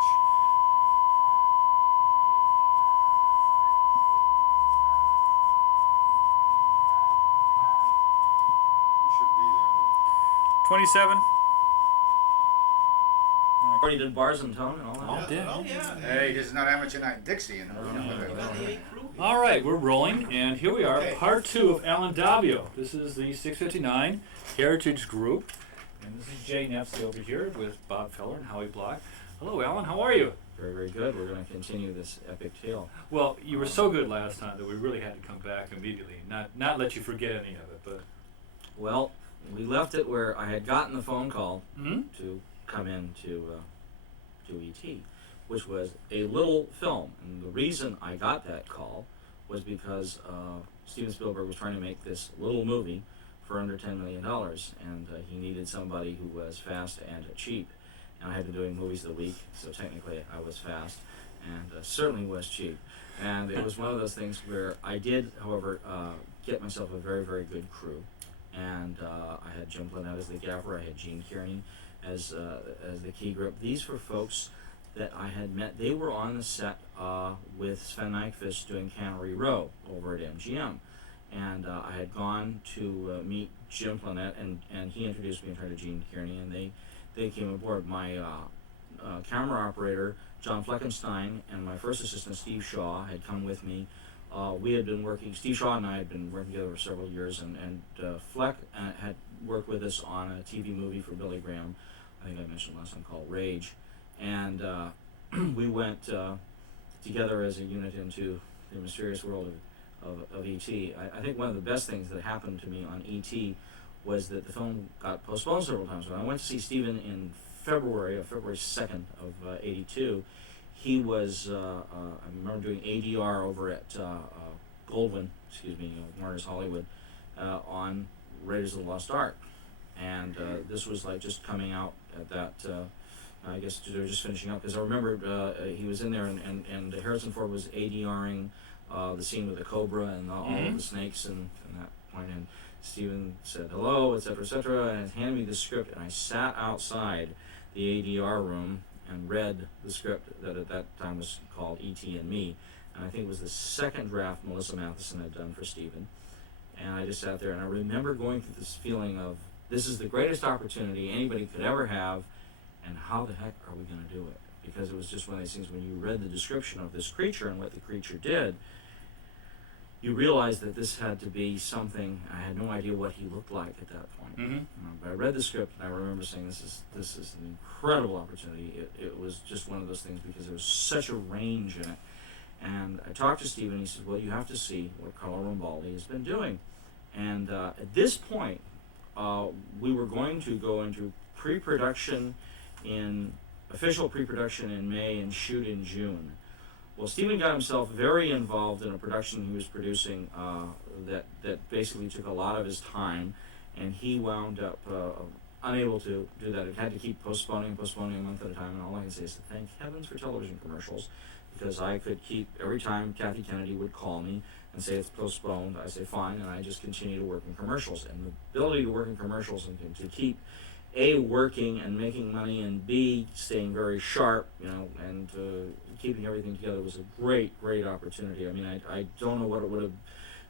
You should be there, no? 27. Already did bars and tone and all that. All did. Oh, yeah. Hey, this is not amateur night in Dixie, you know. All right, we're rolling, and here we are, Okay. part 2 of ALLEN DAVIAU. This is the 659 Heritage Group, and this is Jay Nefsey over here with Bob Feller and Howie Block. Hello, Alan. How are you? Very, very good. We're going to continue this epic tale. Well, you were so good last time that we really had to come back immediately, not let you forget any of it. But Well, we left it where I had gotten the phone call Mhm. to come in to E.T., which was a little film. And the reason I got that call was because Steven Spielberg was trying to make this little movie for under $10 million, and he needed somebody who was fast and cheap. And I had been doing movies of the week, so technically I was fast, and certainly was cheap. And it was one of those things where I did, however, get myself a very, very good crew. And I had Jim Blanett as the gaffer, I had Gene Kearney as the key grip. These were folks that I had met. They were on the set with Sven Nykvist doing Cannery Row over at MGM. And I had gone to meet Jim Blanett, and he introduced me in front of Gene Kearney, and they came aboard. My camera operator, John Fleckenstein, and my first assistant, Steve Shaw, had come with me. We had been working, Steve Shaw and I had been working together for several years, and Fleck had worked with us on a TV movie for Billy Graham, I think I mentioned last time, called Rage. And we went together as a unit into the mysterious world of E.T. I think one of the best things that happened to me on E.T. was that the film got postponed several times. When I went to see Steven in February 2nd of '82, he was, I remember doing ADR over at Goldwyn, Warner's Hollywood, on Raiders of the Lost Ark. And this was like just coming out at that, I guess they were just finishing up, because I remember he was in there, and Harrison Ford was ADRing the scene with the cobra and all of the snakes and that point. And Steven said hello, etc., and handed me the script, and I sat outside the ADR room and read the script that at that time was called E.T. and Me. And I think it was the second draft Melissa Matheson had done for Steven. And I just sat there, and I remember going through this feeling of, this is the greatest opportunity anybody could ever have, and how the heck are we going to do it? Because it was just one of these things, when you read the description of this creature and what the creature did, you realized that this had to be something. I had no idea what he looked like at that point. But I read the script, and I remember saying, this is an incredible opportunity. It was just one of those things, because there was such a range in it. And I talked to Steven, and he said, well, you have to see what Carlo Rambaldi has been doing. And at this point, we were going to go into official pre-production in May and shoot in June. Well, Steven got himself very involved in a production he was producing that basically took a lot of his time, and he wound up unable to do that. It had to keep postponing a month at a time, and all I can say is thank heavens for television commercials, because I could keep, every time Kathy Kennedy would call me and say it's postponed, I say fine, and I just continue to work in commercials. And the ability to work in commercials and to keep A, working and making money, and B, staying very sharp, and keeping everything together was a great, great opportunity. I mean, I don't know what it would have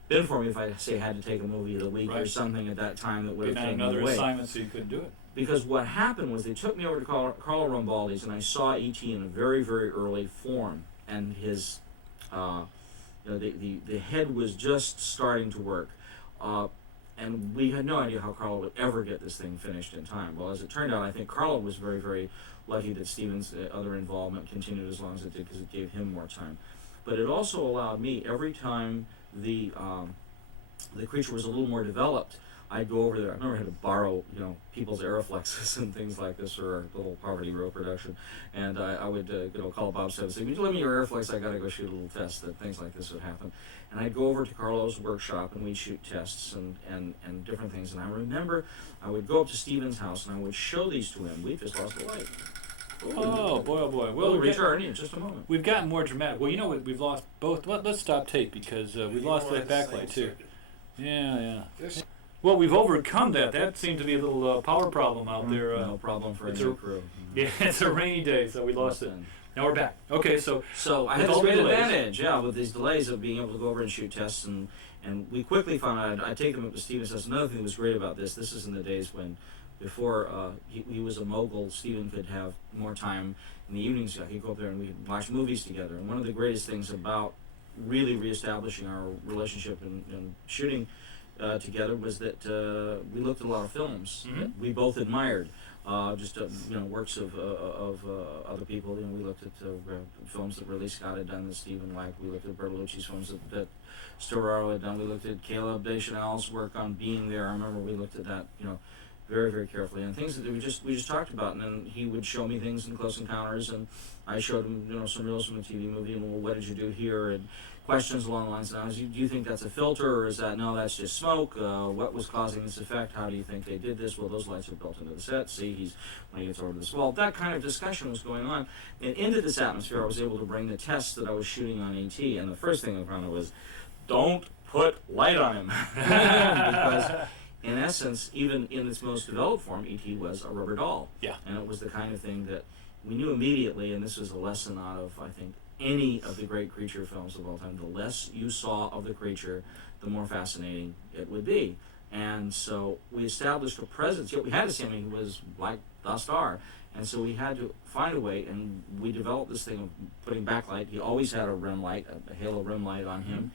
been for me if I, say, had to take a movie of the week or something at that time that would have taken another away. assignment, so you couldn't do it. Because what happened was they took me over to Carlo Rambaldi's, and I saw E.T. in a very, very early form, and his, the head was just starting to work. And we had no idea how Carlo would ever get this thing finished in time. Well, as it turned out, I think Carlo was very, very lucky that Steven's other involvement continued as long as it did, because it gave him more time. But it also allowed me, every time the creature was a little more developed, I'd go over there. I remember I had to borrow, people's Aeroflexes and things like this for a little Poverty Row production. And I would, call Bob Said and say, would you lend me your Aeroflex? I got to go shoot a little test, that things like this would happen. And I'd go over to Carlo's workshop, and we'd shoot tests and different things. And I remember I would go up to Steven's house, and I would show these to him. We've just lost a light. Oh boy! Well, We'll return in just a moment. We've gotten more dramatic. Well, we've lost both. Let's stop tape, because we've lost that backlight too. Yeah. Well, we've overcome that. That seemed to be a little power problem out there. No problem for any crew. Yeah, it's a rainy day, so we lost it. Now we're back. Okay, so So I with had this all the great delays. advantage, with these delays of being able to go over and shoot tests, and we quickly found out. I'd take them up to Steven. Says another thing that was great about this. This is in the days when, before he was a mogul, Steven could have more time in the evenings. He'd go up there and we could watch movies together. And one of the greatest things about really reestablishing our relationship and shooting together was that we looked at a lot of films that we both admired. Works of other people. We looked at films that Ridley Scott had done that Stephen liked. We looked at Bertolucci's films that Storaro had done. We looked at Caleb Deschanel's work on Being There. I remember we looked at that, very, very carefully, and things that we just talked about. And then he would show me things in Close Encounters, and I showed him, some reels from the TV movie. And well, what did you do here? And questions along the lines of, do you think that's a filter, or is that, no, that's just smoke? What was causing this effect? How do you think they did this? Well, those lights are built into the set. See, when he gets over to this wall. That kind of discussion was going on. And into this atmosphere, I was able to bring the tests that I was shooting on ET. And the first thing I found was, don't put light on him. Because in essence, even in its most developed form, E.T. was a rubber doll. Yeah. And it was the kind of thing that we knew immediately, and this was a lesson out of, I think, any of the great creature films of all time. The less you saw of the creature, the more fascinating it would be. And so we established a presence. We had to see him. He was like the star. And so we had to find a way, and we developed this thing of putting backlight. He always had a rim light, a halo rim light on him.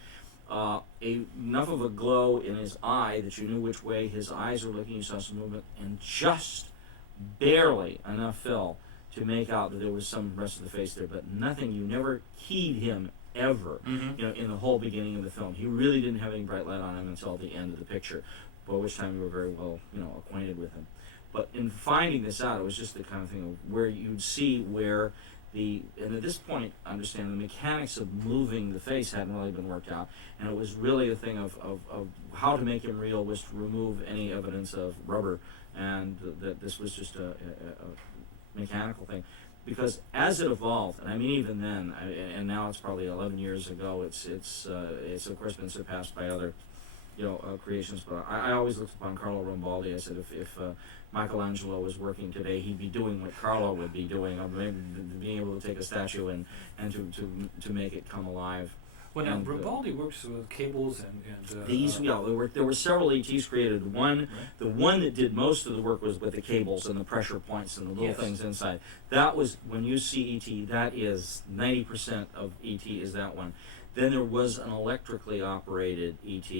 Enough of a glow in his eye that you knew which way his eyes were looking. You saw some movement, and just barely enough fill to make out that there was some rest of the face there, but nothing. You never keyed him ever, in the whole beginning of the film. He really didn't have any bright light on him until the end of the picture, by which time you were very well, acquainted with him. But in finding this out, it was just the kind of thing of where you'd see where and at this point, understand the mechanics of moving the face hadn't really been worked out, and it was really a thing of how to make him real was to remove any evidence of rubber, and that this was just a mechanical thing. Because as it evolved, and I mean even then, and now it's probably 11 years ago, it's of course been surpassed by other creations, but I always looked upon Carlo Rambaldi. I said if Michelangelo was working today, he'd be doing what Carlo would be doing, of maybe being able to take a statue and to make it come alive. Well, now Rambaldi works with cables and there were several ETs created. The one that did most of the work was with the cables and the pressure points and the little things inside. That was, when you see ET, that is 90% of ET is that one. Then there was an electrically operated ET,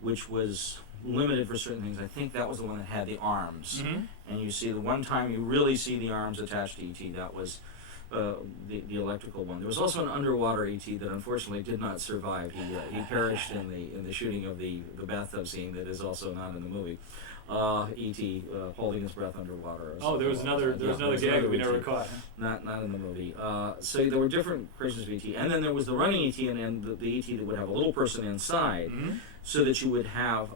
which was limited for certain things. I think that was the one that had the arms. And you see the one time you really see the arms attached to ET, that was the electrical one. There was also an underwater ET that unfortunately did not survive. He perished in the shooting of the bathtub scene that is also not in the movie. E.T. Holding his breath underwater. Oh, there was another gag that we never caught. Not in the movie. So there were different creations of E.T. And then there was the running E.T. and the E.T. that would have a little person inside, so that you would have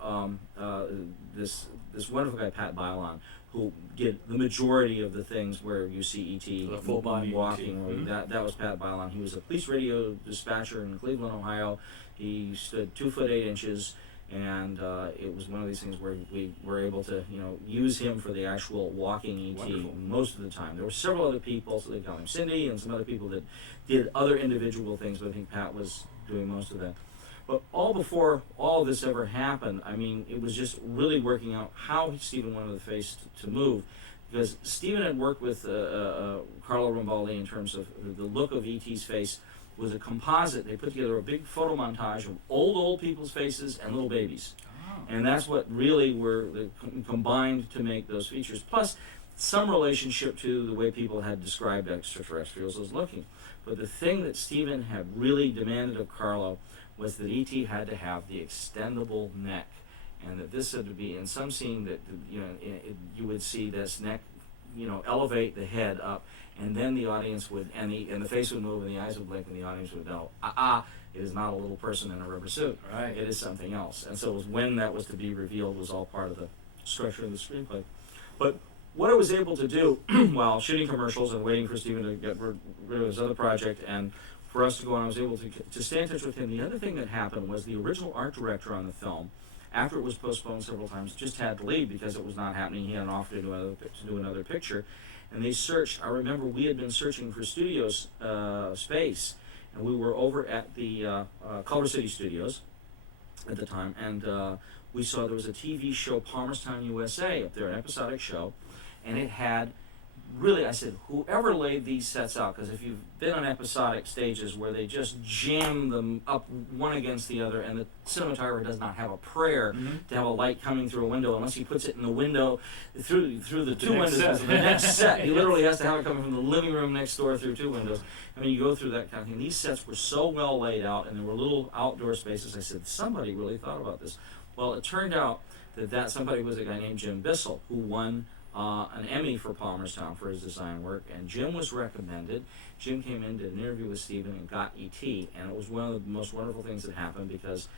this wonderful guy, Pat Bylon, who did the majority of the things where you see E.T. The full body walking. That was Pat Bylon. He was a police radio dispatcher in Cleveland, Ohio. He stood 2 foot 8 inches. And it was one of these things where we were able to, use him for the actual walking ET. Wonderful. Most of the time. There were several other people, so they called him Cindy, and some other people that did other individual things, but I think Pat was doing most of that. But all before all of this ever happened, I mean, it was just really working out how Stephen wanted the face to move. Because Stephen had worked with Carlo Rambaldi in terms of the look of E.T.'s face was a composite. They put together a big photo montage of old people's faces and little babies. Oh. And that's what really were combined to make those features. Plus, some relationship to the way people had described extraterrestrials as looking. But the thing that Stephen had really demanded of Carlo was that E.T. had to have the extendable neck. And that this had to be, in some scene that, you would see this neck, elevate the head up, and then the audience would, and the face would move, and the eyes would blink, and the audience would know, it is not a little person in a rubber suit. Right. It is something else. And so it was when that was to be revealed was all part of the structure of the screenplay. But what I was able to do while shooting commercials and waiting for Stephen to get rid of his other project and for us to go on, I was able to stay in touch with him. The other thing that happened was the original art director on the film after it was postponed several times, just had to leave because it was not happening. He had an offer to do another picture. And they searched. I remember we had been searching for studios space, and we were over at the Culver City Studios at the time, and we saw there was a TV show, Palmerstown, USA, up there, an episodic show, and it had really, I said, whoever laid these sets out, because if you've been on episodic stages where they just jam them up one against the other, and the cinematographer does not have a prayer to have a light coming through a window unless he puts it in the window through the two windows of the next set. He literally has to have it coming from the living room next door through two windows. I mean, you go through that kind of thing. These sets were so well laid out, and there were little outdoor spaces. I said, somebody really thought about this. Well, it turned out that somebody was a guy named Jim Bissell, who won an Emmy for Palmerstown for his design work, and Jim was recommended. Jim came in, did an interview with Stephen, and got E.T., and it was one of the most wonderful things that happened because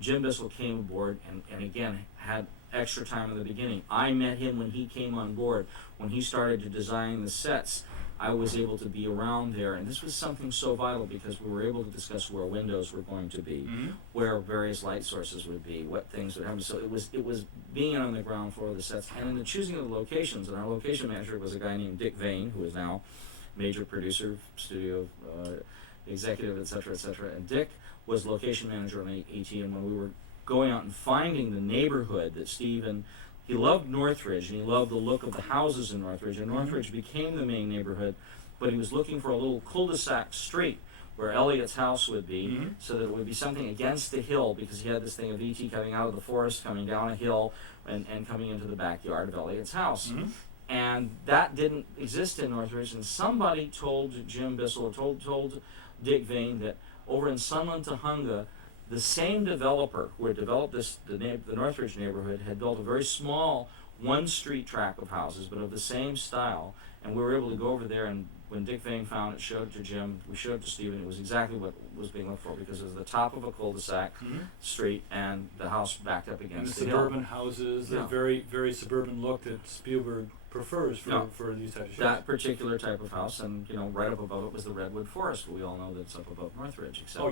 Jim Bissell came aboard and again had extra time in the beginning. I met him when he came on board. When he started to design the sets, I was able to be around there, and this was something so vital because we were able to discuss where windows were going to be, where various light sources would be, what things would happen. So it was being on the ground floor of the sets, and in the choosing of the locations. And our location manager was a guy named Dick Vane, who is now major producer, studio executive, et cetera, et cetera. And Dick was location manager on ET, and when we were going out and finding the neighborhood that Stephen, he loved Northridge, and he loved the look of the houses in Northridge, and Northridge became the main neighborhood, but he was looking for a little cul-de-sac street where Elliot's house would be, so that it would be something against the hill, because he had this thing of E.T. coming out of the forest, coming down a hill, and coming into the backyard of Elliot's house. And that didn't exist in Northridge, and somebody told Jim Bissell, or told Dick Vane, that over in Sunland, Tahunga, the same developer who had developed the Northridge neighborhood had built a very small one-street tract of houses, but of the same style. And we were able to go over there, and when Dick Vane found it, showed it to Jim, we showed it to Stephen. It was exactly what was being looked for, because it was the top of a cul-de-sac street, and the house backed up against the hill. Suburban houses, the very, very suburban look that Spielberg prefers for these types of shows. That particular type of house, and right up above it was the redwood forest. We all know that's up above Northridge, except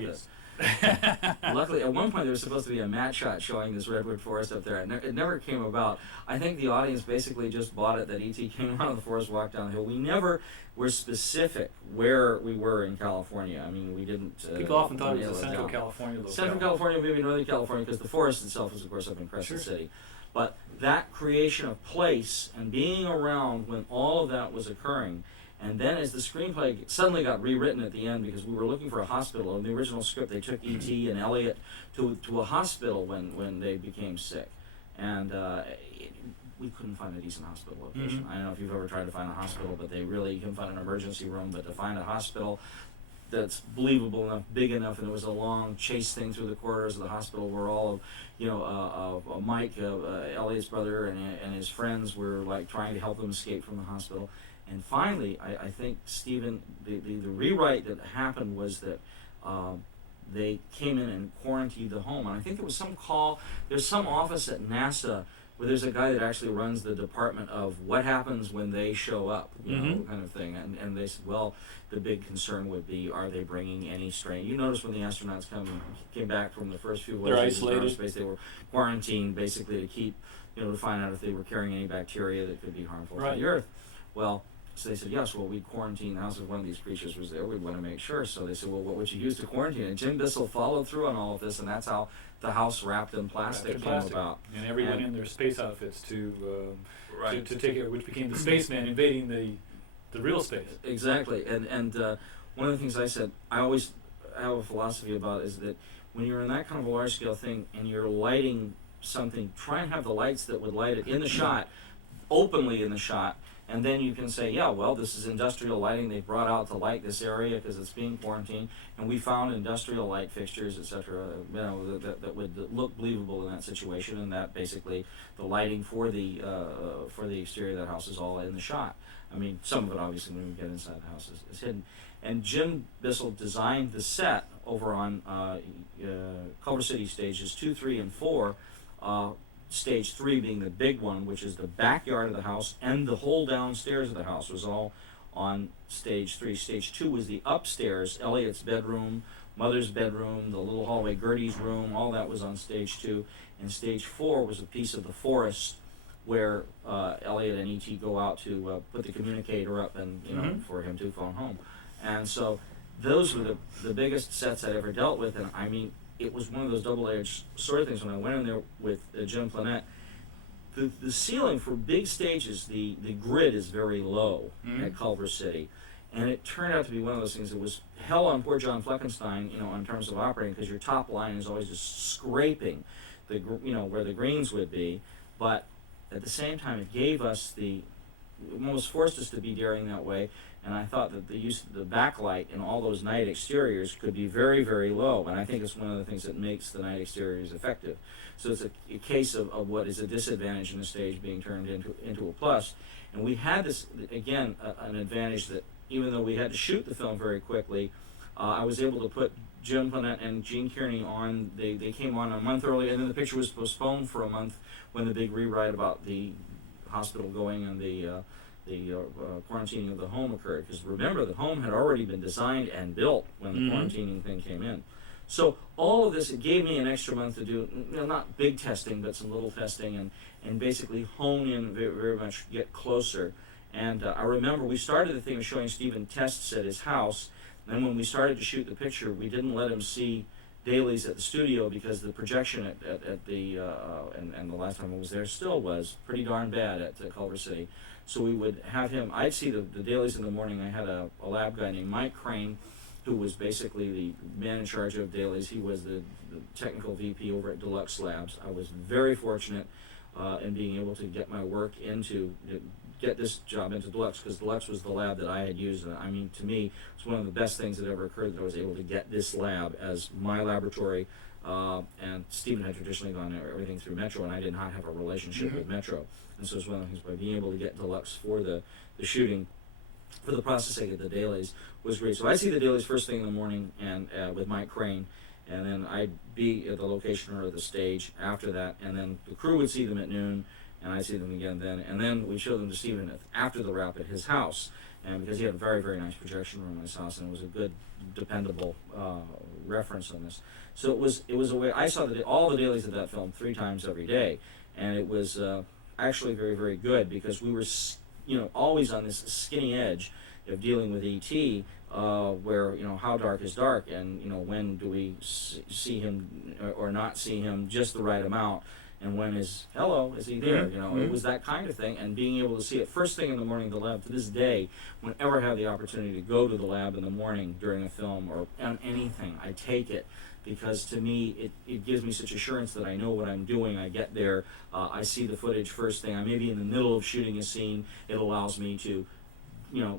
luckily, at one point there was supposed to be a matte shot showing this redwood forest up there. It never came about. I think the audience basically just bought it that E.T. came out of the forest, walked down the hill. We never were specific where we were in California. I mean, we didn't. People often thought it was a Central California locale. Central California, maybe Northern California, because the forest itself is, of course, up in Crescent City. But that creation of place and being around when all of that was occurring. And then as the screenplay suddenly got rewritten at the end, because we were looking for a hospital, in the original script they took E.T. and Elliot to a hospital when they became sick. And we couldn't find a decent hospital location. I don't know if you've ever tried to find a hospital, but you can find an emergency room, but to find a hospital that's believable enough, big enough, and there was a long chase thing through the corridors of the hospital where all of Mike, Elliot's brother, and his friends were like trying to help them escape from the hospital. And finally, I think Stephen, the rewrite that happened was that they came in and quarantined the home. And I think there was some call, there's some office at NASA where there's a guy that actually runs the department of what happens when they show up, kind of thing. And they said, well, the big concern would be, are they bringing any strain? You notice when the astronauts came back from the first few voyages in space, they were quarantined basically to keep, to find out if they were carrying any bacteria that could be harmful to the Earth. Well, so they said, yes, well, we'd quarantine the house if one of these creatures was there. We'd want to make sure. So they said, well, what would you use to quarantine? And Jim Bissell followed through on all of this, and that's how the house wrapped in plastic came about. And everyone in their space outfits to take it, which became the spaceman invading the real space. Exactly. And one of the things I said, I always have a philosophy about is that when you're in that kind of a large-scale thing and you're lighting something, try and have the lights that would light it in the shot, openly in the shot, and then you can say, yeah, well, this is industrial lighting. They brought out to light this area because it's being quarantined, and we found industrial light fixtures, etc. That would look believable in that situation, and that basically the lighting for the exterior of that house is all in the shot. I mean, some of it obviously when we get inside the house is hidden. And Jim Bissell designed the set over on Culver City stages 2, 3, and 4. Stage 3 being the big one, which is the backyard of the house, and the whole downstairs of the house was all on stage 3. Stage 2 was the upstairs, Elliot's bedroom, Mother's bedroom, the little hallway, Gertie's room, all that was on stage 2. And stage 4 was a piece of the forest where Elliot and E.T. go out to put the communicator up and, for him to phone home. And so those were the biggest sets I'd ever dealt with, and I mean, it was one of those double-edged sword things. When I went in there with Jim Planette, the ceiling for big stages, the grid is very low at Culver City. And it turned out to be one of those things that was hell on poor John Fleckenstein, in terms of operating, because your top line is always just scraping where the greens would be. But at the same time, it gave us it almost forced us to be daring that way. And I thought that the use of the backlight in all those night exteriors could be very, very low. And I think it's one of the things that makes the night exteriors effective. So it's a case of what is a disadvantage in the stage being turned into a plus. And we had this, again, an advantage that even though we had to shoot the film very quickly, I was able to put Jim Planette and Gene Kearney on. They came on a month early, and then the picture was postponed for a month when the big rewrite about the hospital going and the quarantining of the home occurred. Because remember, the home had already been designed and built when the quarantining thing came in. So all of this, it gave me an extra month to do, not big testing, but some little testing, and basically hone in very, very much, get closer. And I remember we started the thing of showing Stephen tests at his house. Then when we started to shoot the picture, we didn't let him see dailies at the studio because the projection at the and the last time I was there still was pretty darn bad at Culver City. So we would have him. I'd see the dailies in the morning. I had a lab guy named Mike Crane, who was basically the man in charge of dailies. He was the technical VP over at Deluxe Labs. I was very fortunate in being able to get my work get this job into Deluxe, because Deluxe was the lab that I had used. And I mean, to me, it's one of the best things that ever occurred that I was able to get this lab as my laboratory. And Stephen had traditionally gone everything through Metro, and I did not have a relationship with Metro. And so it's one of the things by being able to get Deluxe for the shooting, for the processing of the dailies, was great. So I see the dailies first thing in the morning, and with Mike Crane, and then I'd be at the location or the stage after that, and then the crew would see them at noon, and I'd see them again then, and then we showed them to Stephen after the wrap at his house, and because he had a very, very nice projection room in his house, and it was a good, dependable reference on this. So it was a way. I saw all the dailies of that film 3 times every day, and it was actually very, very good, because we were always on this skinny edge of dealing with E.T., where how dark is dark, and when do we see him or not see him just the right amount, and when is he there? It was that kind of thing, and being able to see it first thing in the morning in the lab. To this day, whenever I have the opportunity to go to the lab in the morning during a film or on anything, I take it, because to me it gives me such assurance that I know what I'm doing. I get there, I see the footage first thing. I may be in the middle of shooting a scene. It allows me to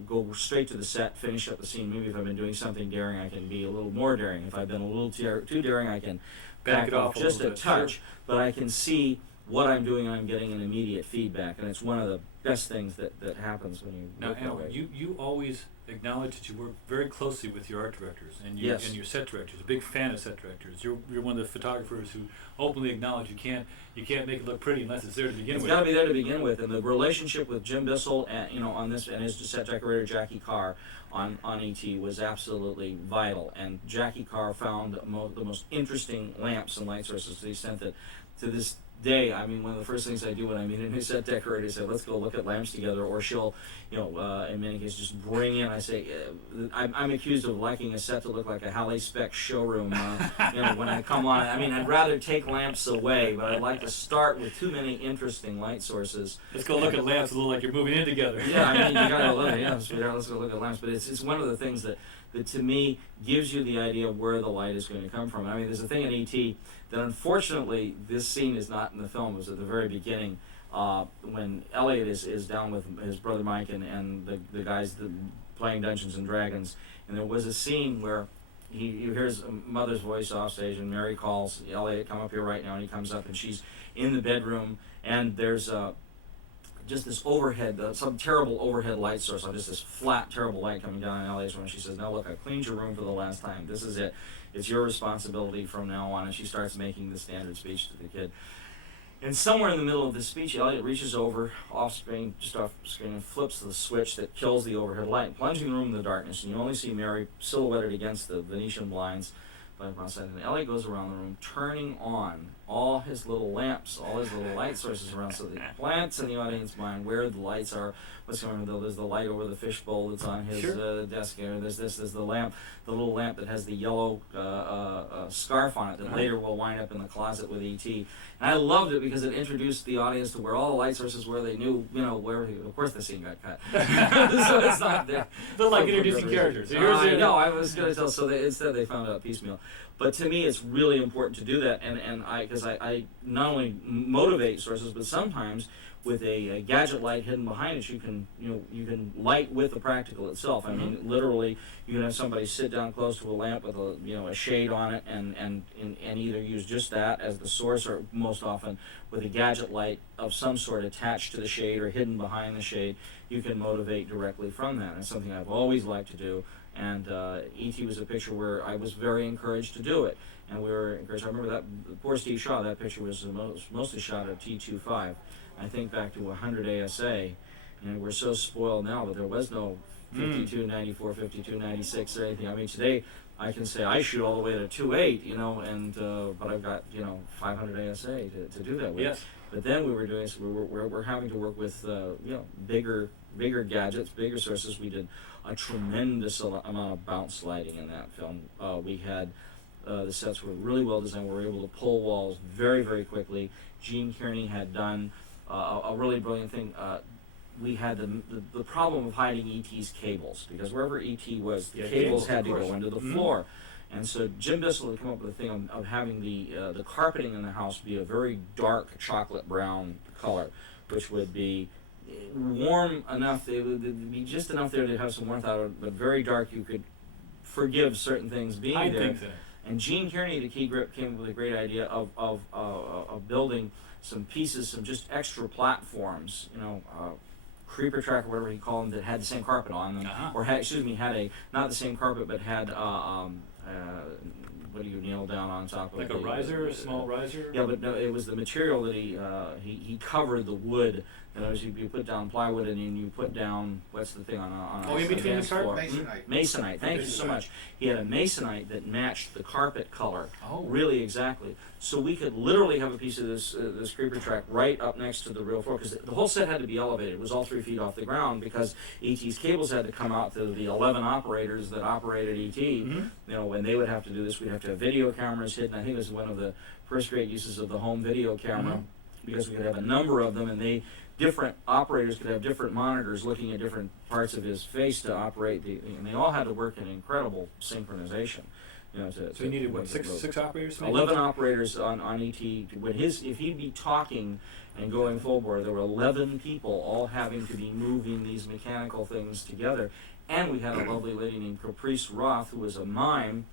go straight to the set, finish up the scene. Maybe if I've been doing something daring, I can be a little more daring. If I've been a little too daring, I can back it off just a touch. Sure. But I can see what I'm doing, and I'm getting an immediate feedback. And it's one of the best things that happens when you work that way. You always acknowledge that you work very closely with your art directors and your set directors. A big fan of set directors. You're one of the photographers who openly acknowledge you can't make it look pretty unless it's there to begin with. It's got to be there to begin with, and the relationship with Jim Bissell and on this, and his set decorator Jackie Carr on E.T. was absolutely vital. And Jackie Carr found the most interesting lamps and light sources, to the extent that to this day, I mean, one of the first things I do when I meet a new set decorator is say, let's go look at lamps together, or she'll, in many cases, just bring in, I say, I'm accused of liking a set to look like a Halley Spec showroom, when I come on. I mean, I'd rather take lamps away, but I'd like to start with too many interesting light sources. Let's go look at lamps. It looks like you're moving in together. Yeah, I mean, you gotta look, sweetheart, let's go look at lamps. But it's one of the things that to me gives you the idea of where the light is going to come from. I mean, there's a thing in E.T. that unfortunately this scene is not in the film. It was at the very beginning when Elliot is down with his brother Mike and the guys playing Dungeons and Dragons, and there was a scene where he hears Mother's voice off stage, and Mary calls Elliot, come up here right now, and he comes up, and she's in the bedroom, and there's just this overhead, some terrible overhead light source on just this flat, terrible light coming down on Elliot's room. She says, now look, I cleaned your room for the last time. This is it. It's your responsibility from now on. And she starts making the standard speech to the kid. And somewhere in the middle of the speech, Elliot reaches over off screen, just off screen, and flips the switch that kills the overhead light, plunging the room in the darkness. And you only see Mary silhouetted against the Venetian blinds. And Elliot goes around the room, turning on all his little lamps, all his little light sources around, so that he plants in the audience mind where the lights are. What's going on? There's the light over the fishbowl that's on his desk here. There's the lamp, the little lamp that has the yellow scarf on it that later will wind up in the closet with E.T. And I loved it because it introduced the audience to where all the light sources were. They knew, where. Of course, the scene got cut, so it's not there. But like introducing characters. No, I was going to tell. So instead they found out piecemeal. But to me, it's really important to do that, and because I not only motivate sources, but sometimes with a gadget light hidden behind it, you can light with the practical itself. I mean, literally, you can have somebody sit down close to a lamp with a shade on it, and either use just that as the source, or most often with a gadget light of some sort attached to the shade or hidden behind the shade. You can motivate directly from that. And it's something I've always liked to do. And E.T. was a picture where I was very encouraged to do it. And we were encouraged. I remember that poor Steve Shaw, that picture was mostly shot at T25. I think back to 100 ASA, and we're so spoiled now, but there was no 5294, 5296 or anything. I mean, today I can say I shoot all the way to 28, and but I've got 500 ASA to do that with. Yes. But then we were doing, so we're having to work with bigger gadgets, bigger sources. We did a tremendous amount of bounce lighting in that film. We had the sets were really well designed. We were able to pull walls very, very quickly. Gene Kearney had done a really brilliant thing. We had the problem of hiding E.T.'s cables, because wherever E.T. was, the cables had to go into the floor. And so Jim Bissell had come up with a thing of having the carpeting in the house be a very dark chocolate brown color, which would be warm enough, it would be just enough there to have some warmth out of it, but very dark, you could forgive certain things being there. Think so. And Gene Kearney, the key grip, came up with a great idea of building some pieces, some just extra platforms, creeper track or whatever he called them, that had the same carpet on them, or had not the same carpet, but had what do you nail down on top of like it? A riser, a small riser? Yeah, but no, it was the material that he covered the wood. You put down plywood, and then you put down, what's the thing on a in between the carpet? Masonite. Masonite. Thank you so much. He had a masonite that matched the carpet color. Oh. Really exactly. So we could literally have a piece of this creeper track right up next to the real floor, because the whole set had to be elevated. It was all 3 feet off the ground, because E.T.'s cables had to come out to the 11 operators that operated E.T. When they would have to do this, we'd have to have video cameras hidden. I think it was one of the first great uses of the home video camera, because we could have a number of them, and different operators could have different monitors looking at different parts of his face to operate and they all had to work in incredible synchronization. So you needed what, six operators? 11 operators on ET. If he'd be talking and going full bore, there were 11 people all having to be moving these mechanical things together. And we had a lovely lady named Caprice Roth, who was a mime,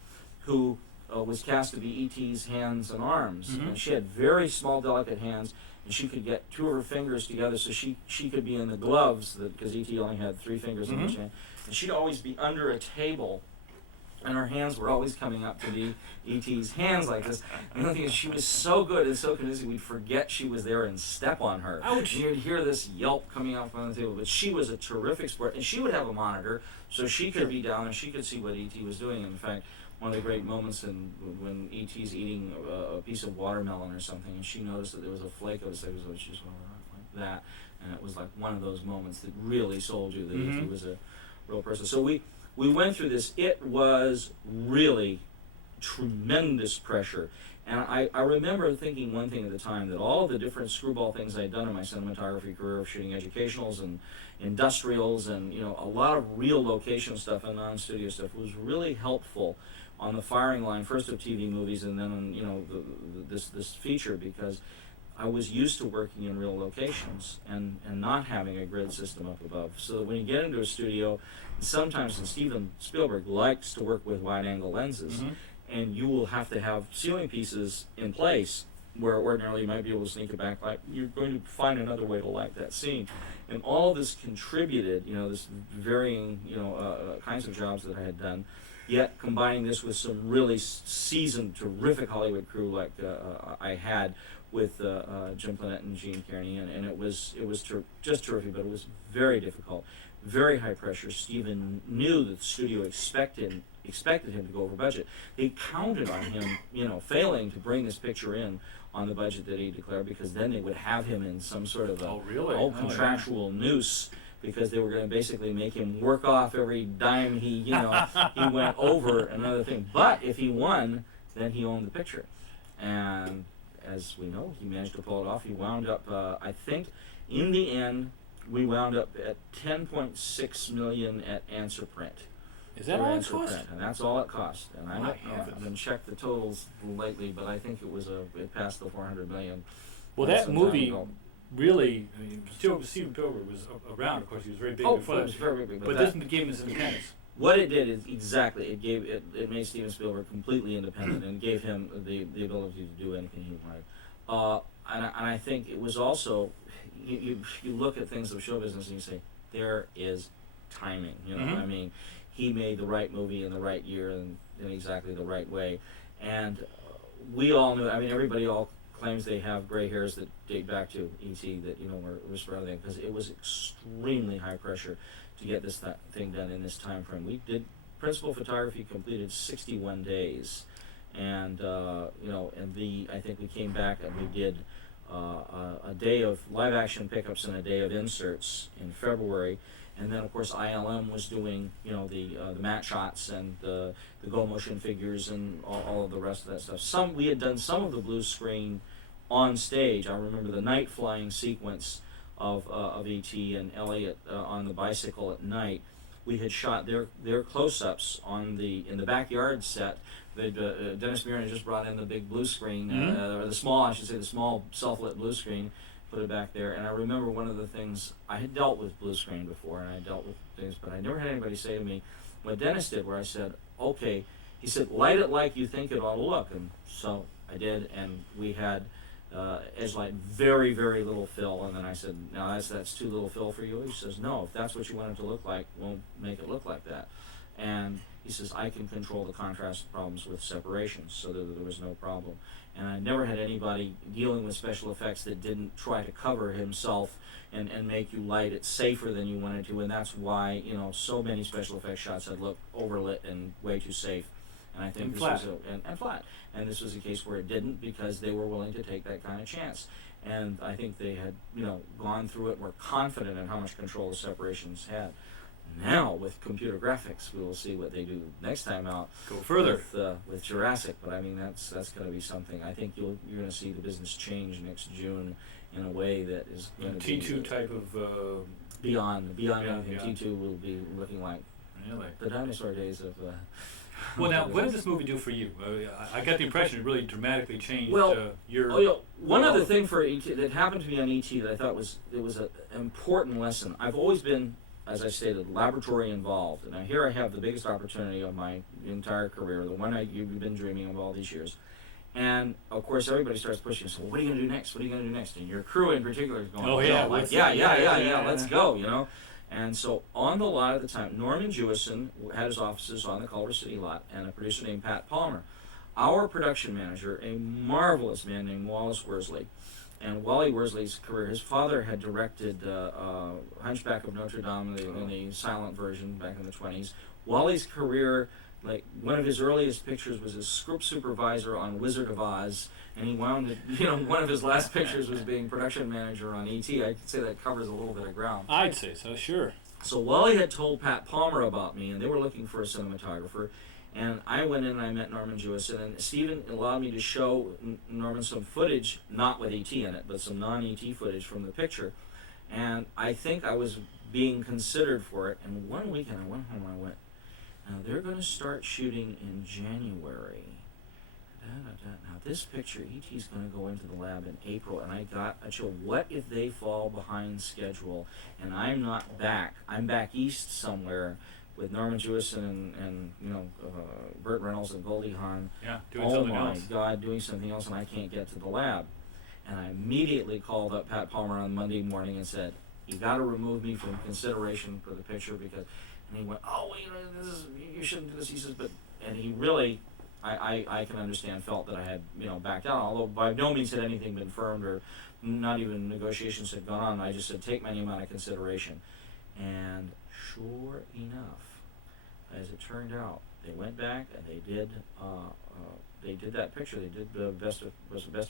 who was cast to be E.T.'s hands and arms. And she had very small, delicate hands, and she could get 2 of her fingers together, so she could be in the gloves, because E.T. only had 3 fingers in each hand. And she'd always be under a table, and her hands were always coming up to be E.T.'s hands like this. And the thing is, she was so good and so convincing, we'd forget she was there and step on her. Ouch! And you'd hear this yelp coming out from the table. But she was a terrific sport, and she would have a monitor, so she could be down and she could see what E.T. was doing. In fact, one of the great moments when E.T.'s eating a piece of watermelon or something, and she noticed that there was a flake of it, so she just went like that, and it was like one of those moments that really sold you that E.T. was a real person. So we went through this. It was really tremendous pressure. And I remember thinking one thing at the time, that all the different screwball things I'd done in my cinematography career, of shooting educationals and industrials and a lot of real location stuff and non-studio stuff, was really helpful on the firing line, first of TV movies and then on this feature, because I was used to working in real locations and not having a grid system up above. So that when you get into a studio, sometimes, and Steven Spielberg likes to work with wide-angle lenses, and you will have to have ceiling pieces in place where ordinarily you might be able to sneak a backlight. You're going to find another way to light that scene. And all this contributed, this varying, kinds of jobs that I had done, yet combining this with some really seasoned, terrific Hollywood crew like I had, with Jim Plannett and Gene Kearney, and it was just terrific, but it was very difficult, very high pressure. Steven knew that the studio expected him to go over budget. They counted on him, failing to bring this picture in on the budget that he declared, because then they would have him in some sort of a contractual noose, because they were going to basically make him work off every dime he went over, another thing. But if he won, then he owned the picture. And as we know, he managed to pull it off. He wound up, I think, in the end, we wound up at $10.6 million at Answer Print. Is that all it cost? Print, and that's all it cost. And I haven't checked the totals lately, but I think it passed the $400 million. Well, that movie really, Steven Spielberg was around. Of course, he was very big before that. It was very big. But this gave him his independence. What it did is it made Steven Spielberg completely independent and gave him the ability to do anything he wanted. And I think it was also, you look at things of show business and you say, there is timing. I mean, he made the right movie in the right year and in exactly the right way. And we all knew, everybody all claims they have gray hairs that date back to E.T. that, were surrounding, because it was extremely high pressure to get this thing done in this time frame. We did principal photography completed 61 days, and I think we came back and we did a day of live action pickups and a day of inserts in February, and then of course ILM was doing the matte shots and the go motion figures and all of the rest of that stuff. We had done some of the blue screen on stage. I remember the night flying sequence of E.T. and Elliot on the bicycle at night. We had shot their close-ups in the backyard set. Dennis Muren had just brought in the big blue screen, or the small self-lit blue screen, put it back there. And I remember one of the things, I had dealt with blue screen before, and I dealt with things, but I never had anybody say to me what Dennis did, where I said, okay, he said, light it like you think it ought to look. And so I did, and we had edge light, very, very little fill. And then I said, no, that's too little fill for you? He says, no, if that's what you want it to look like, we'll make it look like that. And he says, I can control the contrast problems with separations, so that there was no problem. And I never had anybody dealing with special effects that didn't try to cover himself and make you light it safer than you wanted to. And that's why, so many special effects shots had looked overlit and way too safe. And I think flat. And this was a case where it didn't, because they were willing to take that kind of chance. And I think they had, gone through it and were confident in how much control the separations had. Now, with computer graphics, we will see what they do next time out. Go further with Jurassic. But that's going to be something. I think you're going to see the business change next June in a way that is going to be T2 type of beyond anything. T2 will be looking like the dinosaur days of. Well, now, what did this movie do for you? I got the impression it really dramatically changed your. One other thing for E.T. that happened to me on E.T. that I thought was an important lesson. I've always been, as I stated, laboratory involved, and here I have the biggest opportunity of my entire career, the one you've been dreaming of all these years. And of course, everybody starts pushing. So, what are you going to do next? What are you going to do next? And your crew in particular is going, let's go, And so on the lot at the time, Norman Jewison had his offices on the Culver City lot, and a producer named Pat Palmer. Our production manager, a marvelous man named Wallace Worsley. And Wally Worsley's career, his father had directed Hunchback of Notre Dame in the silent version back in the 20s. Wally's career, like one of his earliest pictures was as script supervisor on Wizard of Oz, and he wound it, one of his last pictures was being production manager on E.T. I could say that covers a little bit of ground. I'd say so, sure. So Wally had told Pat Palmer about me, and they were looking for a cinematographer. And I went in and I met Norman Jewison, and Stephen allowed me to show Norman some footage, not with E.T. in it, but some non-E.T. footage from the picture. And I think I was being considered for it. And one weekend I went home and I went, now they're going to start shooting in January. Now this picture, E.T.'s going to go into the lab in April, and I got a chill. What if they fall behind schedule and I'm not back? I'm back east somewhere with Norman Jewison and Burt Reynolds and Goldie Hawn. Yeah, doing something else. Oh my God, doing something else, and I can't get to the lab. And I immediately called up Pat Palmer on Monday morning and said, you got to remove me from consideration for the picture, because, and he went, oh, you shouldn't do this. He says, and he really I can understand, felt that I had, backed out, although by no means had anything been firmed or not even negotiations had gone on. I just said, take any amount of consideration. And sure enough, as it turned out, they went back and they did that picture. They did the best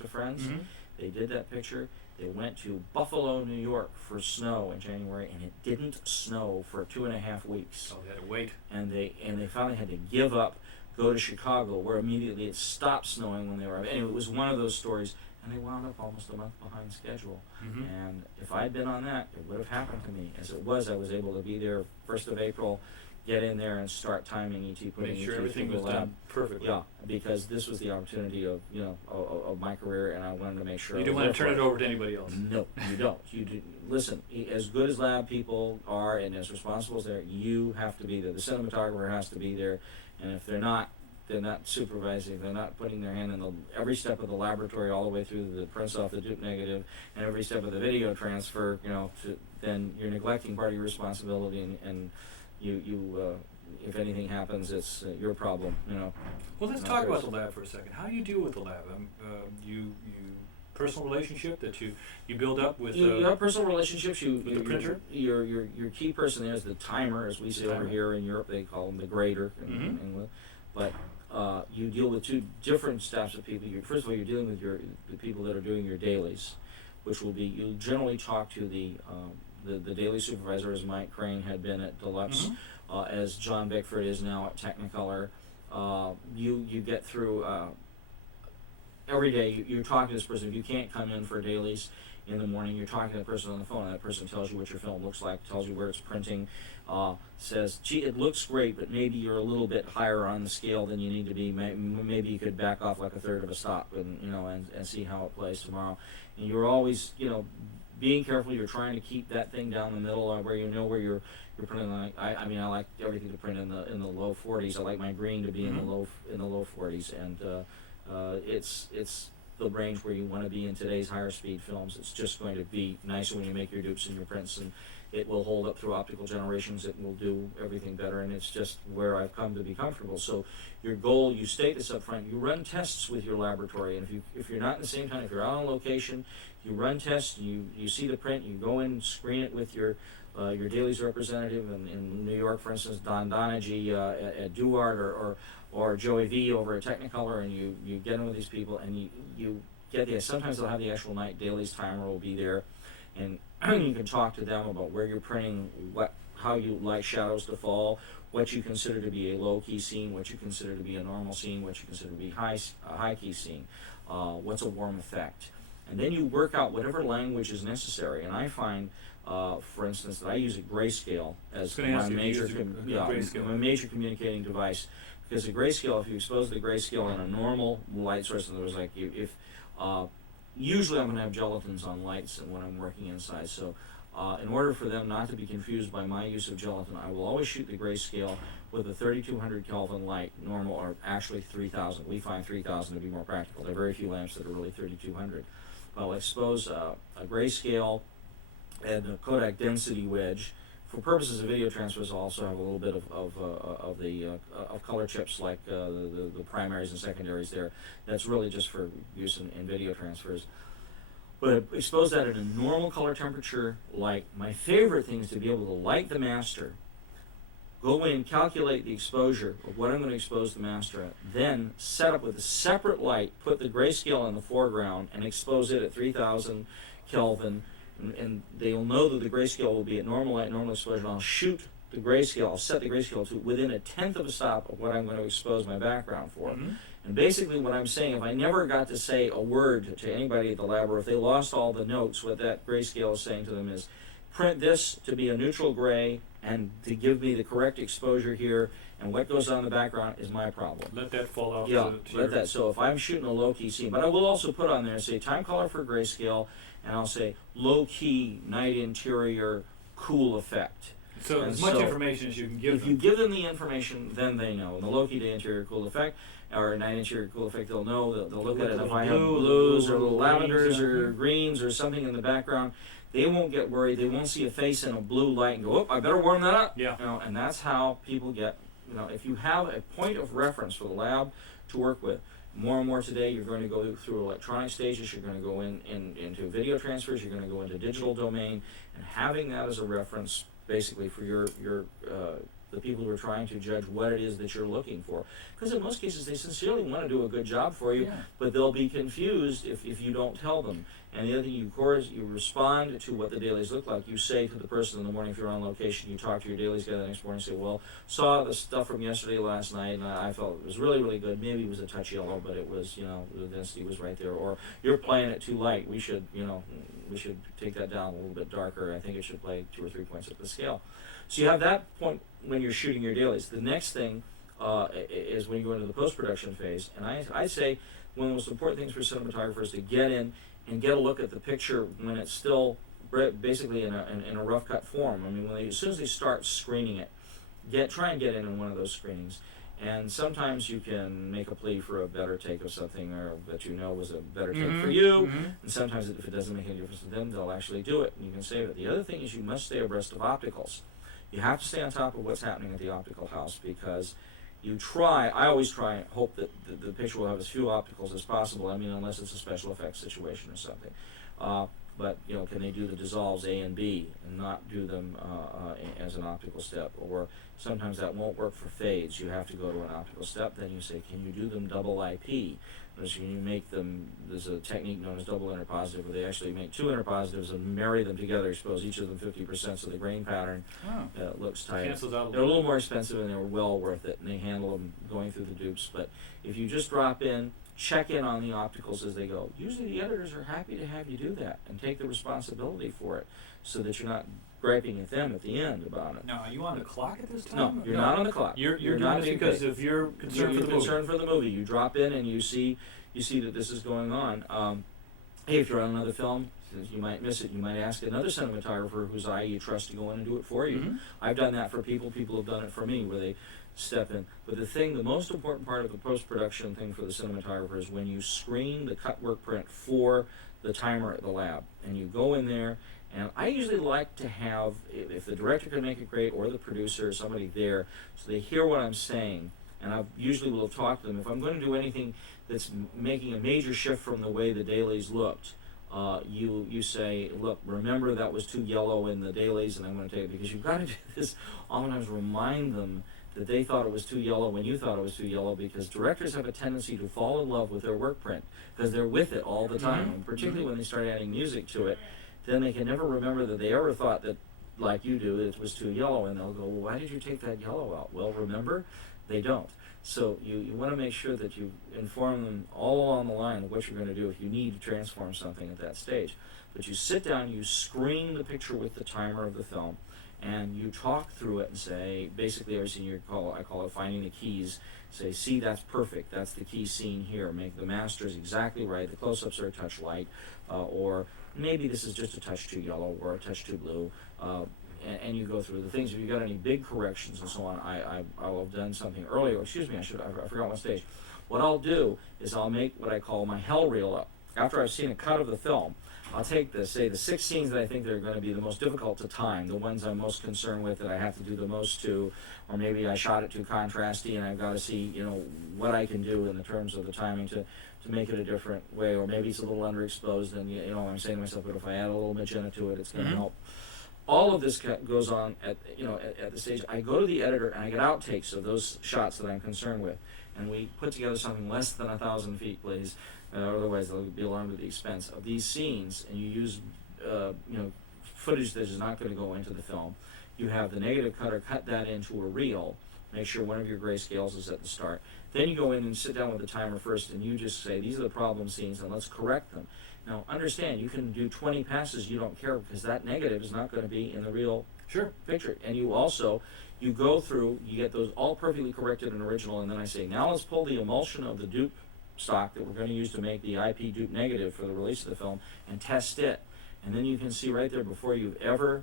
of friends. Mm-hmm. They did that picture. They went to Buffalo, New York for snow in January, and it didn't snow for 2.5 weeks. Oh, they had to wait. And they finally had to give up, go to Chicago, where immediately it stopped snowing when they arrived. Anyway, it was one of those stories, and they wound up almost a month behind schedule. Mm-hmm. And if I'd been on that, it would have happened to me. As it was, I was able to be there 1st of April, get in there and start timing ET, putting Make sure ET everything through was the lab. done perfectly. Yeah, because this was the opportunity of my career, and I wanted to make sure. You didn't want to turn it over to anybody else. No, you don't. Listen, as good as lab people are and as responsible as they are, you have to be there. The cinematographer has to be there, and if they're not supervising, they're not putting their hand in every step of the laboratory, all the way through the prints off the dupe negative, and every step of the video transfer, then you're neglecting part of your responsibility, and you if anything happens, it's your problem, Well, let's talk about the lab for a second. How do you deal with the lab? You personal relationship that you build up with. You have personal relationships. With the printer. Your key person there is the timer, as we say over here in Europe. They call them the grader in England. But you deal with two different types of people. First of all, you're dealing with the people that are doing your dailies, which will be, you generally talk to the daily supervisor, as Mike Crane had been at Deluxe, as John Bickford is now at Technicolor. You get through every day. You're talking to this person. If you can't come in for dailies in the morning, you're talking to the person on the phone, and that person tells you what your film looks like, tells you where it's printing, says, gee, it looks great, but maybe you're a little bit higher on the scale than you need to be. Maybe you could back off like a third of a stop and see how it plays tomorrow. And you're always, being careful. You're trying to keep that thing down the middle where where you're printing. I like everything to print in the low 40s. I like my green to be in the low 40s, and it's the range where you want to be in today's higher speed films. It's just going to be nicer when you make your dupes and your prints, and it will hold up through optical generations. It will do everything better, and it's just where I've come to be comfortable. So your goal, you state this up front, you run tests with your laboratory, and if you're not in the same time, if you're out on location, you run tests, you see the print, you go in, screen it with your dailies representative in New York, for instance, Don Donaghy at Duart, or Joey V over at Technicolor, and you get in with these people, and you get the, sometimes they'll have the actual night dailies timer will be there, and you can talk to them about where you're printing, how you like shadows to fall, what you consider to be a low key scene, what you consider to be a normal scene, what you consider to be a high key scene, what's a warm effect, and then you work out whatever language is necessary. And I find, for instance, that I use a grayscale as my major communicating device. Because the grayscale, if you expose the grayscale in a normal light source, in other words, like usually I'm going to have gelatins on lights and when I'm working inside. So in order for them not to be confused by my use of gelatin, I will always shoot the grayscale with a 3200 Kelvin light, normal, or actually 3000. We find 3000 to be more practical. There are very few lamps that are really 3200. I'll expose a grayscale and a Kodak density wedge. For purposes of video transfers, I'll also have a little bit of color chips, like the primaries and secondaries there. That's really just for use in video transfers. But expose that at a normal color temperature light. My favorite thing is to be able to light the master, go in, calculate the exposure of what I'm going to expose the master at, then set up with a separate light, put the grayscale in the foreground, and expose it at 3000 Kelvin. And they'll know that the grayscale will be at normal light, normal exposure. I'll shoot the grayscale, I'll set the grayscale to within a tenth of a stop of what I'm going to expose my background for. And basically what I'm saying, if I never got to say a word to anybody at the lab, or if they lost all the notes, what that grayscale is saying to them is, print this to be a neutral gray and to give me the correct exposure here, and what goes on in the background is my problem. Let that fall off. Yeah, let that. So if I'm shooting a low-key scene, but I will also put on there, say, time color for grayscale, and I'll say low-key night interior cool effect. So as much information as you can give them. If you give them the information, then they know. And the low-key to interior cool effect, or night interior cool effect, they'll know. They'll look at it. If I have blues or little lavenders or greens or something in the background, they won't get worried. They won't see a face in a blue light and go, oh, I better warm that up. Yeah. And that's how people get, if you have a point of reference for the lab, to work with. More and more today, you're going to go through electronic stages, you're going to go into video transfers, you're going to go into digital domain, and having that as a reference basically for the people who are trying to judge what it is that you're looking for. Because in most cases, they sincerely want to do a good job for you, but they'll be confused if you don't tell them. And the other thing, you respond to what the dailies look like. You say to the person in the morning, if you're on location, you talk to your dailies guy the next morning and say, well, saw the stuff from yesterday, last night, and I felt it was really, really good. Maybe it was a touch yellow, but it was, the density was right there. Or you're playing it too light. We should take that down a little bit darker. I think it should play 2 or 3 points up the scale. So you have that point when you're shooting your dailies. The next thing is when you go into the post-production phase. And I say one of the most important things for cinematographers is to get in and get a look at the picture when it's still basically in a rough cut form. I mean, as soon as they start screening it, try and get in one of those screenings. And sometimes you can make a plea for a better take of something, or that was a better take for you. And sometimes if it doesn't make any difference to them, they'll actually do it, and you can save it. The other thing is you must stay abreast of opticals. You have to stay on top of what's happening at the optical house, because I always try and hope that the picture will have as few opticals as possible. I mean, unless it's a special effects situation or something. But can they do the dissolves A and B and not do them as an optical step? Or sometimes that won't work for fades. You have to go to an optical step. Then you say, can you do them double IP? Can you make them? There's a technique known as double interpositive, where they actually make 2 interpositives and marry them together. Expose each of them 50%, so the grain pattern looks tight. Cancels out. They're a little more expensive, and they're well worth it, and they handle them going through the dupes. But if you just drop in, check in on the opticals as they go. Usually the editors are happy to have you do that and take the responsibility for it, so that you're not griping at them at the end about it. Now, are you on the clock at this time? No, you're not on the clock. You're doing not this because if you're concerned for the movie. Concerned for the movie. You drop in and you see that this is going on. Hey, if you're on another film, you might miss it. You might ask another cinematographer whose eye you trust to go in and do it for you. I've done that for people. People have done it for me, where they step in. But the most important part of the post-production thing for the cinematographer is when you screen the cut work print for the timer at the lab, and you go in there. And I usually like to have, if the director can make it great, or the producer, or somebody there, so they hear what I'm saying. And I usually will talk to them. If I'm going to do anything that's making a major shift from the way the dailies looked, you say, look, remember that was too yellow in the dailies, and I'm going to take it, because you've got to do this. Oftentimes remind them that they thought it was too yellow when you thought it was too yellow, because directors have a tendency to fall in love with their work print, because they're with it all the time, and particularly when they start adding music to it. Then they can never remember that they ever thought that, like you do, it was too yellow, and they'll go, well, why did you take that yellow out? Well, remember, they don't. So you want to make sure that you inform them all along the line of what you're going to do if you need to transform something at that stage. But you sit down, you screen the picture with the timer of the film, and you talk through it and say, basically every scene I call it finding the keys. Say, see, that's perfect. That's the key scene here. Make the masters exactly right. The close-ups are a touch light, or maybe this is just a touch too yellow or a touch too blue, and you go through the things. If you've got any big corrections and so on, I'll have done something earlier. Excuse me, I forgot what stage. What I'll do is I'll make what I call my hell reel up. After I've seen a cut of the film, I'll take the 6 scenes that I think that are going to be the most difficult to time, the ones I'm most concerned with, that I have to do the most to, or maybe I shot it too contrasty and I've got to see, what I can do in the terms of the timing to make it a different way, or maybe it's a little underexposed, and I'm saying to myself, but if I add a little magenta to it, it's going to help. All of this goes on at the stage. I go to the editor and I get outtakes of those shots that I'm concerned with, and we put together something less than 1,000 feet, please. Otherwise, they'll be alarmed at the expense of these scenes, and you use footage that is not going to go into the film. You have the negative cutter cut that into a reel. Make sure one of your grayscales is at the start. Then you go in and sit down with the timer first, and you just say, these are the problem scenes, and let's correct them. Now, understand, you can do 20 passes, you don't care, because that negative is not going to be in the real picture. And you go through, you get those all perfectly corrected and original, and then I say, now let's pull the emulsion of the dupe stock that we're going to use to make the IP dupe negative for the release of the film, and test it. And then you can see right there, before you've ever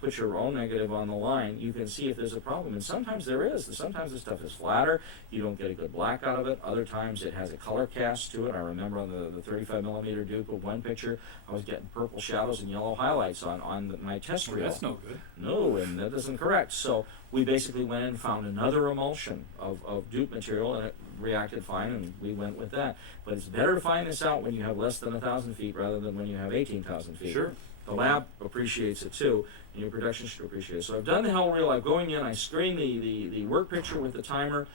put your own negative on the line, you can see if there's a problem. And sometimes there is. Sometimes the stuff is flatter. You don't get a good black out of it. Other times it has a color cast to it. I remember on the 35 millimeter Duke of one picture, I was getting purple shadows and yellow highlights on my test reel. That's no good. No, and that isn't correct. So we basically went and found another emulsion of dupe material, and it reacted fine, and we went with that. But it's better to find this out when you have less than 1,000 feet rather than when you have 18,000 feet. Sure. The lab appreciates it too, and your production should appreciate it. So I've done the hell reel. I'm going in, I screen the work picture with the timer.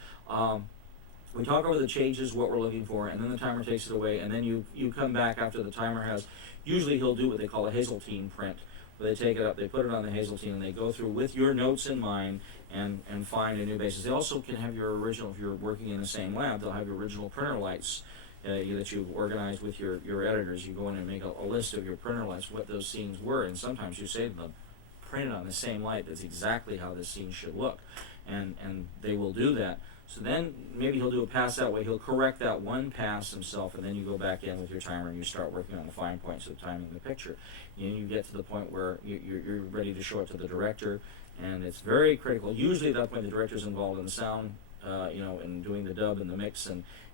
We talk over the changes, what we're looking for, and then the timer takes it away, and then you come back after the timer has, usually he'll do what they call a Hazeltine print, where they take it up, they put it on the Hazeltine, and they go through with your notes in mind and find a new basis. They also can have your original, if you're working in the same lab, they'll have your original printer lights that you've organized with your editors. You go in and make a list of your printer lights, what those scenes were, and sometimes you say to them, print it on the same light. That's exactly how this scene should look, and they will do that. So then maybe he'll do a pass that way. He'll correct that one pass himself, and then you go back in with your timer and you start working on the fine points of timing the picture. And you get to the point where you're ready to show it to the director, and it's very critical. Usually at that point the director's involved in the sound, and doing the dub and the mix,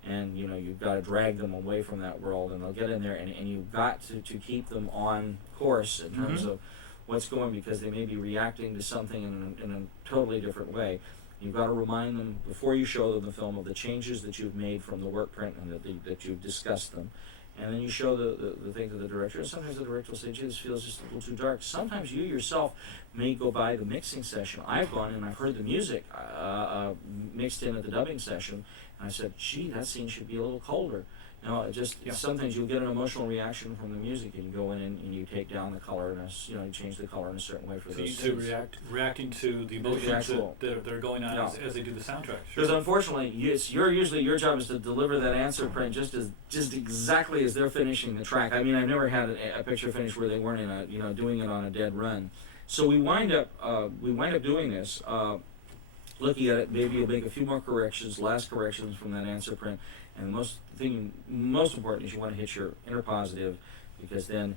and you've got to drag them away from that world, and they'll get in there, and you've got to keep them on course in terms of what's going, because they may be reacting to something in a totally different way. You've got to remind them before you show them the film of the changes that you've made from the work print and that you've discussed them. And then you show the thing to the director, and sometimes the director will say, gee, this feels just a little too dark. Sometimes you yourself may go by the mixing session. I've gone and I've heard the music mixed in at the dubbing session, and I said, gee, that scene should be a little colder. Sometimes you'll get an emotional reaction from the music, and you go in and you take down the color, and you change the color in a certain way for those scenes. So reacting to the emotions that are going on as they do the soundtrack. Because unfortunately, usually your job is to deliver that answer print just exactly as they're finishing the track. I mean, I've never had a picture finish where they weren't doing it on a dead run. So we wind up doing this. Looking at it, maybe you'll make a few more last corrections from that answer print. And the most important is you want to hit your inner positive, because then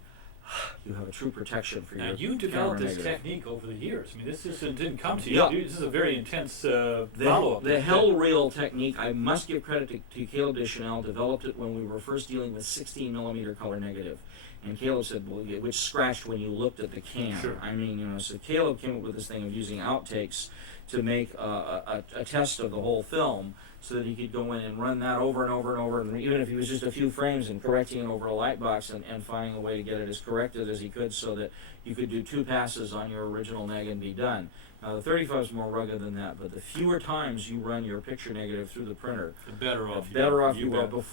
you have a true protection for your camera. Now you developed this technique over the years. I mean, this didn't come to you. Yeah. This is a very intense follow-up. The hell reel technique, I must give credit to Caleb Deschanel, developed it when we were first dealing with 16 millimeter color negative. And Caleb said, well, which scratched when you looked at the cam. Sure. I mean, so Caleb came up with this thing of using outtakes to make a test of the whole film, so that he could go in and run that over and over and over, and even if it was just a few frames, and correcting it over a light box and finding a way to get it as corrected as he could, so that you could do 2 passes on your original neg and be done. Now the 35 is more rugged than that, but the fewer times you run your picture negative through the printer, the better off you will,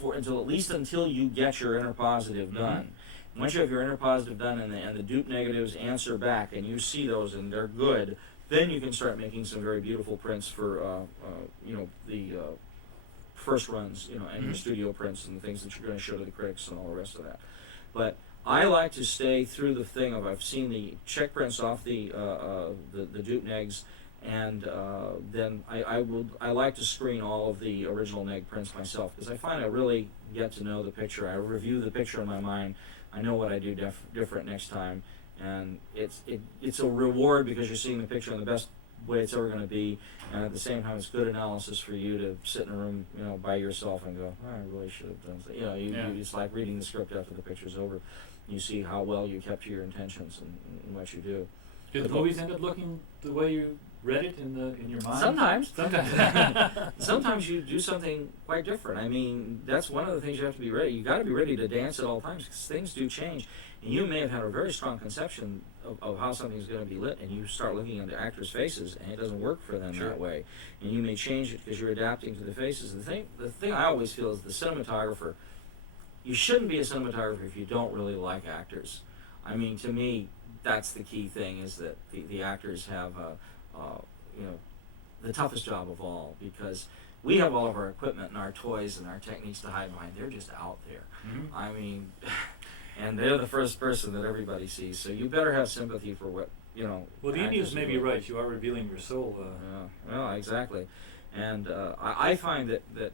until you get your inner positive done. Once you have your inner positive done and the dupe negatives answer back, and you see those and they're good, then you can start making some very beautiful prints for the first runs, and your studio prints and the things that you're going to show to the critics and all the rest of that. But I like to stay through the thing of, I've seen the check prints off the dupe negs, and then I like to screen all of the original neg prints myself, because I find I really get to know the picture. I review the picture in my mind. I know what I do different next time. And it's a reward, because you're seeing the picture in the best way it's ever going to be, and at the same time it's good analysis for you to sit in a room by yourself and go, I really should have done something. It's like reading the script after the picture's over. You see how well you kept to your intentions and what you do. Did the movies end up looking the way you read it in your mind? Sometimes. Sometimes you do something quite different. I mean, that's one of the things you have to be ready. You got to be ready to dance at all times, because things do change. And you may have had a very strong conception of how something's going to be lit, and you start looking into actors' faces, and it doesn't work for them that way. And you may change it because you're adapting to the faces. The thing I always feel is the cinematographer. You shouldn't be a cinematographer if you don't really like actors. I mean, to me, that's the key thing, is that the actors have the toughest job of all, because we have all of our equipment and our toys and our techniques to hide behind. They're just out there. Mm-hmm. I mean, and they're the first person that everybody sees. So you better have sympathy for what, Well, the Indians may be right. You are revealing your soul. Well, exactly. And I find that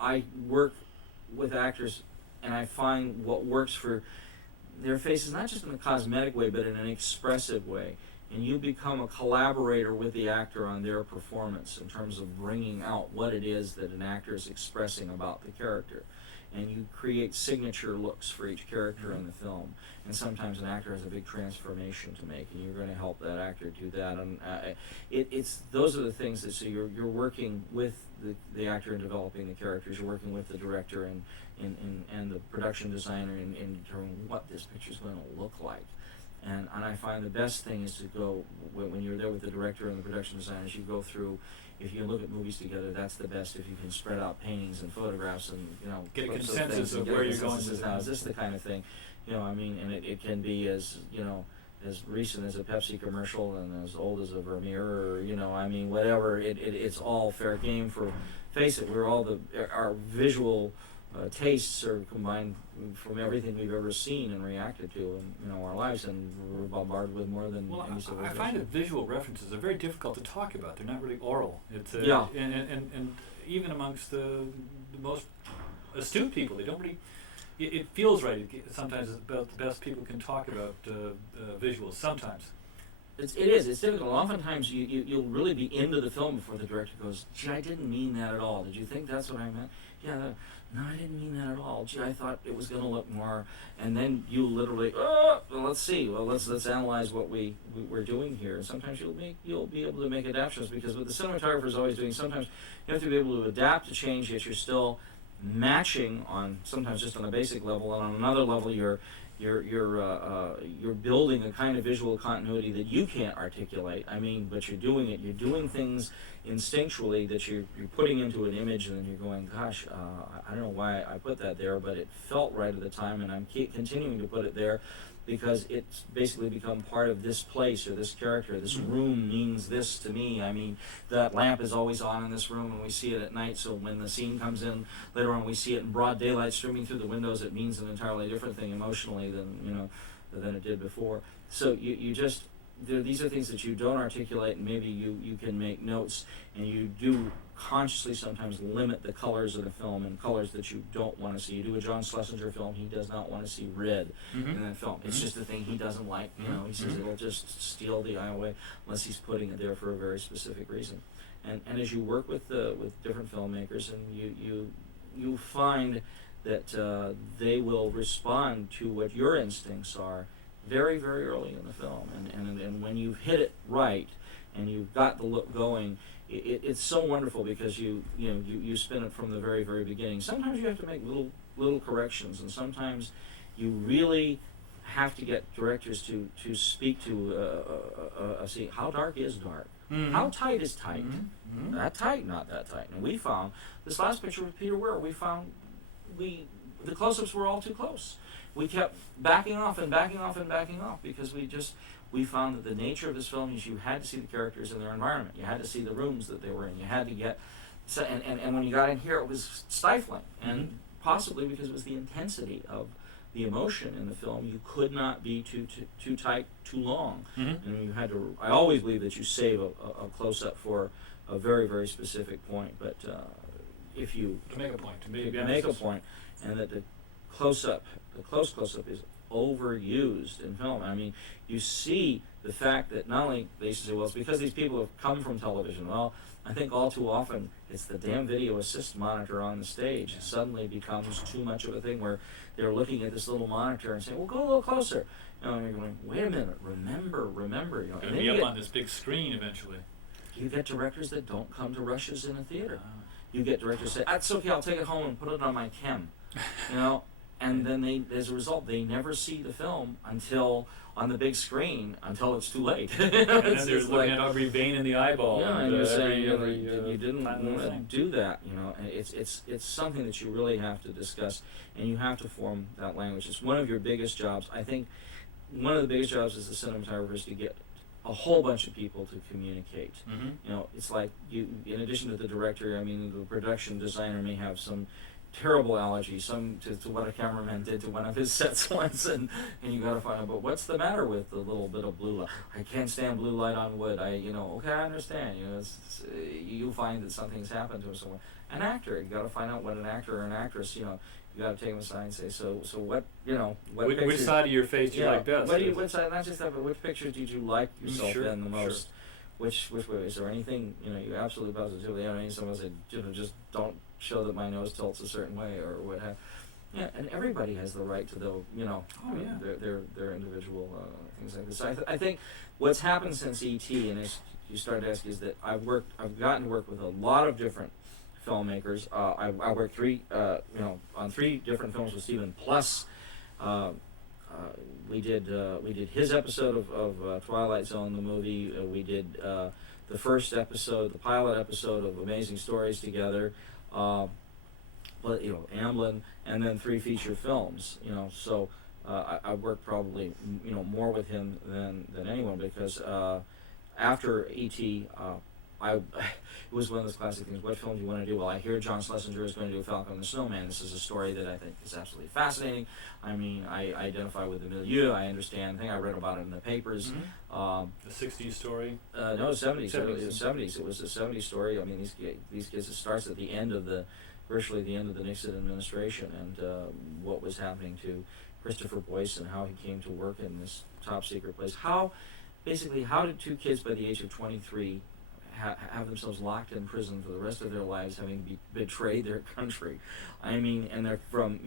I work with actors, and I find what works for their faces, not just in a cosmetic way, but in an expressive way. and you become a collaborator with the actor on their performance in terms of bringing out what it is that an actor is expressing about the character. And you create signature looks for each character in the film. And sometimes an actor has a big transformation to make, and you're going to help that actor do that. And those are the things that, so you're working with the actor in developing the characters. You're working with the director and the production designer in determining what this picture is going to look like. And I find the best thing is to go, when you're there with the director and the production designers, you go through, if you look at movies together, that's the best. If you can spread out paintings and photographs and, get a consensus of where you're going. Now, is this the kind of thing, and it can be as, as recent as a Pepsi commercial and as old as a Vermeer, or, whatever. It's all fair game. For, face it, our visual tastes are combined from everything we've ever seen and reacted to in our lives, and we're bombarded with more than any civilization. I find that visual references are very difficult to talk about. They're not really oral. It's and even amongst the most astute people, they don't really. It feels right. Sometimes it's about the best people can talk about visuals. Sometimes. It is. It's difficult. Oftentimes you'll really be into the film before the director goes, "Gee, I didn't mean that at all. Did you think that's what I meant?" Yeah. No, I didn't mean that at all. Gee, I thought it was going to look more. And then you literally, well, let's see. Well, let's analyze what we're doing here. And sometimes you'll be able to make adaptations, because what the cinematographer is always doing, sometimes you have to be able to adapt to change, yet you're still matching on, sometimes just on a basic level, and on another level you're building a kind of visual continuity that you can't articulate. But you're doing it. You're doing things instinctually that you're putting into an image, and then you're going, gosh, I don't know why I put that there, but it felt right at the time, and I'm continuing to put it there because it's basically become part of this place or this character. This room means this to me. That lamp is always on in this room, and we see it at night, so when the scene comes in later on, we see it in broad daylight streaming through the windows. It means an entirely different thing emotionally than it did before. So these are things that you don't articulate, and maybe you can make notes, and you do consciously sometimes limit the colors of the film and colors that you don't want to see. You do a John Schlesinger film, he does not want to see red in that film. It's just the thing he doesn't like. He says it'll just steal the eye away unless he's putting it there for a very specific reason. And as you work with different filmmakers, and you find that they will respond to what your instincts are very, very early in the film, and when you've hit it right and you've got the look going, it's so wonderful, because you spin it from the very, very beginning. Sometimes you have to make little corrections, and sometimes you really have to get directors to speak to see how dark is dark, how tight is tight, that tight, not that tight. And we found this last picture with Peter Weir, the close-ups were all too close. We kept backing off and backing off and backing off, because we found that the nature of this film is you had to see the characters in their environment. You had to see the rooms that they were in. You had to get, and when you got in here, it was stifling, and possibly because it was the intensity of the emotion in the film. You could not be too tight, too long, and you had to. I always believe that you save a close-up for a very, very specific point, but if you to make a point, and that the close close-up is overused in film. You see the fact that not only they used to say, well, it's because these people have come from television. Well, I think all too often it's the damn video assist monitor on the stage. It suddenly becomes too much of a thing where they're looking at this little monitor and saying, well, go a little closer. And you're going, wait a minute, remember. It's going to be up on this big screen eventually. You get directors that don't come to rushes in a theater. You get directors say, it's okay, I'll take it home and put it on my chem. And then as a result, they never see the film until on the big screen until it's too late. And then they're looking at every vein in the eyeball. Yeah, and you're saying you didn't want to do that. And it's something that you really have to discuss, and you have to form that language. It's one of your biggest jobs. I think one of the biggest jobs as a cinematographer is to get a whole bunch of people to communicate. It's like in addition to the director, the production designer may have some terrible allergy, some to what a cameraman did to one of his sets once, and you got to find out, but what's the matter with the little bit of blue light? I can't stand blue light on wood. Okay, I understand. You find that something's happened to him somewhere. An actor, you got to find out what an actor or an actress, you got to take them aside and say, so what, which side of your face do you like best? Which side, not just that, but which pictures did you like yourself in the most? Which way? Is there anything, you absolutely positively, someone said, just don't show that my nose tilts a certain way or what have. Yeah, and everybody has the right to their individual things like this. I think what's happened since E.T. and as you started to ask is that I've gotten to work with a lot of different filmmakers. I worked on 3 different films with Steven. Plus, we did his episode of Twilight Zone, the movie. We did the first episode, the pilot episode of Amazing Stories together. Amblin, and then 3 feature films. So I worked probably more with him than anyone because after E.T. It was one of those classic things. What film do you want to do? Well, I hear John Schlesinger is going to do Falcon and the Snowman. This is a story that I think is absolutely fascinating. I identify with the milieu. I understand. I think I read about it in the papers. The 60s story? No, 70s. It was 70s. It was a 70s story. These kids, it starts at the end of virtually the end of the Nixon administration and what was happening to Christopher Boyce and how he came to work in this top secret place. How did 2 kids by the age of 23 have themselves locked in prison for the rest of their lives, having betrayed their country? And they're from,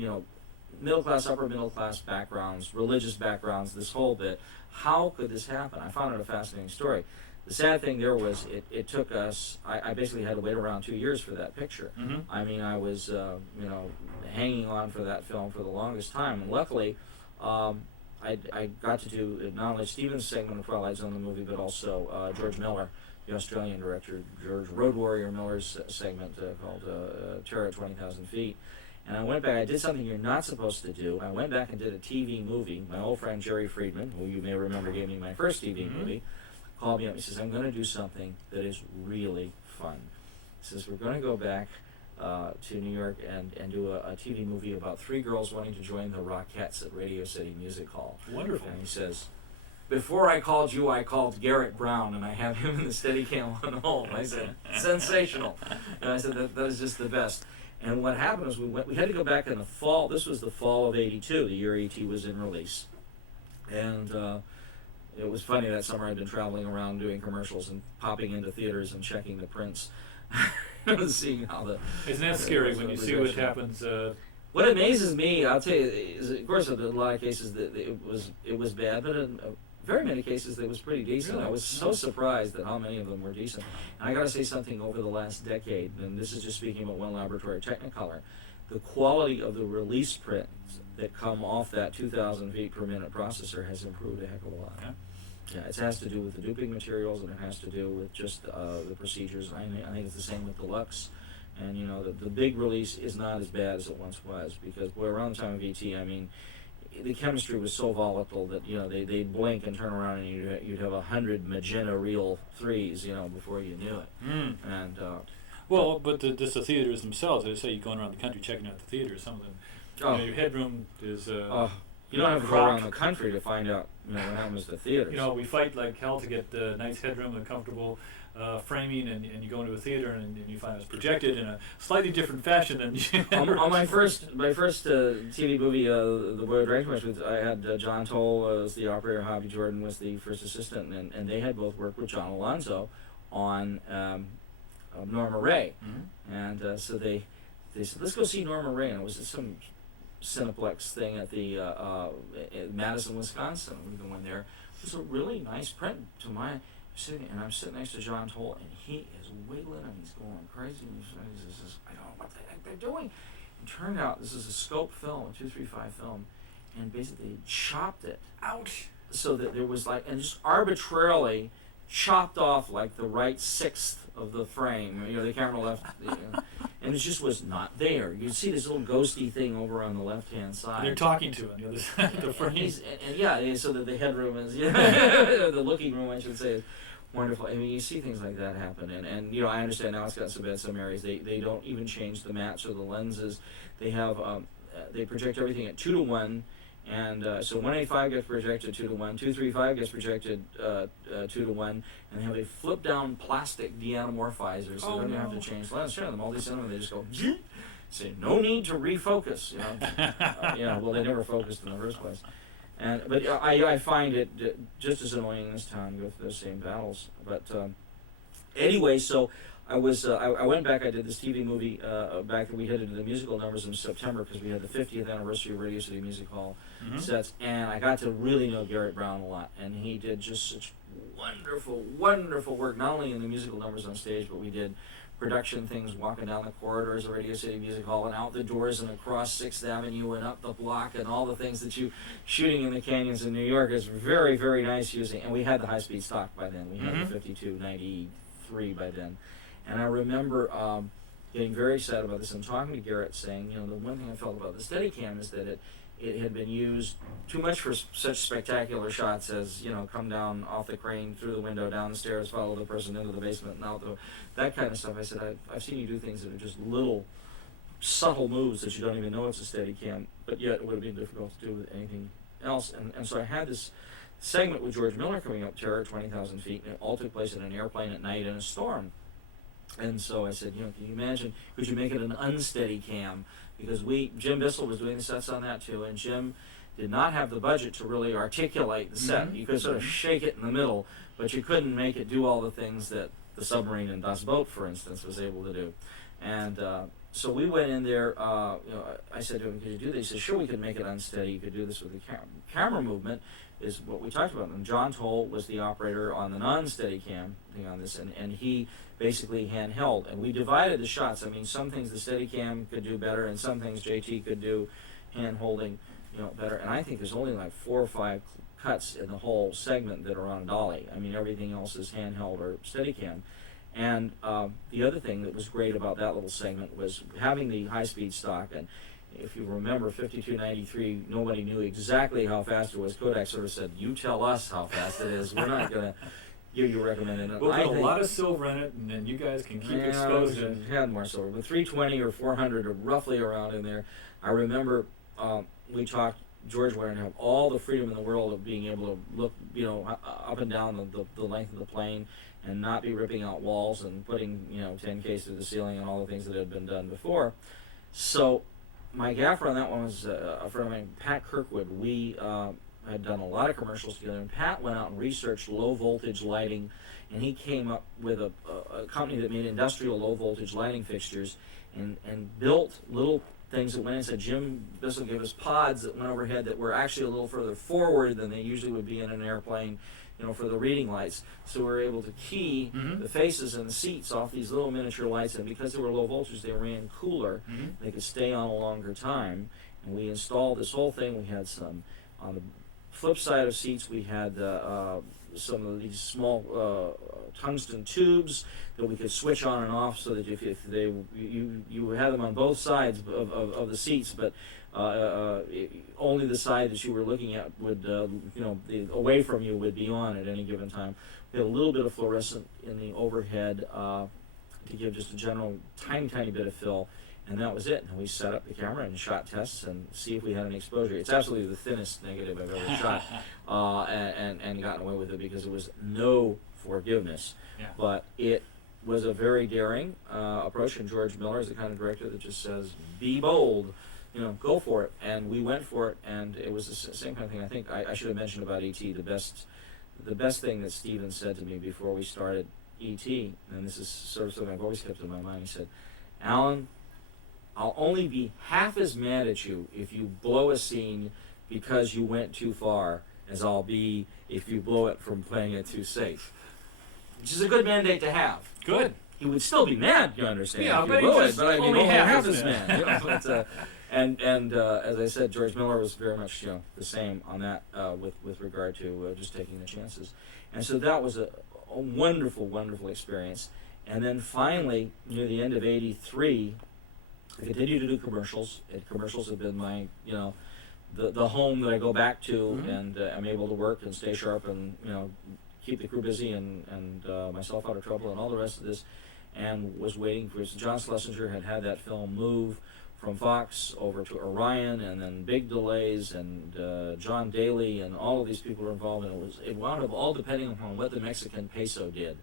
middle class, upper middle class backgrounds, religious backgrounds, this whole bit. How could this happen? I found it a fascinating story. The sad thing there was it took us, I basically had to wait around 2 years for that picture. I was, hanging on for that film for the longest time. And luckily, I got to do not only Steven's segment of Twilight Zone, the movie, but also George Miller, the Australian director, George Road Warrior Miller's segment called Terror at 20,000 Feet. And I went back, I did something you're not supposed to do. I went back and did a TV movie. My old friend Jerry Friedman, who you may remember gave me my first TV movie, called me up. He says, I'm going to do something that is really fun. He says, we're going to go back to New York and do a TV movie about 3 girls wanting to join the Rockettes at Radio City Music Hall. Wonderful. And he says, before I called you, I called Garrett Brown, and I have him in the Steadicam on hold. I said, sensational. And I said, that is just the best. And what happened was we had to go back in the fall. This was the fall of '82, the year E.T. was in release. And it was funny that summer I'd been traveling around doing commercials and popping into theaters and checking the prints. Seeing how the... Isn't that scary when you see what happens? What amazes me, I'll tell you, is of course in a lot of cases that it was bad, but in very many cases it was pretty decent. Really? I was so surprised at how many of them were decent. And I got to say something over the last decade, and this is just speaking about one laboratory, Technicolor. The quality of the release prints that come off that 2,000 feet per minute processor has improved a heck of a lot. Yeah, it has to do with the duping materials, and it has to do with just the procedures. I think it's the same with Deluxe. And the big release is not as bad as it once was, because around the time of ET, the chemistry was so volatile that they'd blink and turn around and you'd have 100 magenta Real 3s before you knew it. And but the theaters themselves, as I say, you going around the country checking out the theaters. Some of them, your headroom is. You don't have to go around the country to find out what happens to theaters. We fight like hell to get the nice headroom and comfortable framing, and you go into a theater and you find it's projected in a slightly different fashion than on my first TV movie, The Boy Dragon, I had John Toll as the operator, Hobby Jordan was the first assistant, and they had both worked with John Alonzo on Norma Ray, and so they said, let's go see Norma Ray, and it was some Cineplex thing at the Madison, Wisconsin. We went there. It was a really nice print to my sitting, and I'm sitting next to John Toll, and he is wiggling and he's going crazy. And he says, I don't know what the heck they're doing. It turned out this is a scope film, a 235 film, and basically chopped it. Ouch! So that there was and just arbitrarily chopped off the right 1/6 of the frame. The camera left, and it just was not there. You'd see this little ghosty thing over on the left-hand side. And they're talking to him on the other side of the frame. So that the headroom is, the looking room, I should say. wonderful. I mean, you see things like that happen, and you know, I understand now it's got some bad some areas. They don't even change the mats or the lenses. They have they project everything at 2:1, and so 185 gets projected 2:1, 235 gets projected 2:1, and they have a flip down plastic de-anamorphizer, so they don't even have to change the lens. Sure, the multi-cinema, they just go. Say no need to refocus. You know, well, they never focused in the first place. But I find it just as annoying this time with those same battles. But anyway, so I went back. I did this TV movie back that we headed to the musical numbers in September because we had the 50th anniversary of Radio City Music Hall sets, and I got to really know Garrett Brown a lot, and he did just such wonderful work, not only in the musical numbers on stage, but we did production things, walking down the corridors of Radio City Music Hall and out the doors and across 6th Avenue and up the block and all the things that you shooting in the canyons in New York is very, very nice using. And we had the high-speed stock by then. We had the 5293 by then. And I remember getting very excited about this and talking to Garrett saying, you know, the one thing I felt about the Steadicam is that it had been used too much for such spectacular shots as, you know, come down off the crane, through the window, down the stairs, follow the person into the basement and out that kind of stuff. I said, I've seen you do things that are just little subtle moves that you don't even know it's a Steadicam, but yet it would have been difficult to do with anything else. And so I had this segment with George Miller coming up, Terror at 20,000 feet, and it all took place in an airplane at night in a storm. And so I said, you know, can you imagine, could you make it an unsteady cam? Because Jim Bissell was doing the sets on that too, and Jim did not have the budget to really articulate the set. You could sort of shake it in the middle, but you couldn't make it do all the things that the submarine in Das Boot, for instance, was able to do. And so we went in there, you know, I said to him, could you do this? He said, sure, we could make it unsteady. You could do this with the camera movement, is what we talked about. And John Toll was the operator on the non-steady cam thing on this, and he basically handheld. And we divided the shots. I mean, some things the steady cam could do better, and some things JT could do hand-holding, you know, better. And I think there's only like 4 or 5 cuts in the whole segment that are on dolly. I mean, everything else is handheld or steady cam. And the other thing that was great about that little segment was having the high-speed stock. And if you remember 5293, nobody knew exactly how fast it was. Kodak sort of said, you tell us how fast it is. We're not going to give you a recommended. We'll put a lot of silver in it, and then you guys can keep exposure. Had more silver, but 320 or 400 or roughly around in there. I remember we talked, George wanted to have all the freedom in the world of being able to look, you know, up and down the length of the plane and not be ripping out walls and putting, you know, 10Ks through the ceiling and all the things that had been done before. So my gaffer on that one was a friend of mine, Pat Kirkwood. We had done a lot of commercials together, and Pat went out and researched low voltage lighting, and he came up with a company that made industrial low voltage lighting fixtures and built little things that went in. Said Jim Bissell gave us pods that went overhead that were actually a little further forward than they usually would be in an airplane, you know, for the reading lights. So we were able to key the faces and the seats off these little miniature lights, and because they were low voltage, they ran cooler. They could stay on a longer time. And we installed this whole thing. We had some, on the flip side of seats, we had some of these small tungsten tubes that we could switch on and off, so that if they you had them on both sides of the seats, but only the side that you were looking at would, you know, away from you would be on at any given time. We had a little bit of fluorescent in the overhead to give just a general tiny bit of fill, and that was it. And we set up the camera and shot tests and see if we had any exposure. It's absolutely the thinnest negative I've ever shot, and gotten away with it because it was no forgiveness. Yeah. But it was a very daring approach, and George Miller is the kind of director that just says, be bold, you know, go for it. And we went for it, and it was the same kind of thing. I think I should have mentioned about E.T. The best thing that Steven said to me before we started E.T., and this is sort of something I've always kept in my mind. He said, Alan, I'll only be half as mad at you if you blow a scene because you went too far as I'll be if you blow it from playing it too safe. Which is a good mandate to have. Good. He would still be mad, you understand, yeah, if you blew it, but I'd be only half as mad. You know, but, and as I said, George Miller was very much, you know, the same on that with regard to just taking the chances. And so that was a wonderful experience. And then finally, near the end of '83, I continued to do commercials. And commercials have been my, you know, the home that I go back to, and I'm able to work and stay sharp and, you know, keep the crew busy and myself out of trouble and all the rest of this, and was waiting for John Schlesinger had that film move from Fox over to Orion, and then big delays, and John Daly and all of these people were involved, and it wound up all depending upon what the Mexican peso did.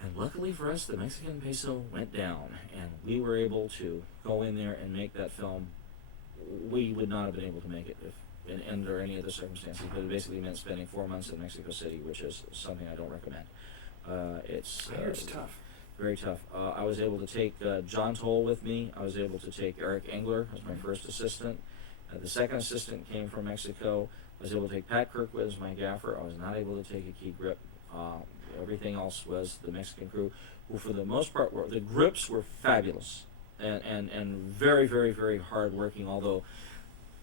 And luckily for us, the Mexican peso went down, and we were able to go in there and make that film. We would not have been able to make it under any other circumstances, but it basically meant spending 4 months in Mexico City, which is something I don't recommend. It's tough. Very tough. I was able to take John Toll with me. I was able to take Eric Engler as my first assistant. The second assistant came from Mexico. I was able to take Pat Kirkwood as my gaffer. I was not able to take a key grip. Everything else was the Mexican crew, who for the most part the grips were fabulous and very, very, very hard working, although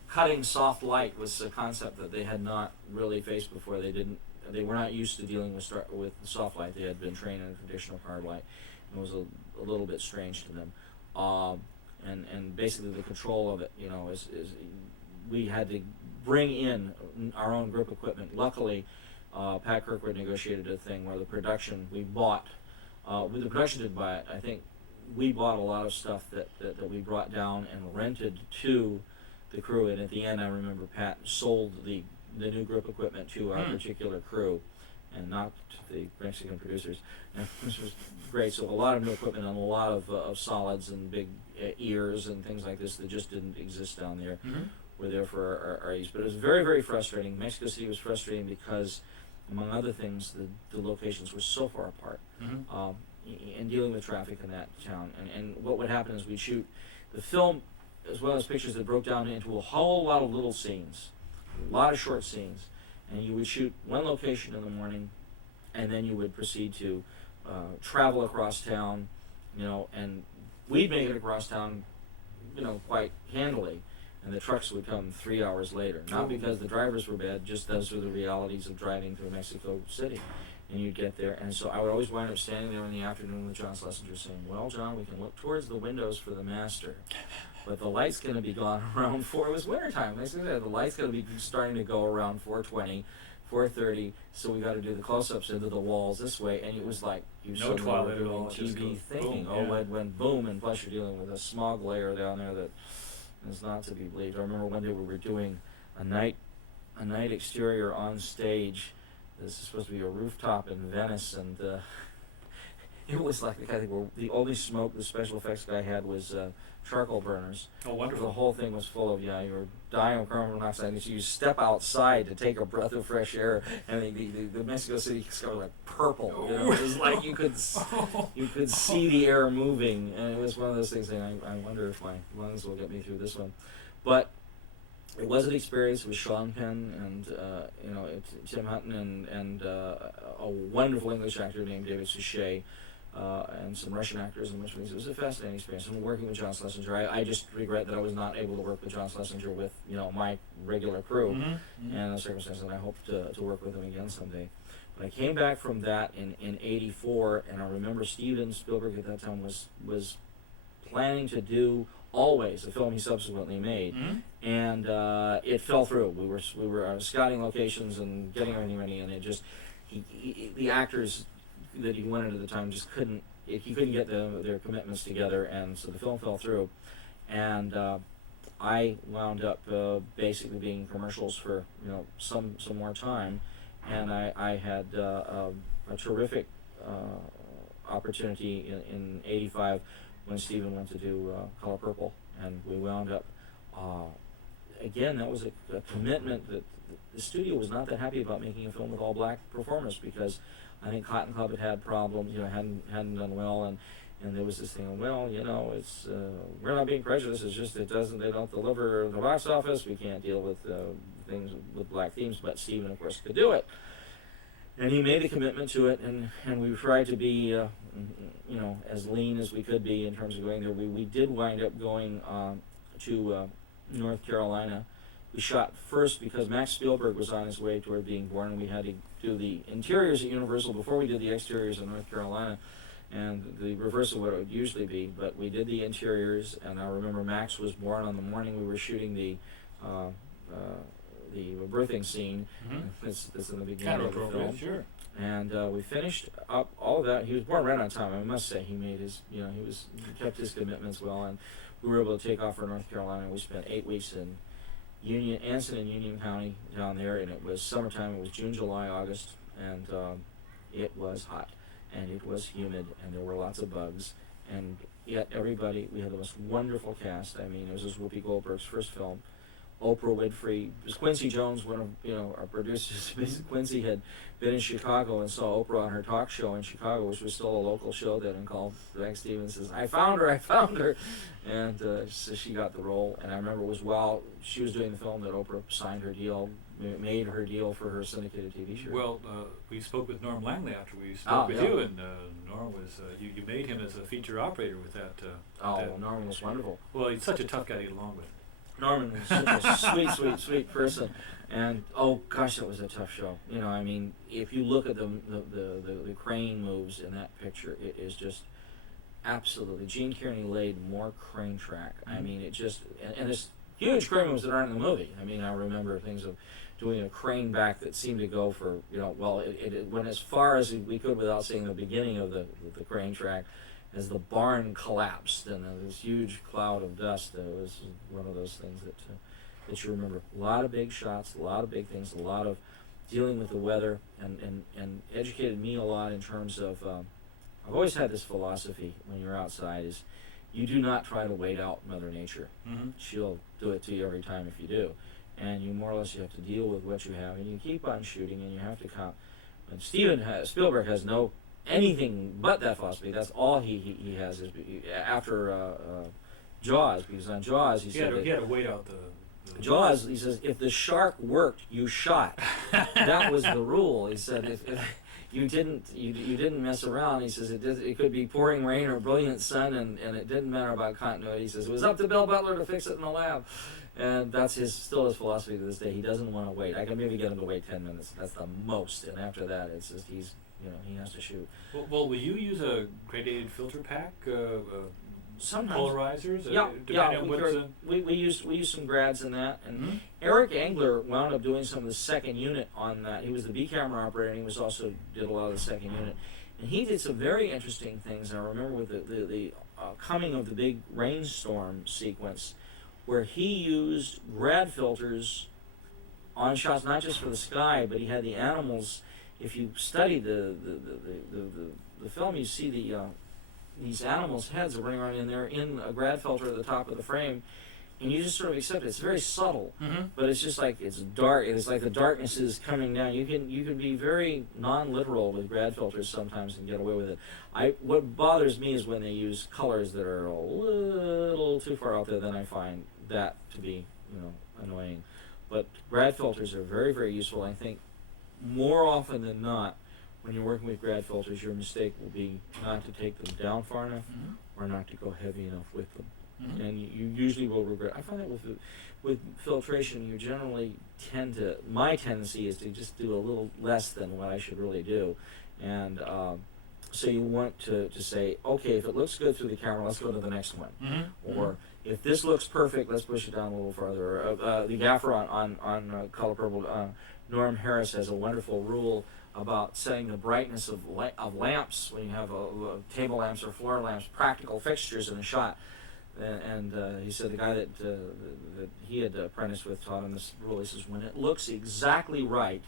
cutting soft light was a concept that they had not really faced before. They were not used to dealing with soft light. They had been trained in traditional hard light. It was a little bit strange to them. And basically the control of it, is we had to bring in our own grip equipment. Luckily, Pat Kirkwood negotiated a thing where the production we bought, the production did buy it. I think we bought a lot of stuff that we brought down and rented to the crew, and at the end I remember Pat sold the new grip equipment to our particular crew and not to the Mexican producers, and this was great. So a lot of new equipment and a lot of solids and big ears and things like this that just didn't exist down there were there for our use. But it was very, very frustrating. Mexico City was frustrating because, among other things, the locations were so far apart, and dealing with traffic in that town. And what would happen is we'd shoot the film as well as pictures that broke down into a whole lot of little scenes, a lot of short scenes, and you would shoot one location in the morning, and then you would proceed to travel across town, and we'd make it across town, quite handily, and the trucks would come 3 hours later. Not because the drivers were bad, just those were the realities of driving through Mexico City. And you'd get there, and so I would always wind up standing there in the afternoon with John Schlesinger saying, "Well, John, we can look towards the windows for the master, but the light's going to be gone around 4." It was wintertime. The light's going to be starting to go around 4:20, 4:30, so we got to do the close-ups into the walls this way, and it was like you no twilight at all. TV thinking, boom, when boom, and plus you're dealing with a smog layer down there that is not to be believed. I remember one day we were doing a night exterior on stage. This is supposed to be a rooftop in Venice, and it was like I think the only smoke the special effects guy had was charcoal burners. Oh, wonderful! The whole thing was full of you were dying of carbon monoxide. And so you step outside to take a breath of fresh air, and the Mexico City sky was like purple. It was like you could see the air moving, and it was one of those things. And I wonder if my lungs will get me through this one, but. It was an experience with Sean Penn and Tim Hutton and a wonderful English actor named David Suchet and some Russian actors and which means it was a fascinating experience. And working with John Schlesinger, I just regret that I was not able to work with John Schlesinger with my regular crew and the circumstances, and I hope to work with him again someday. But I came back from that in '84, and I remember Steven Spielberg at that time was planning to do Always, a film he subsequently made, and it fell through. We were scouting locations and getting everything ready, and it just the actors that he wanted at the time just couldn't get their commitments together, and so the film fell through, and I wound up basically being commercials for some more time, and I had a terrific opportunity in '85. When Stephen went to do Color Purple, and we wound up, again, that was a commitment that the studio was not that happy about making a film with all black performers, because I think Cotton Club had problems, hadn't done well, and there was this thing, it's we're not being prejudiced, it's just they don't deliver the box office, we can't deal with things with black themes, but Stephen, of course, could do it. And he made a commitment to it, and we tried to be, as lean as we could be in terms of going there. We did wind up going to North Carolina. We shot first because Max Spielberg was on his way toward being born, and we had to do the interiors at Universal before we did the exteriors in North Carolina, and the reverse of what it would usually be. But we did the interiors, and I remember Max was born on the morning we were shooting the birthing scene. That's in the beginning of the film. Sure. And we finished up all of that. He was born right on time. I must say, he made his, he kept his commitments well, and we were able to take off for North Carolina. We spent 8 weeks in Anson and Union County down there, and it was summertime. It was June, July, August, and it was hot, and it was humid, and there were lots of bugs, and yet everybody, we had the most wonderful cast. I mean, it was Whoopi Goldberg's first film. Oprah Winfrey, Quincy Jones, one of our producers. Quincy had been in Chicago and saw Oprah on her talk show in Chicago, which was still a local show then, and called Frank Stevens and says, I found her, and so she got the role. And I remember it was while she was doing the film that Oprah signed her deal, made her deal for her syndicated TV show. Well, we spoke with Norm Langley after we spoke with you, and Norm was, you made him as a feature operator with that. Norm was wonderful. Well, he's such a tough guy to get along with. Norman was such a sweet person, and oh gosh, that was a tough show. I mean, if you look at the crane moves in that picture, it is just absolutely. Gene Kearney laid more crane track. I mean, it just and there's huge crane moves that aren't in the movie. I mean, I remember things of doing a crane back that seemed to go for it went as far as we could without seeing the beginning of the crane track. As the barn collapsed and this huge cloud of dust, it was one of those things that you remember. A lot of big shots, a lot of big things, a lot of dealing with the weather, and educated me a lot in terms of. I've always had this philosophy when you're outside is, you do not try to wait out Mother Nature. Mm-hmm. She'll do it to you every time if you do, and you more or less you have to deal with what you have, and you keep on shooting, and you have to count. And Spielberg has no anything but that philosophy. That's all he has is after Jaws, because on Jaws he said he had to wait out the Jaws. He says if the shark worked, you shot. That was the rule. He said if you didn't mess around. He says it could be pouring rain or brilliant sun, and it didn't matter about continuity. He says it was up to Bill Butler to fix it in the lab. And that's still his philosophy to this day. He doesn't want to wait. I can maybe get him to wait 10 minutes. That's the most. And after that, it's just he has to shoot. Well, will you use a gradated filter pack? Sometimes. Polarizers? We use some grads in that. And mm-hmm. Eric Engler wound up doing some of the second unit on that. He was the B camera operator, and he was also did a lot of the second unit. And he did some very interesting things. And I remember with the coming of the big rainstorm sequence, where he used grad filters on shots, not just for the sky, but he had the animals. If you study the film, you see these animals' heads are running around in there in a grad filter at the top of the frame, and you just sort of accept it. It's very subtle, mm-hmm. but it's just like it's dark. It's like the darkness is coming down. You can be very non-literal with grad filters sometimes and get away with it. What bothers me is when they use colors that are a little too far out there. Then I find that to be annoying. But grad filters are very, very useful. I think more often than not, when you're working with grad filters, your mistake will be not to take them down far enough, mm-hmm. or not to go heavy enough with them. Mm-hmm. And you usually will regret. I find that with filtration, you generally my tendency is to just do a little less than what I should really do. And so you want to say, okay, if it looks good through the camera, let's go to the next one. Mm-hmm. Or if this looks perfect, let's push it down a little further. The gaffer on Color Purple, Norm Harris, has a wonderful rule about setting the brightness of lamps when you have table lamps or floor lamps, practical fixtures in a shot. And he said the guy that he had apprenticed with taught him this rule. He says, when it looks exactly right,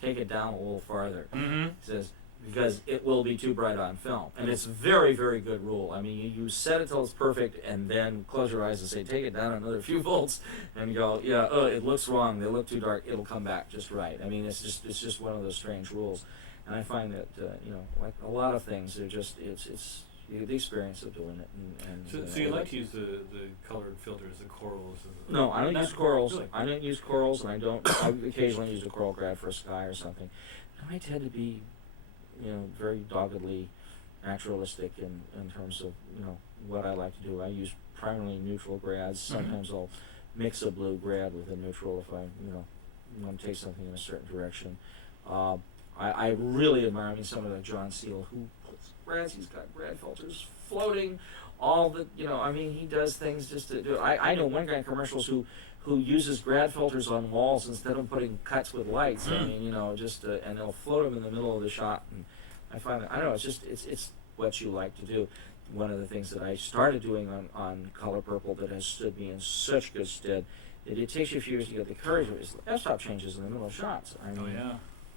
take it down a little farther. Mm-hmm. He says, because it will be too bright on film. And it's very, very good rule. I mean, you set it till it's perfect, and then close your eyes and say, take it down another few volts, and go, it looks wrong, they look too dark, it'll come back just right. I mean, it's just one of those strange rules. And I find that, like a lot of things, they're just, it's the experience of doing it. So you like to use the colored filters, the corals? No, I don't use corals. Really? I don't use corals, and I occasionally use a coral grad for a sky or something. And I tend to be very doggedly naturalistic in terms of, what I like to do. I use primarily neutral grads. Sometimes mm-hmm. I'll mix a blue grad with a neutral if I, want to take something in a certain direction. I really admire some of the John Seal, who puts grads, he's got grad filters floating, all the, he does things just to do it. I know one guy in commercials who who uses grad filters on walls instead of putting cuts with lights. I mean, you know, just and they'll float them in the middle of the shot. And I find that, I don't know, it's what you like to do. One of the things that I started doing on Color Purple that has stood me in such good stead, it takes you a few years to get the courage of it, is f-stop changes in the middle of shots. I mean,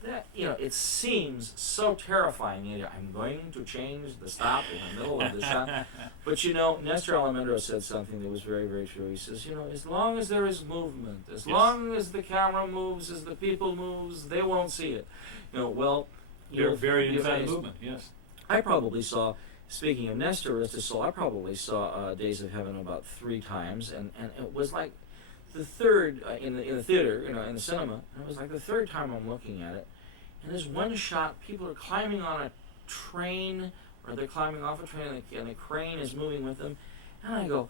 that, you know, it seems so terrifying. You know, I'm going to change the stop in the middle of the shot. But you know, Nestor Alejandro said something that was very, very true. He says, you know, as long as there is movement, as long as the camera moves, as the people moves, they won't see it. You know, well, you're very inside the movement. Yes. I probably saw, speaking of Nestor, I probably saw Days of Heaven about 3 times, and it was like the third in the theater, you know, in the cinema. And it was like the third time I'm looking at it. And there's one shot, people are climbing on a train, or they're climbing off a train, and the crane is moving with them. And I go,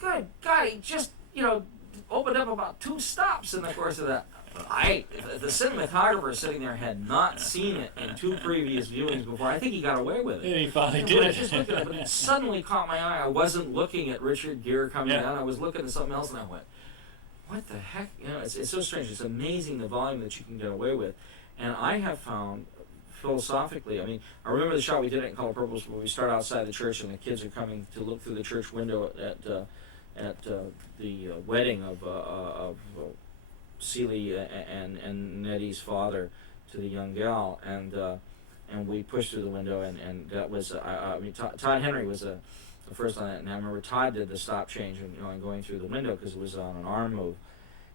good God, he just, you know, opened up about 2 stops in the course of that. The cinematographer sitting there had not seen it in 2 previous viewings before. I think he got away with it. And he finally did it. Just looking at it, but it suddenly caught my eye. I wasn't looking at Richard Gere coming down. I was looking at something else, and I went, what the heck? You know, it's so strange. It's amazing the volume that you can get away with. And I have found, philosophically, I mean, I remember the shot we did in Color Purple where we start outside the church and the kids are coming to look through the church window at the wedding of Celie and Nettie's father to the young gal, and we pushed through the window, and that was, I mean, Todd Henry was the first on that, and I remember Todd did the stop change and, you know, and going through the window because it was on an arm move,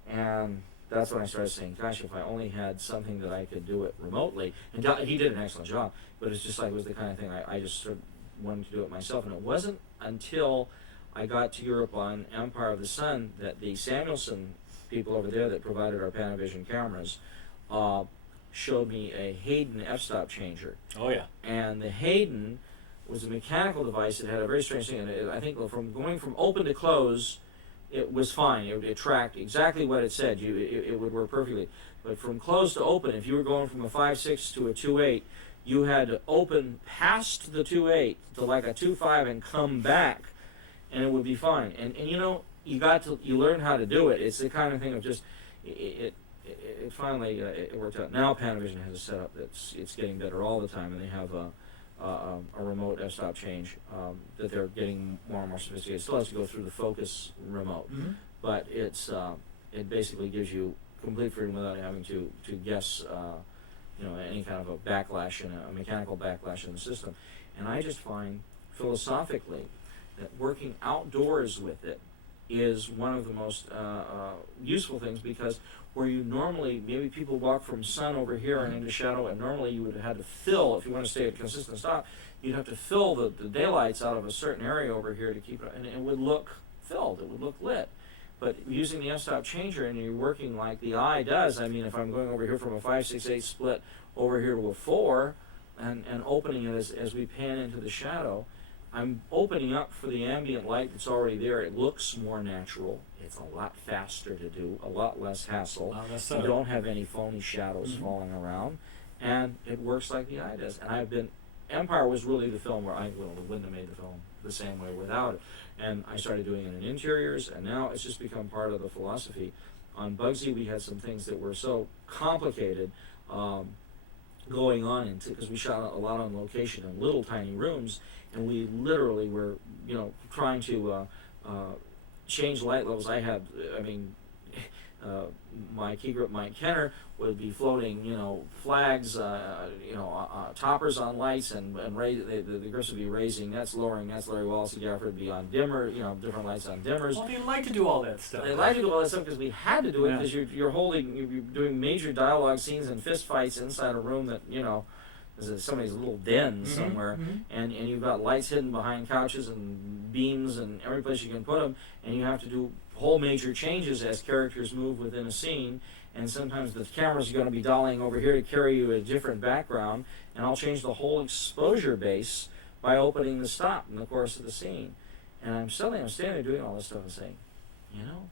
and that's when I started saying, gosh, if I only had something that I could do it remotely. And he did an excellent job, but it's just like, it was the kind of thing I just sort of wanted to do it myself. And it wasn't until I got to Europe on Empire of the Sun that the Samuelson people over there that provided our Panavision cameras showed me a Hayden f-stop changer. Oh, yeah. And the Hayden was a mechanical device that had a very strange thing. And I think from going from open to close, it was fine. It tracked exactly what it said. It would work perfectly. But from close to open, if you were going from a 5.6 to a 2.8, you had to open past the 2.8 to like a 2.5 and come back, and it would be fine. And you know, you learned how to do it. It's the kind of thing of just it finally it worked out. Now Panavision has a setup it's getting better all the time, and they have a remote f-stop change that they're getting more and more sophisticated. It still has to go through the focus remote, but it basically gives you complete freedom without having to guess you know, any kind of a backlash and a mechanical backlash in the system. And I just find philosophically that working outdoors with it is one of the most useful things, because where you normally, maybe people walk from sun over here and into shadow, and normally you would have had to fill, if you want to stay at a consistent stop, you'd have to fill the daylights out of a certain area over here to keep it, and it would look filled, it would look lit. But using the f-stop changer and you're working like the eye does, I mean, if I'm going over here from a 5.6/8 split over here to a 4, and opening it as we pan into the shadow, I'm opening up for the ambient light that's already there. It looks more natural. It's a lot faster to do, a lot less hassle. You don't have any phony shadows falling around, and it works like the eye does. And Empire was really the film where I wouldn't have made the film the same way without it. And I started doing it in interiors, and now it's just become part of the philosophy. On Bugsy, we had some things that were so complicated going on, because we shot a lot on location in little tiny rooms, and we literally were, you know, trying to change light levels. My key grip Mike Kenner would be floating, you know, flags, toppers on lights, and the grips would be raising, that's lowering. Larry Wallace Gaffer would be on dimmer, you know, different lights on dimmers. Well, they like to do all that stuff. They like to do all that stuff because we had to do it, because you're doing major dialogue scenes and fist fights inside a room that, you know, is somebody's little den somewhere, and you've got lights hidden behind couches and beams and every place you can put them, and you have to do whole major changes as characters move within a scene, and sometimes the camera's going to be dollying over here to carry you a different background, and I'll change the whole exposure base by opening the stop in the course of the scene. And I'm standing there doing all this stuff and saying, you know,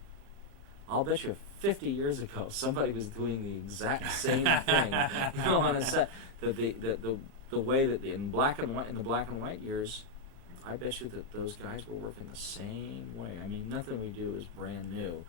I'll bet you 50 years ago somebody was doing the exact same thing, on a set. The way that in the black and white years, I bet you that those guys were working the same way. I mean, nothing we do is brand new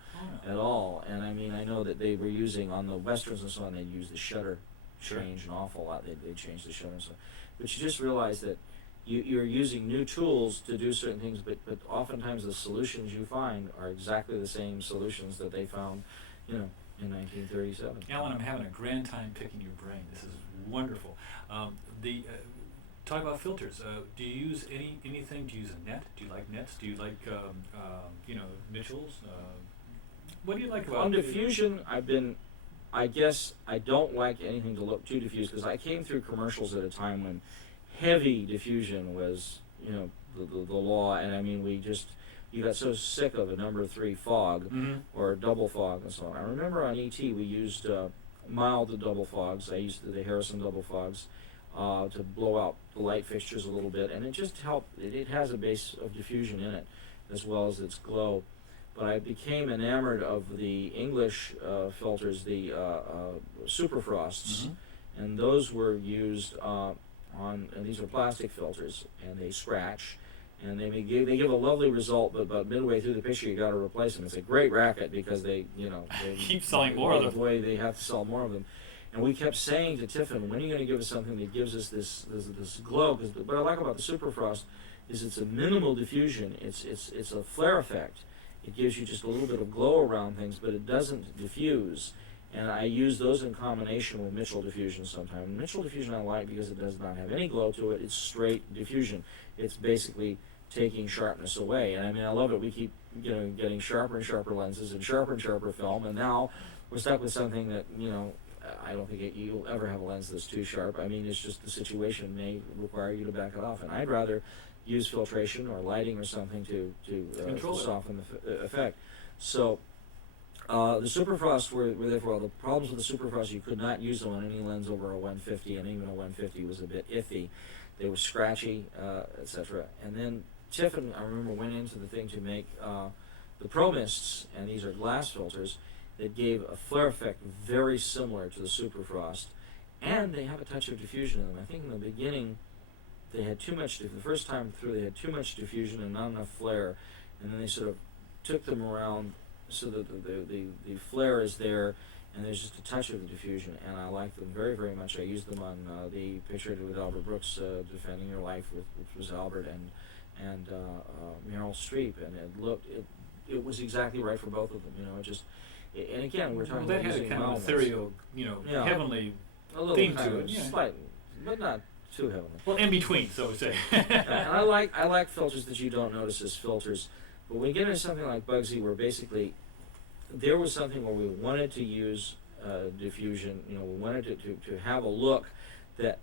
at all. And I mean, I know that they were using, on the Westerns and so on, they'd use the shutter change an awful lot. They'd change the shutter and so on. But you just realize that you're using new tools to do certain things, but oftentimes the solutions you find are exactly the same solutions that they found, in 1937. Alan, I'm having a grand time picking your brain. This is wonderful. Talk about filters. Do you use anything? Do you use a net? Do you like nets? Do you like Mitchells? What do you like about on diffusion? I guess I don't like anything to look too diffuse, because I came through commercials at a time when heavy diffusion was the law, and I mean you got so sick of a number 3 fog or double fog and so on. I remember on ET we used mild double fogs. I used the Harrison double fogs to blow out the light fixtures a little bit, and it just helped. It has a base of diffusion in it as well as its glow. But I became enamored of the English filters, the Superfrosts, and those were used and these are plastic filters, and they scratch, and they give a lovely result, but about midway through the picture you got to replace them. It's a great racket because they keep selling more of them. Way they have to sell more of them, and we kept saying to Tiffin, when are you going to give us something that gives us this glow? Because what I like about the Superfrost is it's a minimal diffusion. It's a flare effect. It gives you just a little bit of glow around things, but it doesn't diffuse. And I use those in combination with Mitchell diffusion sometimes. Mitchell diffusion I like because it does not have any glow to it. It's straight diffusion. It's basically taking sharpness away. And I mean, I love it. We keep getting sharper and sharper lenses and sharper film. And now we're stuck with something that, I don't think you'll ever have a lens that's too sharp. I mean, it's just the situation may require you to back it off. And I'd rather use filtration or lighting or something to soften the effect. So the Superfrost were there for all. The problems with the Superfrost, you could not use them on any lens over a 150, and even a 150 was a bit iffy. They were scratchy, etc. And then Tiffin, I remember, went into the thing to make the Pro Mists, and these are glass filters that gave a flare effect very similar to the Superfrost, and they have a touch of diffusion in them. I think in the beginning they had too much. The first time through, they had too much diffusion and not enough flare, and then they sort of took them around so that the flare is there, and there's just a touch of the diffusion, and I like them very, very much. I used them on the picture I did with Albert Brooks, Defending Your Life, which was Albert and Meryl Streep, and it was exactly right for both of them. And again, we're talking that about had using a kind of mild ethereal, heavenly theme to it, slightly, but not too heavenly. Well, in between, so to say. And I like filters that you don't notice as filters, but when you get into something like Bugsy, where basically there was something where we wanted to use diffusion, we wanted to have a look that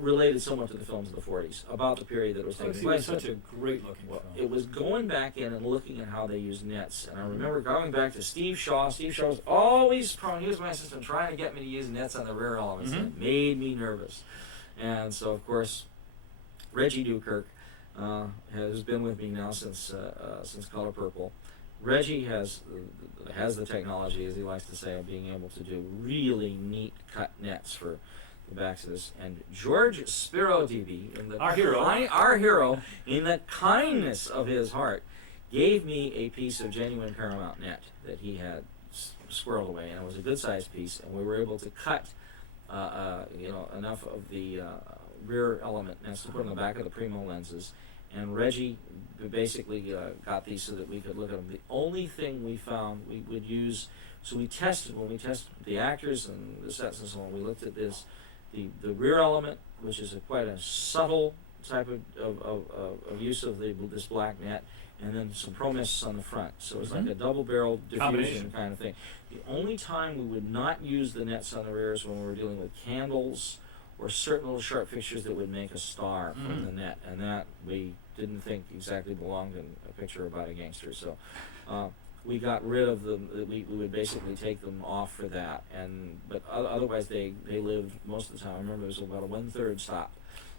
related somewhat to the films of the 40s, about the period that it was taking place. It was such a great looking film. It was going back in and looking at how they used nets. And I remember going back to Steve Shaw. Steve Shaw was always prone, he was my assistant, trying to get me to use nets on the rear elements. And it made me nervous. And so, of course, Reggie Dukirk has been with me now since Color Purple. Reggie has the technology, as he likes to say, of being able to do really neat cut nets for the backs of this. And George Spiro DB, our hero, in the kindness of his heart, gave me a piece of genuine Paramount net that he had squirreled away, and it was a good sized piece, and we were able to cut enough of the rear element nets to put on the back of the Primo lenses. And Reggie basically got these so that we could look at them. The only thing we found we would use, so when we tested the actors and the sets and so on, we looked at this, the rear element, which is quite a subtle type of use of this black net, and then some Pro Mists on the front. So it's like a double-barreled diffusion kind of thing. The only time we would not use the nets on the rear is when we were dealing with candles or certain little sharp fixtures that would make a star from the net, and that we didn't think exactly belonged in a picture about a gangster. So we got rid of them. We would basically take them off for that, but otherwise they lived most of the time. I remember it was about a 1/3 stop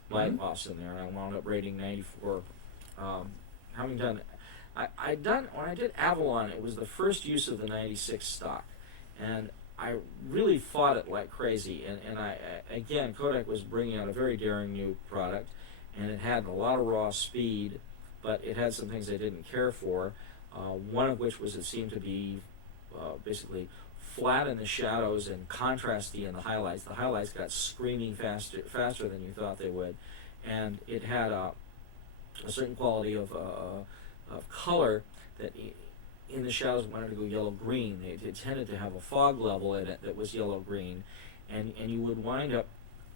light loss in there, and I wound up rating 94. Having done, when I did Avalon, it was the first use of the 96 stock, and I really fought it like crazy. And again, Kodak was bringing out a very daring new product, and it had a lot of raw speed, but it had some things I didn't care for. One of which was it seemed to be basically flat in the shadows and contrasty in the highlights. The highlights got screaming faster than you thought they would, and it had a certain quality of color that in the shadows wanted to go yellow-green. It tended to have a fog level in it that was yellow-green, and you would wind up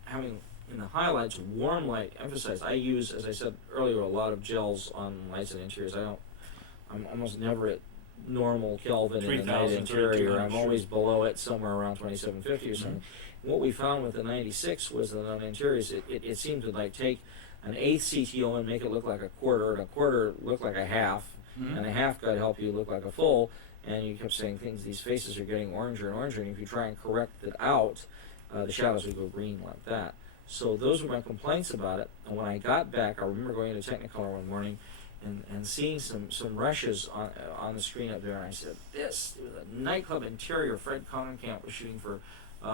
having in the highlights warm light emphasized. I use, as I said earlier, a lot of gels on lights and interiors. I'm almost never at normal Kelvin in the night interior. I'm always below it, somewhere around 2750 or something. Mm-hmm. What we found with the 96 was that on interiors, it seemed to like take an eighth CTO and make it look like a quarter, and a quarter look like a half, mm-hmm. and a half could help you look like a full. And you kept saying these faces are getting oranger and oranger, and if you try and correct it out, the shadows would go green like that. So those were my complaints about it. And when I got back, I remember going into Technicolor one morning and seeing some rushes on the screen up there, and I said, it was a nightclub interior. Fred Congenkamp was shooting for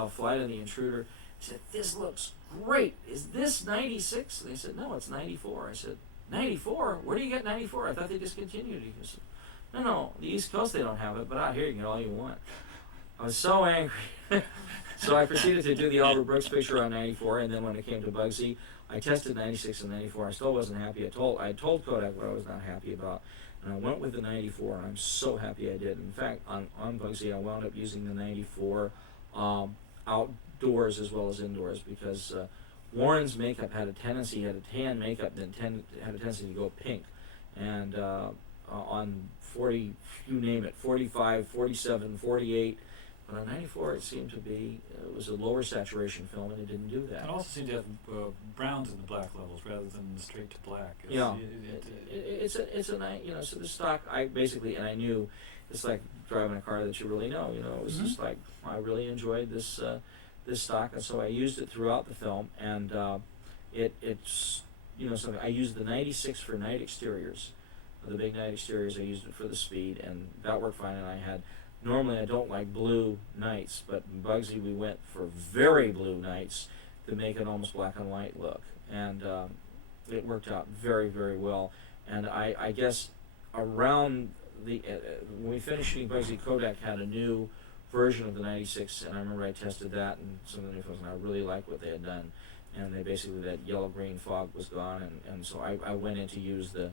Flight of the Intruder. He said, this looks great. Is this 96? They said, no, it's 94. I said, 94? Where do you get 94? I thought they discontinued it. He said, no, the East Coast they don't have it, but out here you can get all you want. I was so angry. So I proceeded to do the Albert Brooks picture on 94, and then when it came to Bugsy, I tested 96 and 94. I still wasn't happy. I told Kodak what I was not happy about, and I went with the 94, and I'm so happy I did. In fact, on Bugsy, I wound up using the 94 outdoors as well as indoors, because Warren's makeup had a tendency, had a tan makeup, then had a tendency to go pink. And on 40, you name it, 45, 47, 48, but on 94 it seemed to be, it was a lower saturation film, and it didn't do that. It also seemed to have browns in the black levels rather than straight to black. So the stock, I knew, it's like driving a car that you really know, it was mm-hmm. just like, I really enjoyed this stock, and so I used it throughout the film, and it's, so I used the 96 for night exteriors, the big night exteriors. I used it for the speed, and that worked fine. And normally I don't like blue nights, but in Bugsy we went for very blue nights to make an almost black and white look, and it worked out very, very well. And I guess around when we finished shooting Bugsy, Kodak had a new version of the 96, and I remember I tested that and some of the new films, and I really liked what they had done. And they basically, that yellow-green fog was gone, and so I went in to use the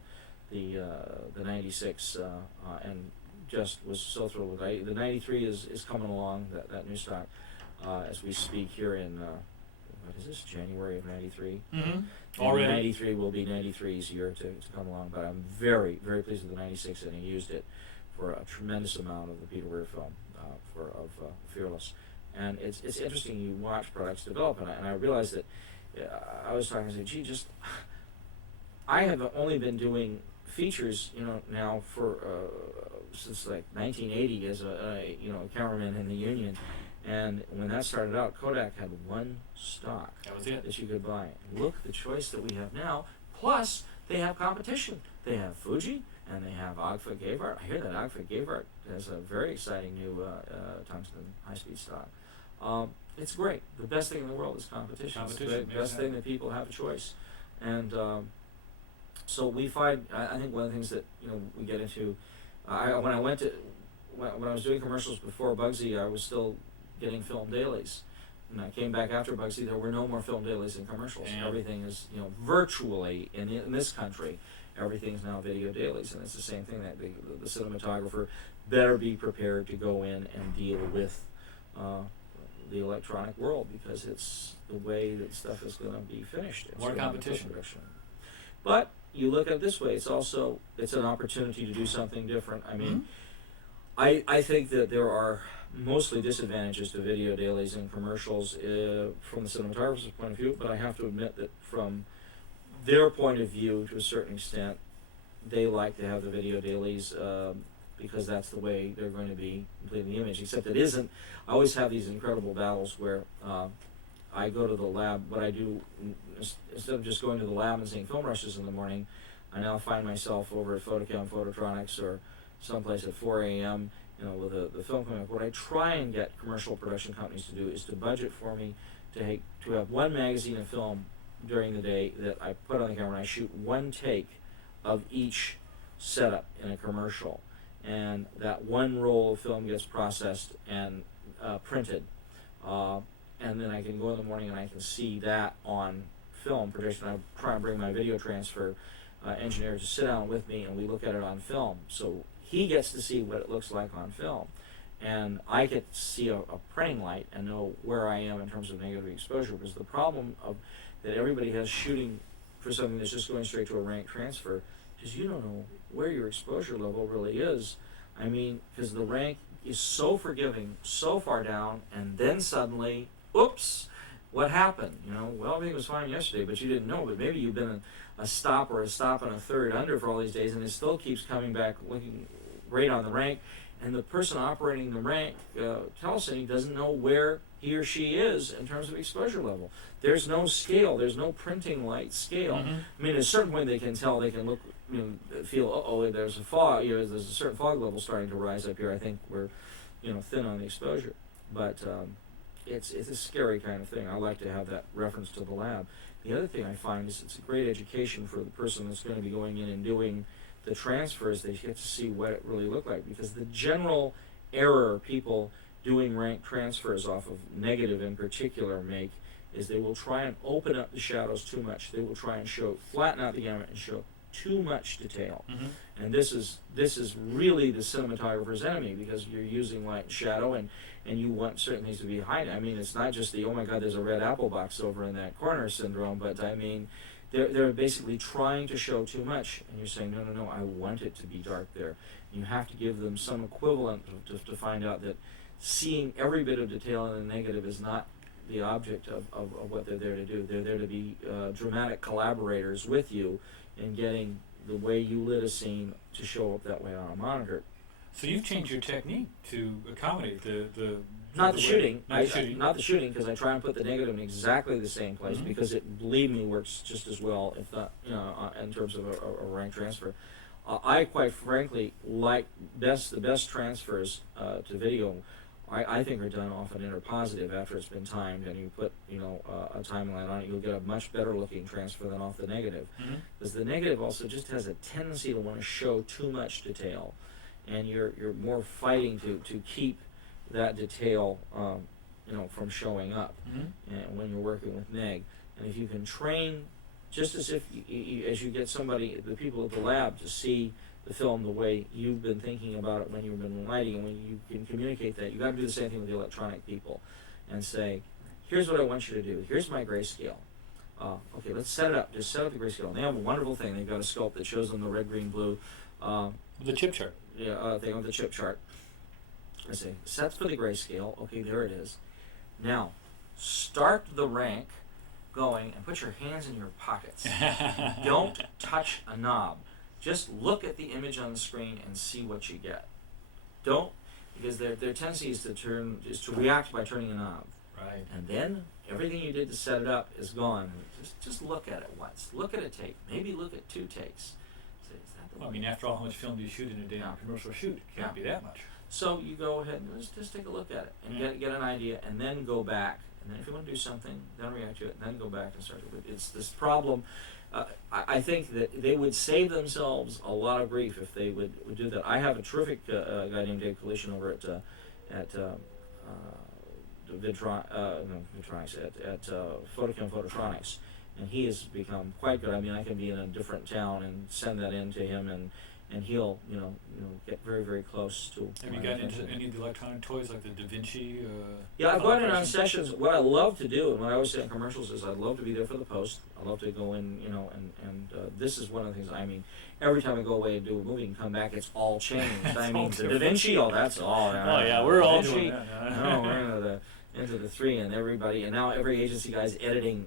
96 and just was so thrilled with it. The 93 is coming along, that new stock, as we speak here in what is this, January of 93? Mm-hmm. Already. 93 will be 93's year to come along, but I'm very, very pleased with the 96, and he used it for a tremendous amount of the Peter Weir film of Fearless. And it's interesting, you watch products develop, and I realized that I was talking, I said, gee, I have only been doing features, now for since like 1980 as a cameraman in the Union, and when that started out, Kodak had one stock that you could buy. Look at the choice that we have now. Plus, they have competition. They have Fuji and they have Agfa Gavart. I hear that Agfa Gavart has a very exciting new tungsten high-speed stock. It's great. The best thing in the world is competition. It's the best thing that people have a choice. And so we find, I think one of the things that we get into, when I was doing commercials before Bugsy, I was still getting film dailies. And I came back after Bugsy, there were no more film dailies and commercials. Damn. Everything is, virtually, in this country, everything's now video dailies. And it's the same thing, that the cinematographer better be prepared to go in and deal with the electronic world, because it's the way that stuff is going to be finished. More competition. But you look at it this way, it's an opportunity to do something different. I mean, mm-hmm. I think that there are mostly disadvantages to video dailies and commercials from the cinematographer's point of view, but I have to admit that from their point of view, to a certain extent, they like to have the video dailies because that's the way they're going to be completing the image, except it isn't. I always have these incredible battles where I go to the lab. What I do, instead of just going to the lab and seeing film rushes in the morning, I now find myself over at Photochem, Phototronics, or someplace at 4 a.m., with the film coming up. What I try and get commercial production companies to do is to budget for me to have one magazine of film during the day that I put on the camera, and I shoot one take of each setup in a commercial, and that one roll of film gets processed and printed, and then I can go in the morning and I can see that on film projection. I try and bring my video transfer engineer to sit down with me, and we look at it on film, so he gets to see what it looks like on film, and I get to see a printing light and know where I am in terms of negative exposure. Because the problem that everybody has shooting for something that's just going straight to a rank transfer is you don't know where your exposure level really is. I mean, because the rank is so forgiving, so far down, and then suddenly, oops, what happened? Well, everything was fine yesterday, but you didn't know. But maybe you've been a stop or a stop and a third under for all these days, and it still keeps coming back looking great on the rank. And the person operating the rank telecine doesn't know where he or she is in terms of exposure level. There's no scale. There's no printing light scale. Mm-hmm. I mean, at a certain point they can tell. They can look, feel. There's a fog. There's a certain fog level starting to rise up here. I think we're, thin on the exposure. But it's a scary kind of thing. I like to have that reference to the lab. The other thing I find is it's a great education for the person that's going to be going in and doing the transfers. They get to see what it really looked like, because the general error people doing rank transfers off of negative in particular make is they will try and open up the shadows too much. They will try and flatten out the gamut and show too much detail. Mm-hmm. And this is really the cinematographer's enemy, because you're using light and shadow, and you want certain things to be hidden. I mean, it's not just the, oh my God, there's a red apple box over in that corner syndrome, but I mean, they're basically trying to show too much, and you're saying, no, I want it to be dark there. You have to give them some equivalent to find out that seeing every bit of detail in the negative is not the object of what they're there to do. They're there to be dramatic collaborators with you in getting the way you lit a scene to show up that way on a monitor. So you've changed your technique to accommodate the Not the shooting. Not the shooting. Because I try and put the negative in exactly the same place, Mm-hmm. because it, believe me, works just as well, if not, in terms of a rank transfer. I quite frankly like the best transfers to video. I think are done often interpositive after it's been timed, and you put a timeline on it. You'll get a much better looking transfer than off the negative, because the negative also just has a tendency to want to show too much detail, and you're more fighting to keep that detail from showing up and when you're working with neg. And if you can train, just as if as you get the people at the lab to see the film the way you've been thinking about it when you've been lighting, and when you can communicate that, you got to do the same thing with the electronic people and say, here's what I want you to do. Here's my grayscale. Okay, let's set it up. Just set up the grayscale. And they have a wonderful thing. They've got a sculpt that shows them the red, green, blue. The chip chart. Yeah, thing on the chip chart. I say, set for the grayscale. Okay, there it is. Now, start the rank going and put your hands in your pockets. Don't touch a knob. Just look at the image on the screen and see what you get. Don't, because their tendency is to react by turning a knob. Right. And then everything you did to set it up is gone. Just look at it once. Look at a take. Maybe look at two takes. Say, is that the Well, I one? mean, after all, how much film do you shoot in a day on a commercial shoot? It can't be that much. So you go ahead and just take a look at it and get an idea, and then go back. And then if you want to do something, then react to it, and then go back and start to. It's this problem. I think that they would save themselves a lot of grief if they would do that. I have a terrific guy named Dave Kalishin over at Photochem Phototronics, and he has become quite good. I mean, I can be in a different town and send that in to him, and he'll get very, very close to. Have you gotten into any of the electronic toys like the Da Vinci? Yeah, I've gone in on sessions. What I love to do, and what I always say in commercials, is I'd love to be there for the post. I love to go in, and this is one of the things. I mean, every time I go away and do a movie and come back, it's all changed. I mean, the Da Vinci, that's all. Oh yeah, we're all doing that. No, we're into the 3, and everybody, and now every agency guy's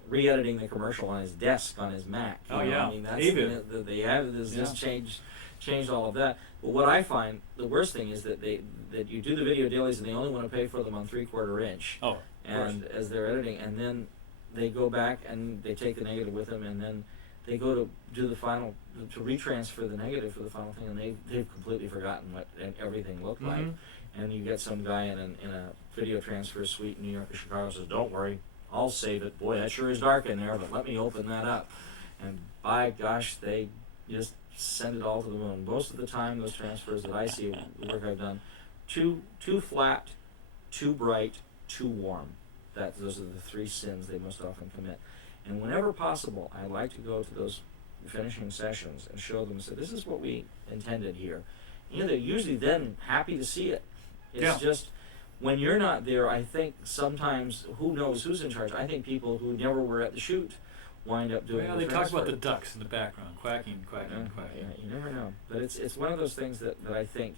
re-editing the commercial on his desk on his Mac. Oh yeah, I mean, that's they have this changed all of that. But what I find the worst thing is that you do the video dailies and they only want to pay for them on 3/4 inch. Oh, and as they're editing, and then they go back and they take the negative with them, and then they go to do the final to retransfer the negative for the final thing, and they've completely forgotten what everything looked like. And you get some guy in a video transfer suite in New York or Chicago says, "Don't worry, I'll save it. Boy, that sure is dark in there, but let me open that up. And by gosh, they just send it all to the moon. Most of the time, those transfers that I see, the work I've done, too flat, too bright, too warm. Those are the three sins they most often commit. And whenever possible, I like to go to those finishing sessions and show them, say, this is what we intended here. You know, they're usually then happy to see it. It's just, when you're not there, I think sometimes, who knows who's in charge? I think people who never were at the shoot wind up doing they talk about the ducks in the background, quacking. Yeah, you never know. But it's one of those things that I think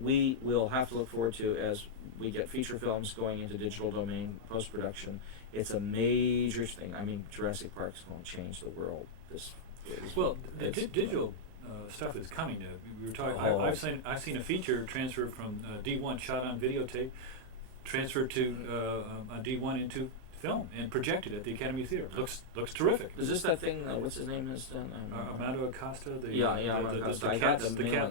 we will have to look forward to as we get feature films going into digital domain post-production. It's a major thing. I mean, Jurassic Park's going to change the world. Digital stuff is coming. We were talking. I've seen a feature transfer from D1 shot on videotape, transferred to D1 into film and projected at the Academy Theater. Looks terrific. Is this that thing? What's his name? Has done? Amado Acosta. The cat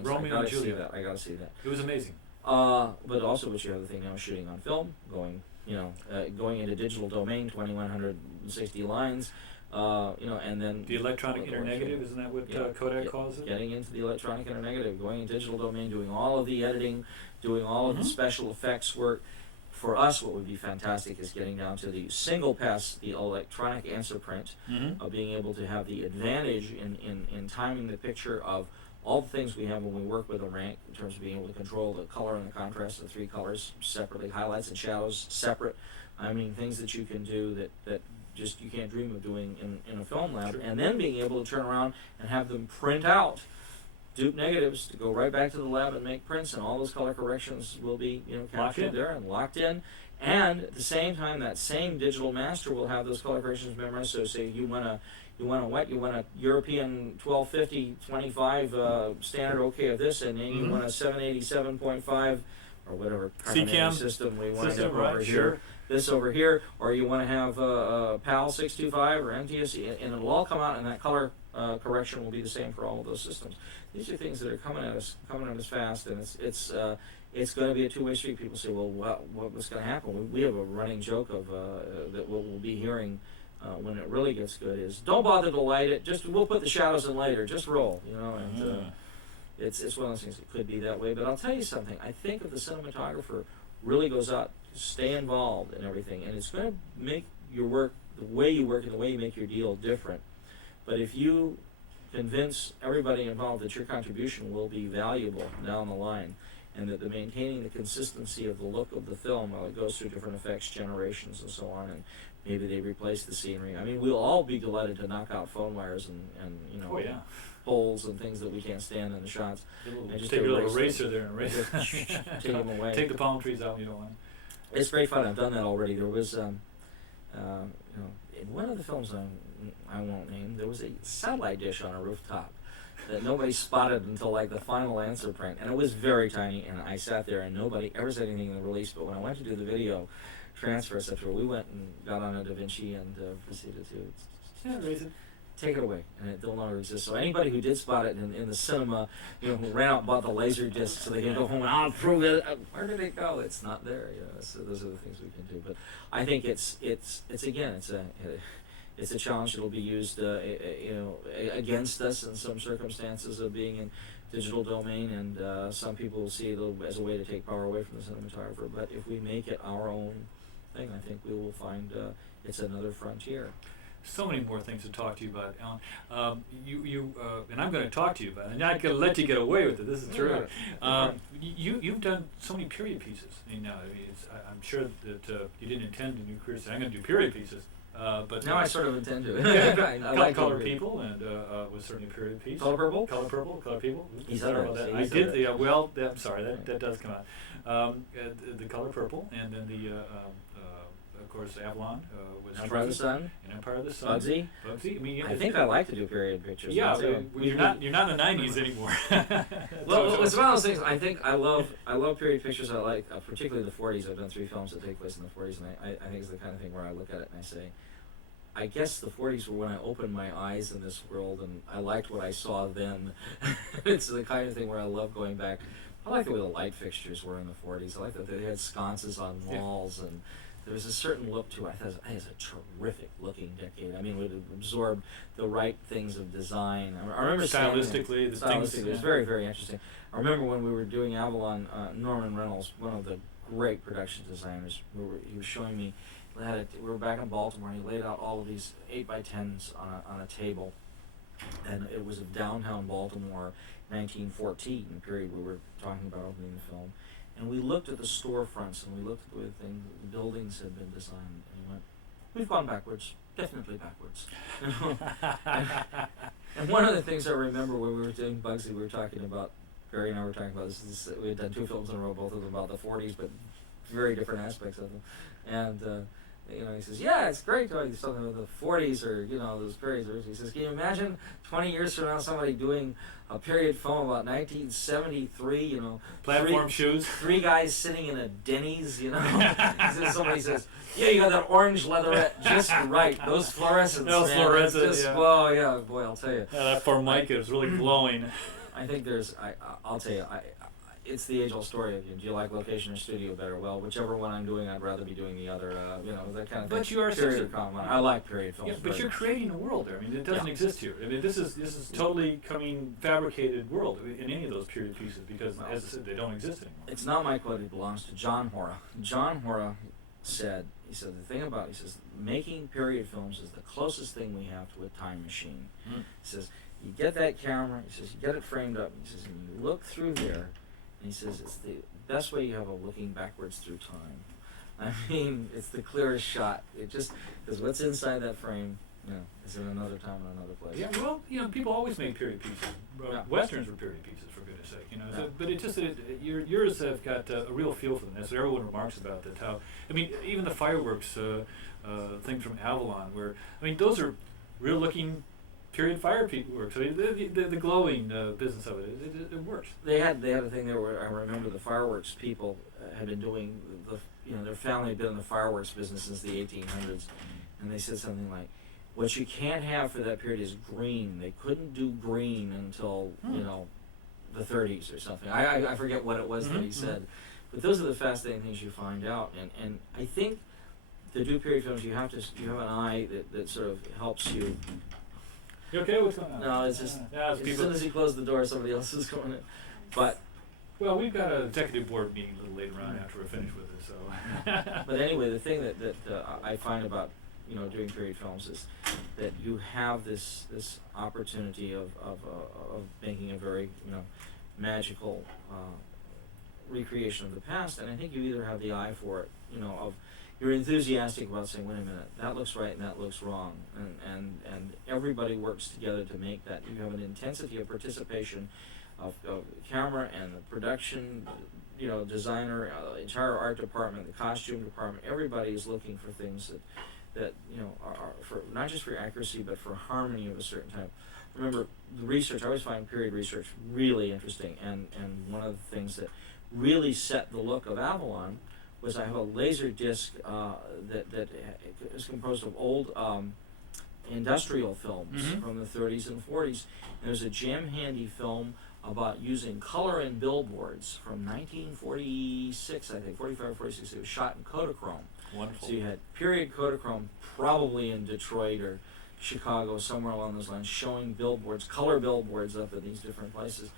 Romeo and Juliet. I gotta see that. It was amazing. But also, what you have the thing now, shooting on film, going into digital domain, 2160 lines. And then the electronic internegative, isn't that what Kodak calls it? Getting into the electronic internegative, going in digital domain, doing all of the editing, doing all of the special effects work. For us, what would be fantastic is getting down to the single pass, the electronic answer print, of being able to have the advantage in timing the picture of all the things we have when we work with a rank, in terms of being able to control the color and the contrast of the three colors separately, highlights and shadows separate. I mean, things that you can do that just you can't dream of doing in a film lab, and then being able to turn around and have them print out dupe negatives to go right back to the lab and make prints, and all those color corrections will be captured there and locked in. And at the same time, that same digital master will have those color corrections memorized. So say you want a European 1250 25 standard okay of this, and then you want a 787.5 or whatever CCAM system we want to have right, over here. sure. This over here, or you want to have PAL 625 or MTSC, and it'll all come out, and that color correction will be the same for all of those systems. These are things that are coming at us fast, and it's going to be a two-way street. People say, well, what's going to happen? We have a running joke of that we'll be hearing when it really gets good is, don't bother to light it, we'll put the shadows in later, just roll, and it's one of those things that could be that way. But I'll tell you something, I think if the cinematographer really goes out, stay involved in everything, and it's going to make your work, the way you work and the way you make your deal different. But if you convince everybody involved that your contribution will be valuable down the line, and that the maintaining the consistency of the look of the film while it goes through different effects generations and so on, and maybe they replace the scenery. I mean, we'll all be delighted to knock out phone wires and holes and things that we can't stand in the shots. And just take your little eraser there and erase take them away. Take the palm trees out. You don't want. It's great fun. I've done that already. There was, in one of the films I won't name, there was a satellite dish on a rooftop that nobody spotted until like the final answer print, and it was very tiny. And I sat there, and nobody ever said anything in the release. But when I went to do the video transfer, etc., we went and got on a DaVinci and proceeded to take it away, and it no longer exists. So anybody who did spot it in the cinema, who ran out and bought the laser disc so they can go home and I'll prove it. Where did it go? It's not there. So those are the things we can do. But I think it's a challenge that'll be used against us in some circumstances of being in digital domain, and some people will see it as a way to take power away from the cinematographer. But if we make it our own thing, I think we will find it's another frontier. So many more things to talk to you about, Alan. And I'm going to talk to you about it. I'm not going to let you get away with it. This is terrific. You've done so many period pieces. I'm sure that you didn't intend in your career to say, I'm going to do period pieces. But now I sort of intend to. I like Color People, and was certainly a period piece. Color Purple? Color People. Sorry about that. I did. I'm sorry. That does come out. The Color Purple, and then of course, Avalon was Empire of the Sun. And Empire of the Sun. Bugsy. I think I like to do period pictures. Yeah, you're not in the 90s anymore. Well, it's one of those things. I think I love period pictures. I like particularly the 40s. I've done 3 films that take place in the 40s, and I think it's the kind of thing where I look at it and I say, I guess the 40s were when I opened my eyes in this world, and I liked what I saw then. It's the kind of thing where I love going back. I like the way the light fixtures were in the 40s. I like that they had sconces on walls and there was a certain look to it. I thought it was a terrific looking decade. I mean, it absorbed the right things of design. I remember stylistically, it was very, very interesting. I remember when we were doing Avalon, Norman Reynolds, one of the great production designers, he was showing me, we were back in Baltimore, and he laid out all of these 8x10s on a table, and it was of downtown Baltimore, 1914, the period we were talking about opening the film. And we looked at the storefronts, and we looked at the way the buildings had been designed, and he went, "We've gone backwards, definitely backwards." And one of the things I remember when we were doing Bugsy, we were talking about, Barry and I were talking about this, we had done 2 films in a row, both of them about the 40s, but very different aspects of them. And he says, "Yeah, it's great doing something with the 40s or, those periods." He says, "Can you imagine 20 years from now somebody doing a period film about 1973, platform shoes, 3 guys sitting in a Denny's, Somebody says, 'Yeah, you got that orange leatherette just right. Those fluorescents, yeah. Whoa, yeah, boy, I'll tell you." Yeah, that Formica is really glowing. I think I'll tell you, it's the age-old story of, do you like location or studio better? Well, whichever one I'm doing, I'd rather be doing the other, that kind of thing. But you are I like period films. Yeah, but you're creating a world there. I mean, it doesn't exist here. I mean, this is totally fabricated world in any of those period pieces because, as I said, they don't exist anymore. It's not my quote. It belongs to John Hora. John Hora said, he said, making period films is the closest thing we have to a time machine. He says, you get that camera, he says, you get it framed up, he says, and you look through there, and he says, it's the best way you have of looking backwards through time. I mean, it's the clearest shot. It just, because what's inside that frame, is in another time and another place. Yeah, well, people always make period pieces. Westerns were period pieces, for goodness sake, So, but it just, yours have got a real feel for them. That's what everyone remarks about that. How, I mean, even the fireworks thing from Avalon, where, I mean, those are real looking period fireworks. I mean, the glowing business of it works. They had a thing there where I remember the fireworks people had been doing their family had been in the fireworks business since the 1800s, and they said something like, "What you can't have for that period is green." They couldn't do green until the 30s or something. I forget what it was that he said, but those are the fascinating things you find out, and I think to do period films you have an eye that sort of helps you. You okay? What's going on? No, it's just as soon as you close the door, somebody else is going in. But well, we've got an executive board meeting a little later on after we're finished with it. So. But anyway, the thing that I find about doing period films is that you have this opportunity of making a very magical recreation of the past, and I think you either have the eye for it, of you're enthusiastic about saying, wait a minute, that looks right and that looks wrong, and everybody works together to make that. You have an intensity of participation of camera and the production, designer, entire art department, the costume department. Everybody is looking for things that are for not just for accuracy but for harmony of a certain type. Remember, the research, I always find period research really interesting, and one of the things that really set the look of Avalon was I have a laser disc that is composed of old industrial films from the 30s and 40s. And there's a jam handy film about using color in billboards from 1946, I think, 45 or 46. It was shot in Kodachrome. Wonderful. So you had period Kodachrome, probably in Detroit or Chicago, somewhere along those lines, showing billboards, color billboards up in these different places.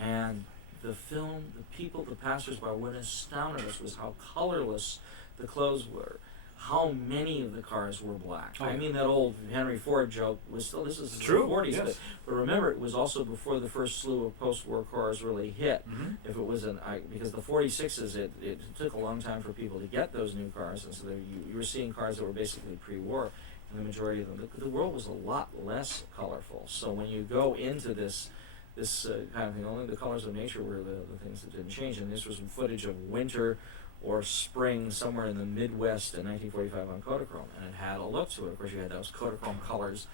And the film, the people, the passersby, what astounded us was how colorless the clothes were. How many of the cars were black. Oh, I mean, that old Henry Ford joke was still, this is true, the 40s, yes. but remember, it was also before the first slew of post-war cars really hit. If it was because the 46s, it took a long time for people to get those new cars, and so you were seeing cars that were basically pre-war, and the majority of them, the world was a lot less colorful. So when you go into this kind of thing, only the colors of nature were the things that didn't change, and this was footage of winter or spring somewhere in the Midwest in 1945 on Kodachrome, and it had a look to it. Of course, you had those Kodachrome colors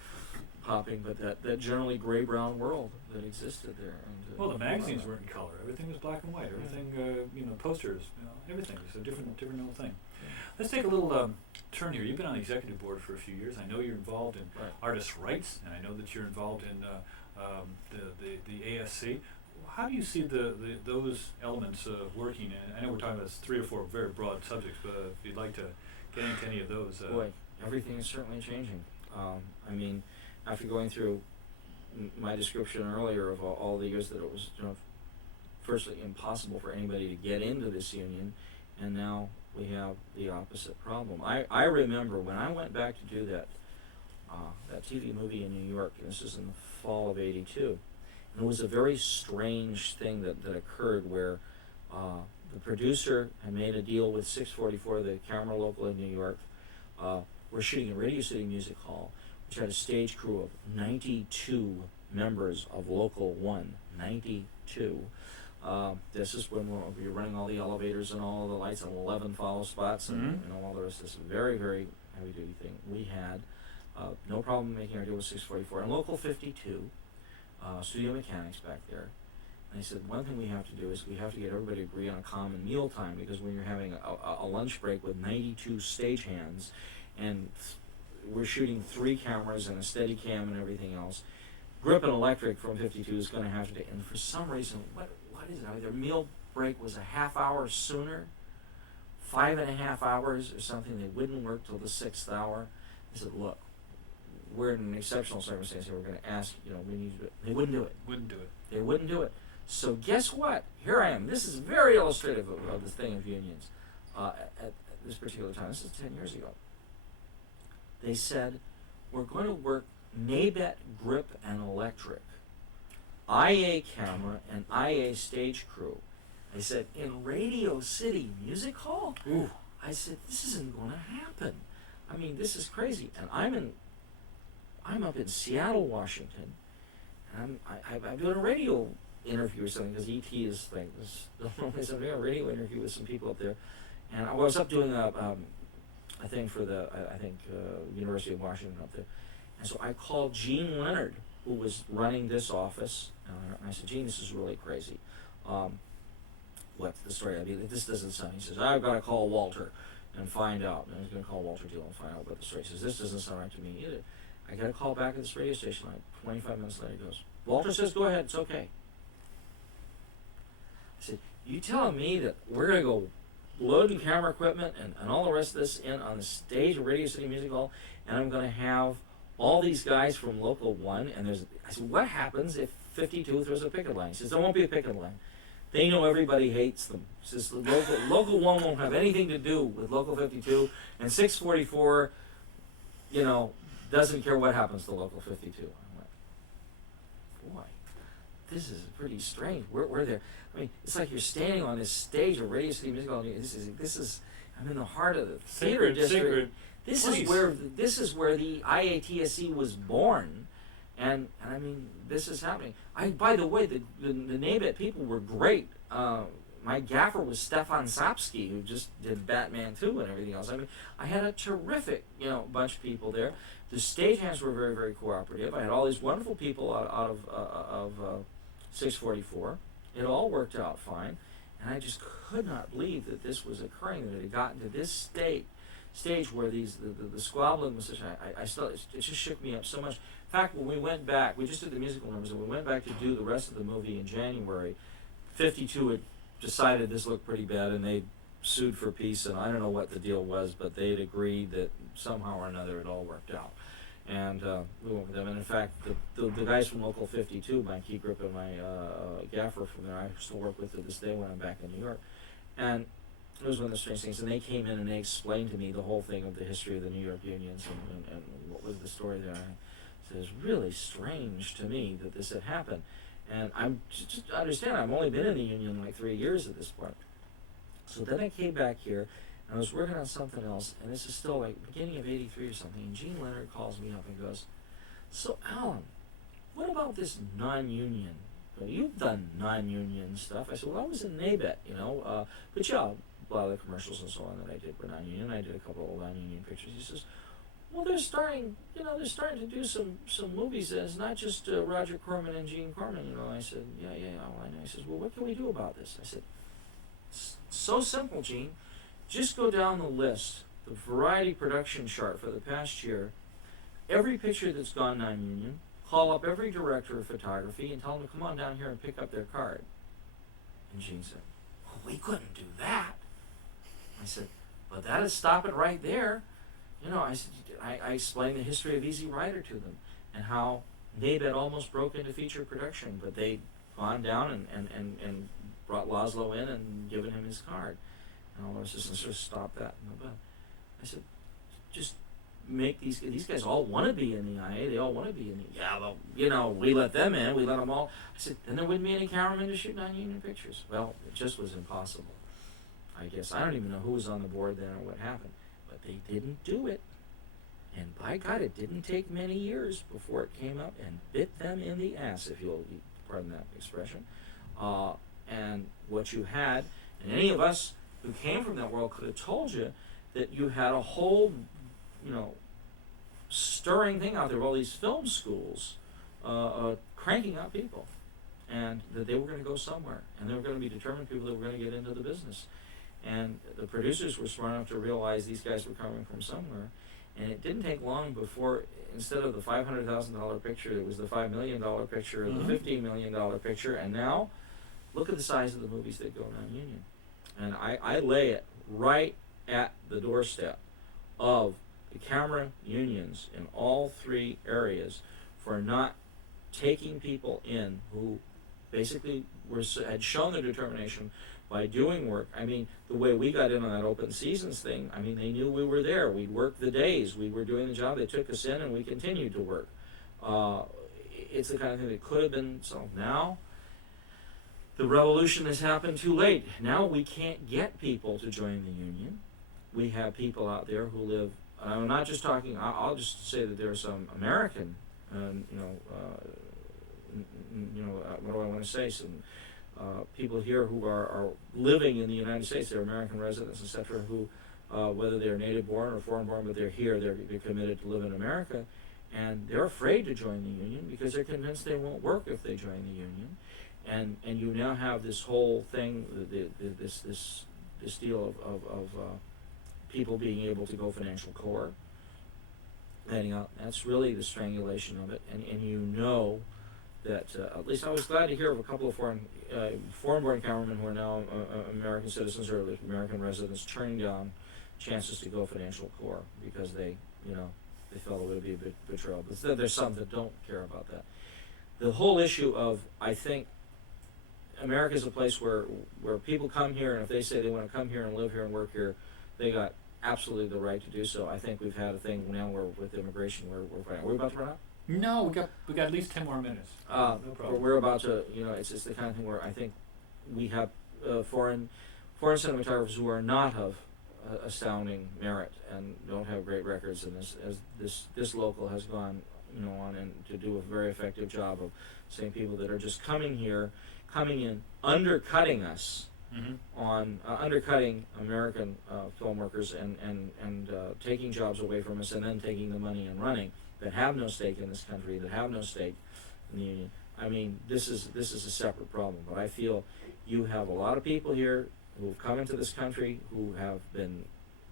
popping, but that generally gray-brown world that existed there. And, well, the magazines weren't in color. Everything was black and white. Everything, posters, everything was a different little thing. Let's take a little turn here. You've been on the executive board for a few years. I know you're involved in artists' rights, and I know that you're involved in the ASC. How do you see those elements working? And I know we're talking about 3 or 4 very broad subjects, but if you'd like to get into any of those. Boy, everything is certainly changing. I mean, after going through my description earlier of all the years that it was, firstly impossible for anybody to get into this union, and now we have the opposite problem. I remember when I went back to do that TV movie in New York, and this is in the fall of '82, and it was a very strange thing that occurred where the producer had made a deal with 644, the camera local in New York. We're shooting in Radio City Music Hall, which had a stage crew of 92 members of Local 1, 92. This is when we were running all the elevators and all the lights and 11 follow spots and all the rest of this very, very heavy-duty thing. We had no problem making our deal with 644. And Local 52, studio mechanics back there, and they said, one thing we have to do is we have to get everybody to agree on a common meal time, because when you're having a lunch break with 92 stagehands, and we're shooting 3 cameras and a steady cam and everything else, Grip and Electric from 52 is going to have to, and for some reason, what is it? I mean, their meal break was a half hour sooner, 5.5 hours or something. They wouldn't work till the 6th hour. I said, look, we're in an exceptional circumstance here. We're going to ask, we need to do it. They wouldn't do it. They wouldn't do it. So guess what? Here I am. This is very illustrative of the thing of unions at this particular time. This is 10 years ago. They said, we're going to work Nabet, Grip, and Electric, IA camera, and IA stage crew. I said, in Radio City Music Hall? Ooh. I said, this isn't going to happen. I mean, this is crazy. And I'm up in Seattle, Washington, and I'm doing a radio interview or something, because ET is like this. I'm doing a radio interview with some people up there, and I was up doing a thing for the University of Washington up there, and so I called Gene Leonard, who was running this office, and I said, Gene, this is really crazy. What's the story? I mean, this doesn't sound. He says, I've got to call Walter and find out. And he's going to call Walter Deal and find out what the story. He says, this doesn't sound right to me either. I got a call back at this radio station. Like 25 minutes later, he goes, Walter says, go ahead, it's okay. I said, you telling me that we're going to go loading camera equipment and all the rest of this in on the stage of Radio City Music Hall, and I'm going to have all these guys from Local 1, and I said, what happens if 52 throws a picket line? He says, there won't be a picket line. They know everybody hates them. He says, Local 1 won't have anything to do with Local 52, and 644, doesn't care what happens to Local 52. I went, boy, this is pretty strange. We're there. I mean, it's like you're standing on this stage of Radio City Music Hall. This is. I'm in the heart of the theater district. This is where the IATSE was born, and I mean, this is happening. By the way, the Nabet people were great. My gaffer was Stefan Sapsky, who just did Batman 2 and everything else. I mean, I had a terrific, bunch of people there. The stagehands were very, very cooperative. I had all these wonderful people out of 644. It all worked out fine, and I just could not believe that this was occurring, that it had gotten to this stage where the squabbling was such. It just shook me up so much. In fact, when we went back, we just did the musical numbers, and we went back to do the rest of the movie in January. 52 had decided this looked pretty bad, and they sued for peace, and I don't know what the deal was, but they had agreed that somehow or another it all worked out. And we went with them. And in fact, the guys from Local 52, my key grip and my gaffer from there, I still work with to this day when I'm back in New York. And it was one of the strange things. And they came in and they explained to me the whole thing of the history of the New York unions and what was the story there. And I said, it's really strange to me that this had happened. And I'm just understand, I've only been in the union like 3 years at this point. So then I came back here, and I was working on something else, and this is still like beginning of '83 or something, and Gene Leonard calls me up and goes, so Alan, what about this non-union? Well, you've done non-union stuff. I said, well, I was in Nabet, but yeah, a lot of the commercials and so on that I did were non-union. I did a couple of non-union pictures. He says, well, they're starting to do some movies, and it's not just Roger Corman and Gene Corman, I said, yeah, well, I know. He says, well, what can we do about this? I said, so simple, Gene. Just go down the list, the variety production chart for the past year, every picture that's gone non-union, call up every director of photography and tell them to come on down here and pick up their card. And Gene said, well, we couldn't do that. I said, But that'd stop it right there. You know, I explained the history of Easy Rider to them and how Nabe had almost broke into feature production, but they'd gone down and brought Laszlo in and given him his card. And all our assistants sort of stopped that in the bud. I said, just make these guys all want to be in the IA. They all want to be in the, yeah, well, you know, we let them in. We let them all. I said, then there wouldn't be any cameramen to shoot non-union pictures. Well, it just was impossible. I guess I don't even know who was on the board then or what happened, but they didn't do it. And by God, it didn't take many years before it came up and bit them in the ass, if you'll pardon that expression. And what you had, and any of us who came from that world could have told you that you had a whole, you know, stirring thing out there, all these film schools cranking out people, and that they were going to go somewhere, and they were going to be determined people that were going to get into the business. And the producers were smart enough to realize these guys were coming from somewhere. And it didn't take long before, instead of the $500,000 picture, it was the $5 million picture, or the $15 million picture. And now, look at the size of the movies that go non-union. And I lay it right at the doorstep of the camera unions in all three areas for not taking people in who basically had shown their determination by doing work. I mean, the way we got in on that open seasons thing, I mean, they knew we were there. We'd worked the days. We were doing the job. They took us in, and we continued to work. It's the kind of thing that could have been solved. Now, the revolution has happened too late. Now we can't get people to join the union. We have people out there who live, and I'm not just talking, I'll just say that there are some American, what do I want to say, some people here who are living in the United States, they're American residents, etc., who, whether they're native born or foreign born, but they're here, they're committed to live in America, and they're afraid to join the union because they're convinced they won't work if they join the union. And you now have this whole thing, this deal of people being able to go financial core. That's really the strangulation of it, and you know that at least I was glad to hear of a couple of foreign-born cameramen who are now American citizens or American residents turning down chances to go financial core because they felt it would be a bit betrayal. But there's some that don't care about that. The whole issue of, I think, America is a place where people come here, and if they say they want to come here and live here and work here, they got absolutely the right to do so. I think we've had a thing now where with immigration we're fighting. Are we about to run out? No, we got at least 10 more minutes. No problem. We're about to, it's the kind of thing where I think we have foreign cinematographers who are not of astounding merit and don't have great records in this, as this local has gone, on and to do a very effective job of saying people that are just coming in, undercutting us. On undercutting American film workers and taking jobs away from us and then taking the money and running, that have no stake in this country, that have no stake in the union. I mean, this is a separate problem, but I feel you have a lot of people here who've come into this country who have been,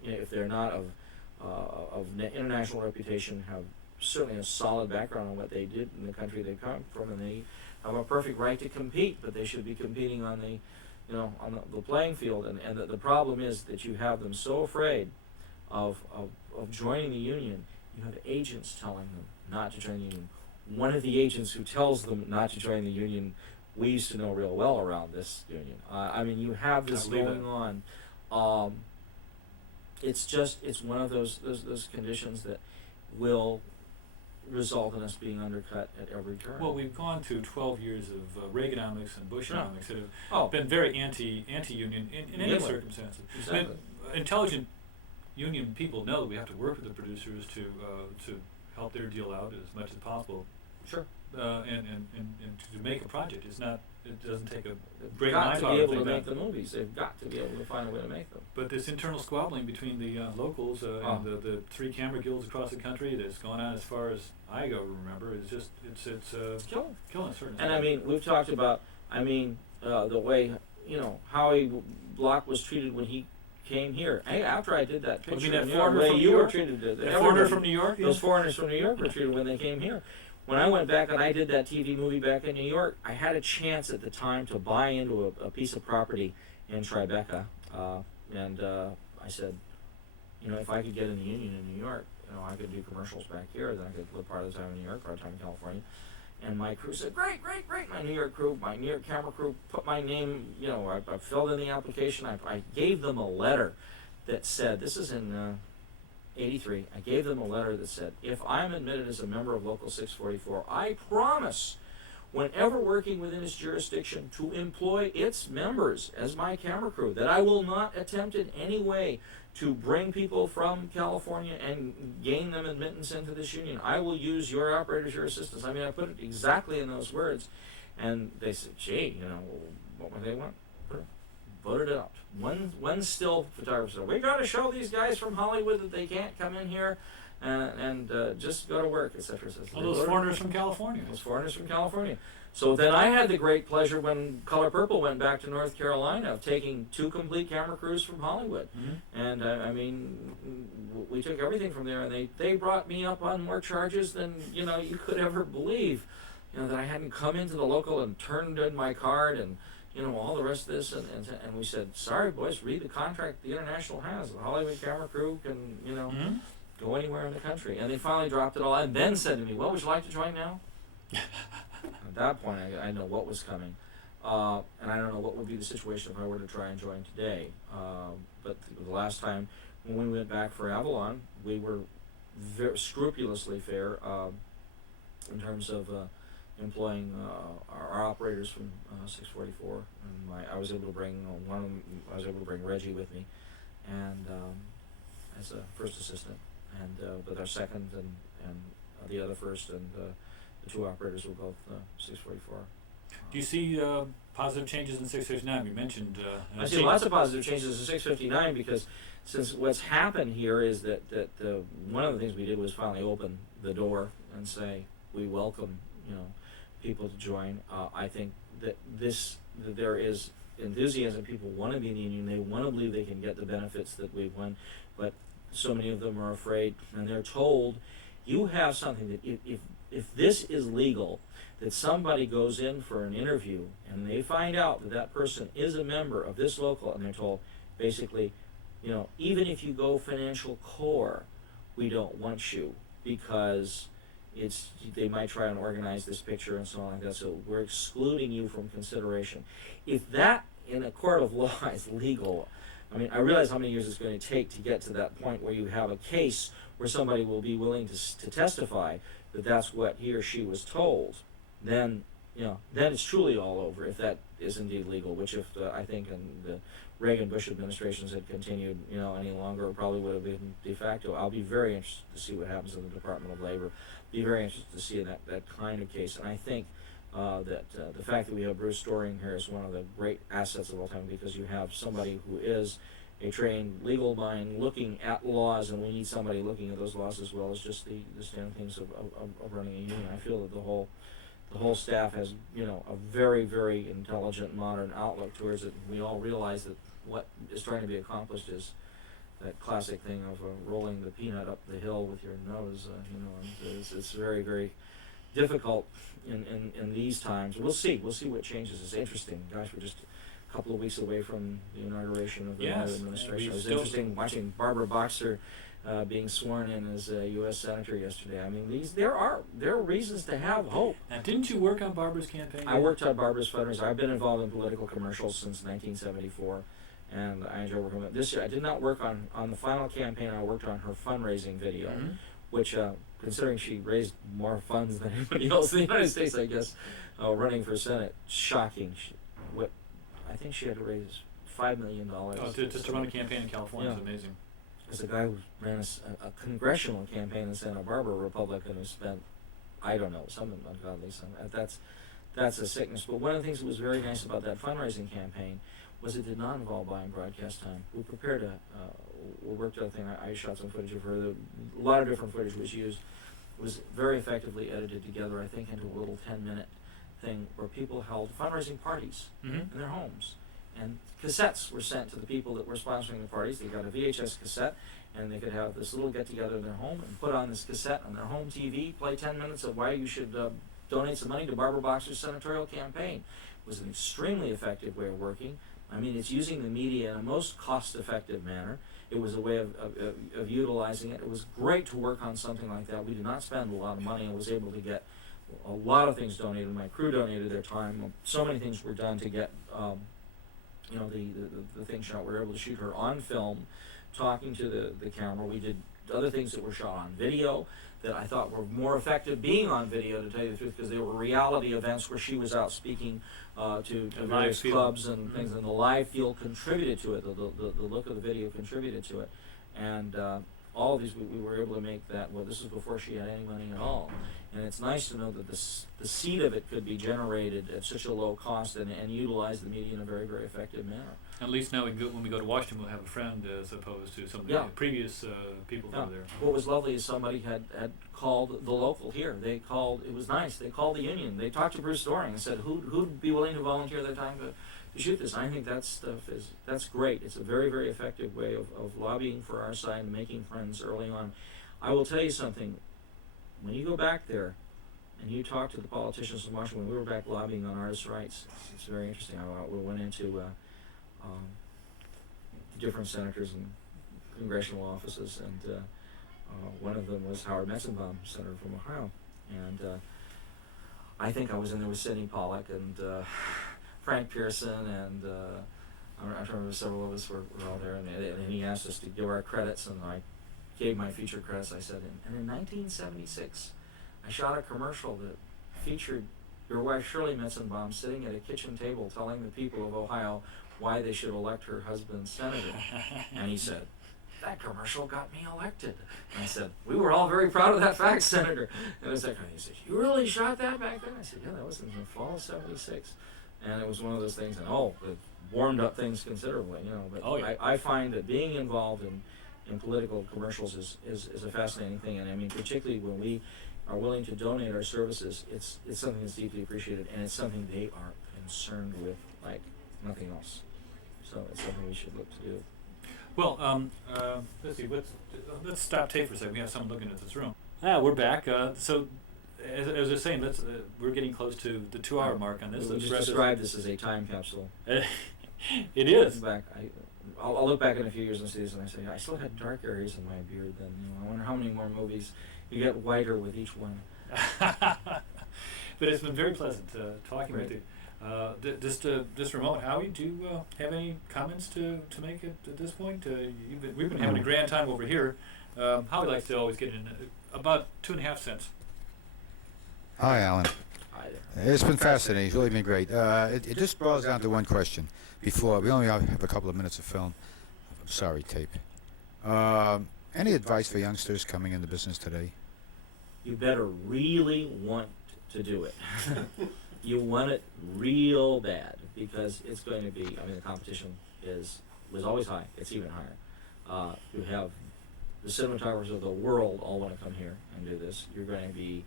if they're not of international reputation, have certainly a solid background on what they did in the country they come from, and they have a perfect right to compete, but they should be competing on the playing field. And the problem is that you have them so afraid of joining the union. You have agents telling them not to join the union. One of the agents who tells them not to join the union, we used to know real well around this union. I mean, you have this going on. It's one of those conditions that will result in us being undercut at every turn. Well, we've gone through 12 years of Reaganomics and Bushonomics that have been very anti-union in any circumstances. Exactly. I mean, intelligent union people know that we have to work with the producers to help their deal out as much as possible. Sure. And to make a project, it doesn't take a great mind. They've got to be able to make the movies. They've got to be able to find a way to make them. But this internal squabbling between the locals and the three camera guilds across the country that's gone on as far as I remember is just it's killing certainly. And I mean, we've talked about the way Howie Block was treated when he came here. Hey, after I did that picture, that foreigner from New York? The foreigner from New York? Those foreigners from New York were treated when they came here. When I went back and I did that TV movie back in New York, I had a chance at the time to buy into a piece of property in Tribeca, and I said, if I could get in the union in New York, I could do commercials back here, then I could live part of the time in New York, part of the time in California. And my crew said, great. My New York camera crew put my name, I filled in the application. I gave them a letter that said, this is in 83, I gave them a letter that said, if I'm admitted as a member of Local 644, I promise, whenever working within its jurisdiction, to employ its members as my camera crew, that I will not attempt in any way to bring people from California and gain them admittance into this union. I will use your operators, your assistants. I mean, I put it exactly in those words. And they said, gee, what would they want? Voted it out. One still photographer said, we got to show these guys from Hollywood that they can't come in here and just go to work, etc. Those foreigners from California. Those foreigners from California. So then I had the great pleasure when Color Purple went back to North Carolina of taking 2 complete camera crews from Hollywood. And we took everything from there, and they brought me up on more charges than you could ever believe. That I hadn't come into the local and turned in my card and all the rest of this, and we said, sorry boys, read the contract the International has. The Hollywood camera crew can go anywhere in the country. And they finally dropped it all and then said to me, well, would you like to join now? At that point, I know what was coming. And I don't know what would be the situation if I were to try and join today. But the last time when we went back for Avalon, we were very scrupulously fair in terms of employing our operators from 644. And I was able to bring I was able to bring Reggie with me, and as a first assistant, and with our second and the other first, and the 2 operators were both 644. Do you see positive changes in 659? You mentioned. I see lots of positive changes in 659 because since what's happened here is that one of the things we did was finally open the door and say we welcome people to join. I think that there is enthusiasm. People want to be in the union. They want to believe they can get the benefits that we've won, but so many of them are afraid, and they're told, you have something that if this is legal, that somebody goes in for an interview and they find out that that person is a member of this local, and they're told basically, even if you go financial core, we don't want you because they might try and organize this picture and so on like that, so we're excluding you from consideration. If that in a court of law is legal, I realize how many years it's going to take to get to that point where you have a case where somebody will be willing to testify that that's what he or she was told. Then it's truly all over if that is indeed legal, which if I think in the Reagan-Bush administrations had continued any longer, it probably would have been de facto. I'll be very interested to see what happens in the Department of Labor. Be very interested to see that kind of case. And I think that the fact that we have Bruce Storing here is one of the great assets of all time, because you have somebody who is a trained legal mind looking at laws, and we need somebody looking at those laws as well as just the standard things of running a union. I feel that the whole staff has a very, very intelligent, modern outlook towards it. We all realize that what is trying to be accomplished is that classic thing of rolling the peanut up the hill with your nose. It's very, very difficult in these times. We'll see what changes. It's interesting. Gosh, we're just a couple of weeks away from the inauguration of the new administration. It was interesting watching Barbara Boxer being sworn in as a U.S. Senator yesterday. There are reasons to have hope. Now, didn't you work on Barbara's campaign? I worked on Barbara's fundraising. I've been involved in political commercials since 1974, and I enjoy working with it. This year, I did not work on the final campaign. I worked on her fundraising video, which, considering she raised more funds than anybody else in the United States, I guess, running for Senate, shocking. I think she had to raise $5 million. Just to run a campaign in California is amazing. As a guy who ran a congressional campaign in Santa Barbara, Republican, who spent, I don't know, some ungodly sum. That's a sickness. But one of the things that was very nice about that fundraising campaign was it did not involve buying broadcast time. We prepared we worked out a thing. I shot some footage of her. A lot of different footage was used. It was very effectively edited together, I think, into a little 10-minute thing where people held fundraising parties in their homes. And cassettes were sent to the people that were sponsoring the parties. They got a VHS cassette, and they could have this little get-together in their home and put on this cassette on their home TV, play 10 minutes of why you should donate some money to Barbara Boxer's senatorial campaign. It was an extremely effective way of working. It's using the media in a most cost-effective manner. it was a way of utilizing it. It was great to work on something like that. We did not spend a lot of money. I was able to get a lot of things donated. My crew donated their time. So many things were done to get the thing shot. We were able to shoot her on film, talking to the camera. We did other things that were shot on video that I thought were more effective being on video, to tell you the truth, because they were reality events where she was out speaking to various clubs and things, and the live feel contributed to it. The look of the video contributed to it, and all of these we were able to make that. Well, this is before she had any money at all, and it's nice to know that the seed of it could be generated at such a low cost and utilize the media in a very, very effective manner. At least now when we go to Washington, we'll have a friend as opposed to some of the previous people over there. What was lovely is somebody had called the local here. They called, it was nice, they called the union. They talked to Bruce Doring and said, who'd be willing to volunteer their time to shoot this? And I think that stuff that's great. It's a very, very effective way of lobbying for our side and making friends early on. I will tell you something, when you go back there and you talk to the politicians in Washington, when we were back lobbying on artists' rights, it's very interesting. We went into different senators and congressional offices, and one of them was Howard Metzenbaum, senator from Ohio, and I think I was in there with Sidney Pollack and Frank Pearson, and I remember several of us were all there, and he asked us to give our credits, and I gave my feature credits. I said, and in 1976, I shot a commercial that featured your wife Shirley Metzenbaum sitting at a kitchen table telling the people of Ohio why they should elect her husband senator. And he said, that commercial got me elected. And I said, we were all very proud of that fact, Senator. And he said, you really shot that back then? I said, yeah, that was in the fall of '76. And it was one of those things, and it warmed up things considerably, But I find that being involved in political commercials is a fascinating thing. And I mean, particularly when we are willing to donate our services, it's something that's deeply appreciated, and it's something they are concerned with like nothing else. So it's something we should look to do. Well, let's see. Let's stop tape for a second. We have someone looking at this room. We're back. So, as I was saying, we're getting close to the 2-hour mark on this. We just described this as a time capsule. It is. I'll look back in a few years and see this, and I say, I still had dark areas in my beard then. I wonder how many more movies you get whiter with each one. But it's been very pleasant talking with you. This remote, Howie, do you have any comments to make at this point? We've been having a grand time over here. Howie likes to always get in about 2.5 cents. Hi, Alan. Hi there. It's been fascinating. It's really been great. It just boils down to one question. Before we only have a couple of minutes of film. I'm sorry, tape. Any advice for youngsters coming into business today? You better really want to do it. You want it real bad, because it's going to be, the competition was always high. It's even higher. You have the cinematographers of the world all want to come here and do this. You're going to be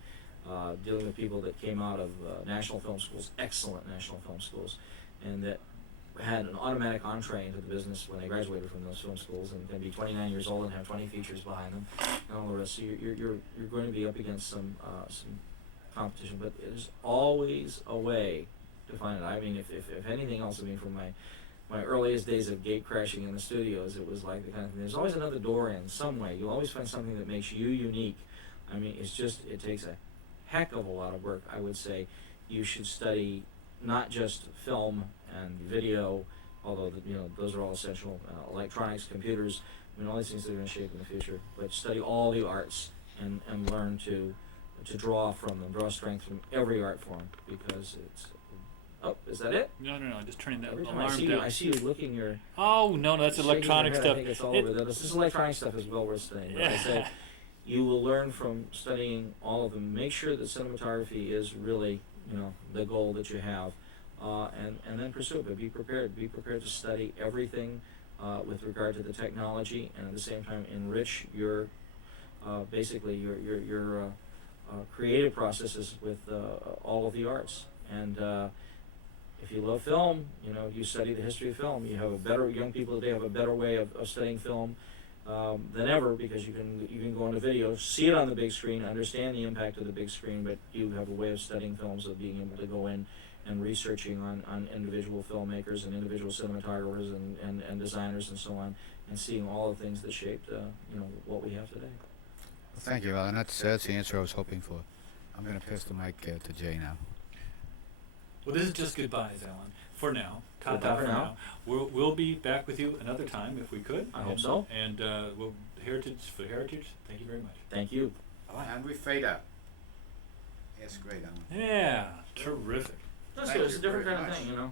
dealing with people that came out of national film schools, excellent national film schools, and that had an automatic entree into the business when they graduated from those film schools, and can be 29 years old and have 20 features behind them, and all the rest. So you're going to be up against some competition, but there's always a way to find it. If anything else, from my earliest days of gate crashing in the studios, it was like the kind of thing. There's always another door in some way. You'll always find something that makes you unique. It takes a heck of a lot of work. I would say you should study not just film and video, although those are all essential. Electronics, computers, all these things that are going to shape in the future. But study all the arts and learn to draw from them, draw strength from every art form, because it's. Oh, is that it? No, just turning that alarm down. I see you looking your. Oh no, that's electronic stuff. I think it's all over there. This electronic stuff is well worth studying. But I say, you will learn from studying all of them. Make sure that cinematography is really, the goal that you have, and then pursue it. But be prepared. Be prepared to study everything with regard to the technology, and at the same time enrich your, basically your creative processes with all of the arts. And if you love film, you study the history of film. Young people today have a better way of studying film than ever, because you can go into video, see it on the big screen, understand the impact of the big screen, but you have a way of studying films, of being able to go in and researching on individual filmmakers and individual cinematographers and designers and so on, and seeing all the things that shaped what we have today. Well, thank you, Alan. That's the answer I was hoping for. I'm going to pass the mic to Jay now. Well, this is just goodbyes, Alan. For now. Ta-ta for now. We'll be back with you another time if we could. I hope so. And we'll Heritage, thank you very much. Thank you. And we fade out. Yes, great, Alan. Yeah, terrific. That's good. It's a different kind of thing,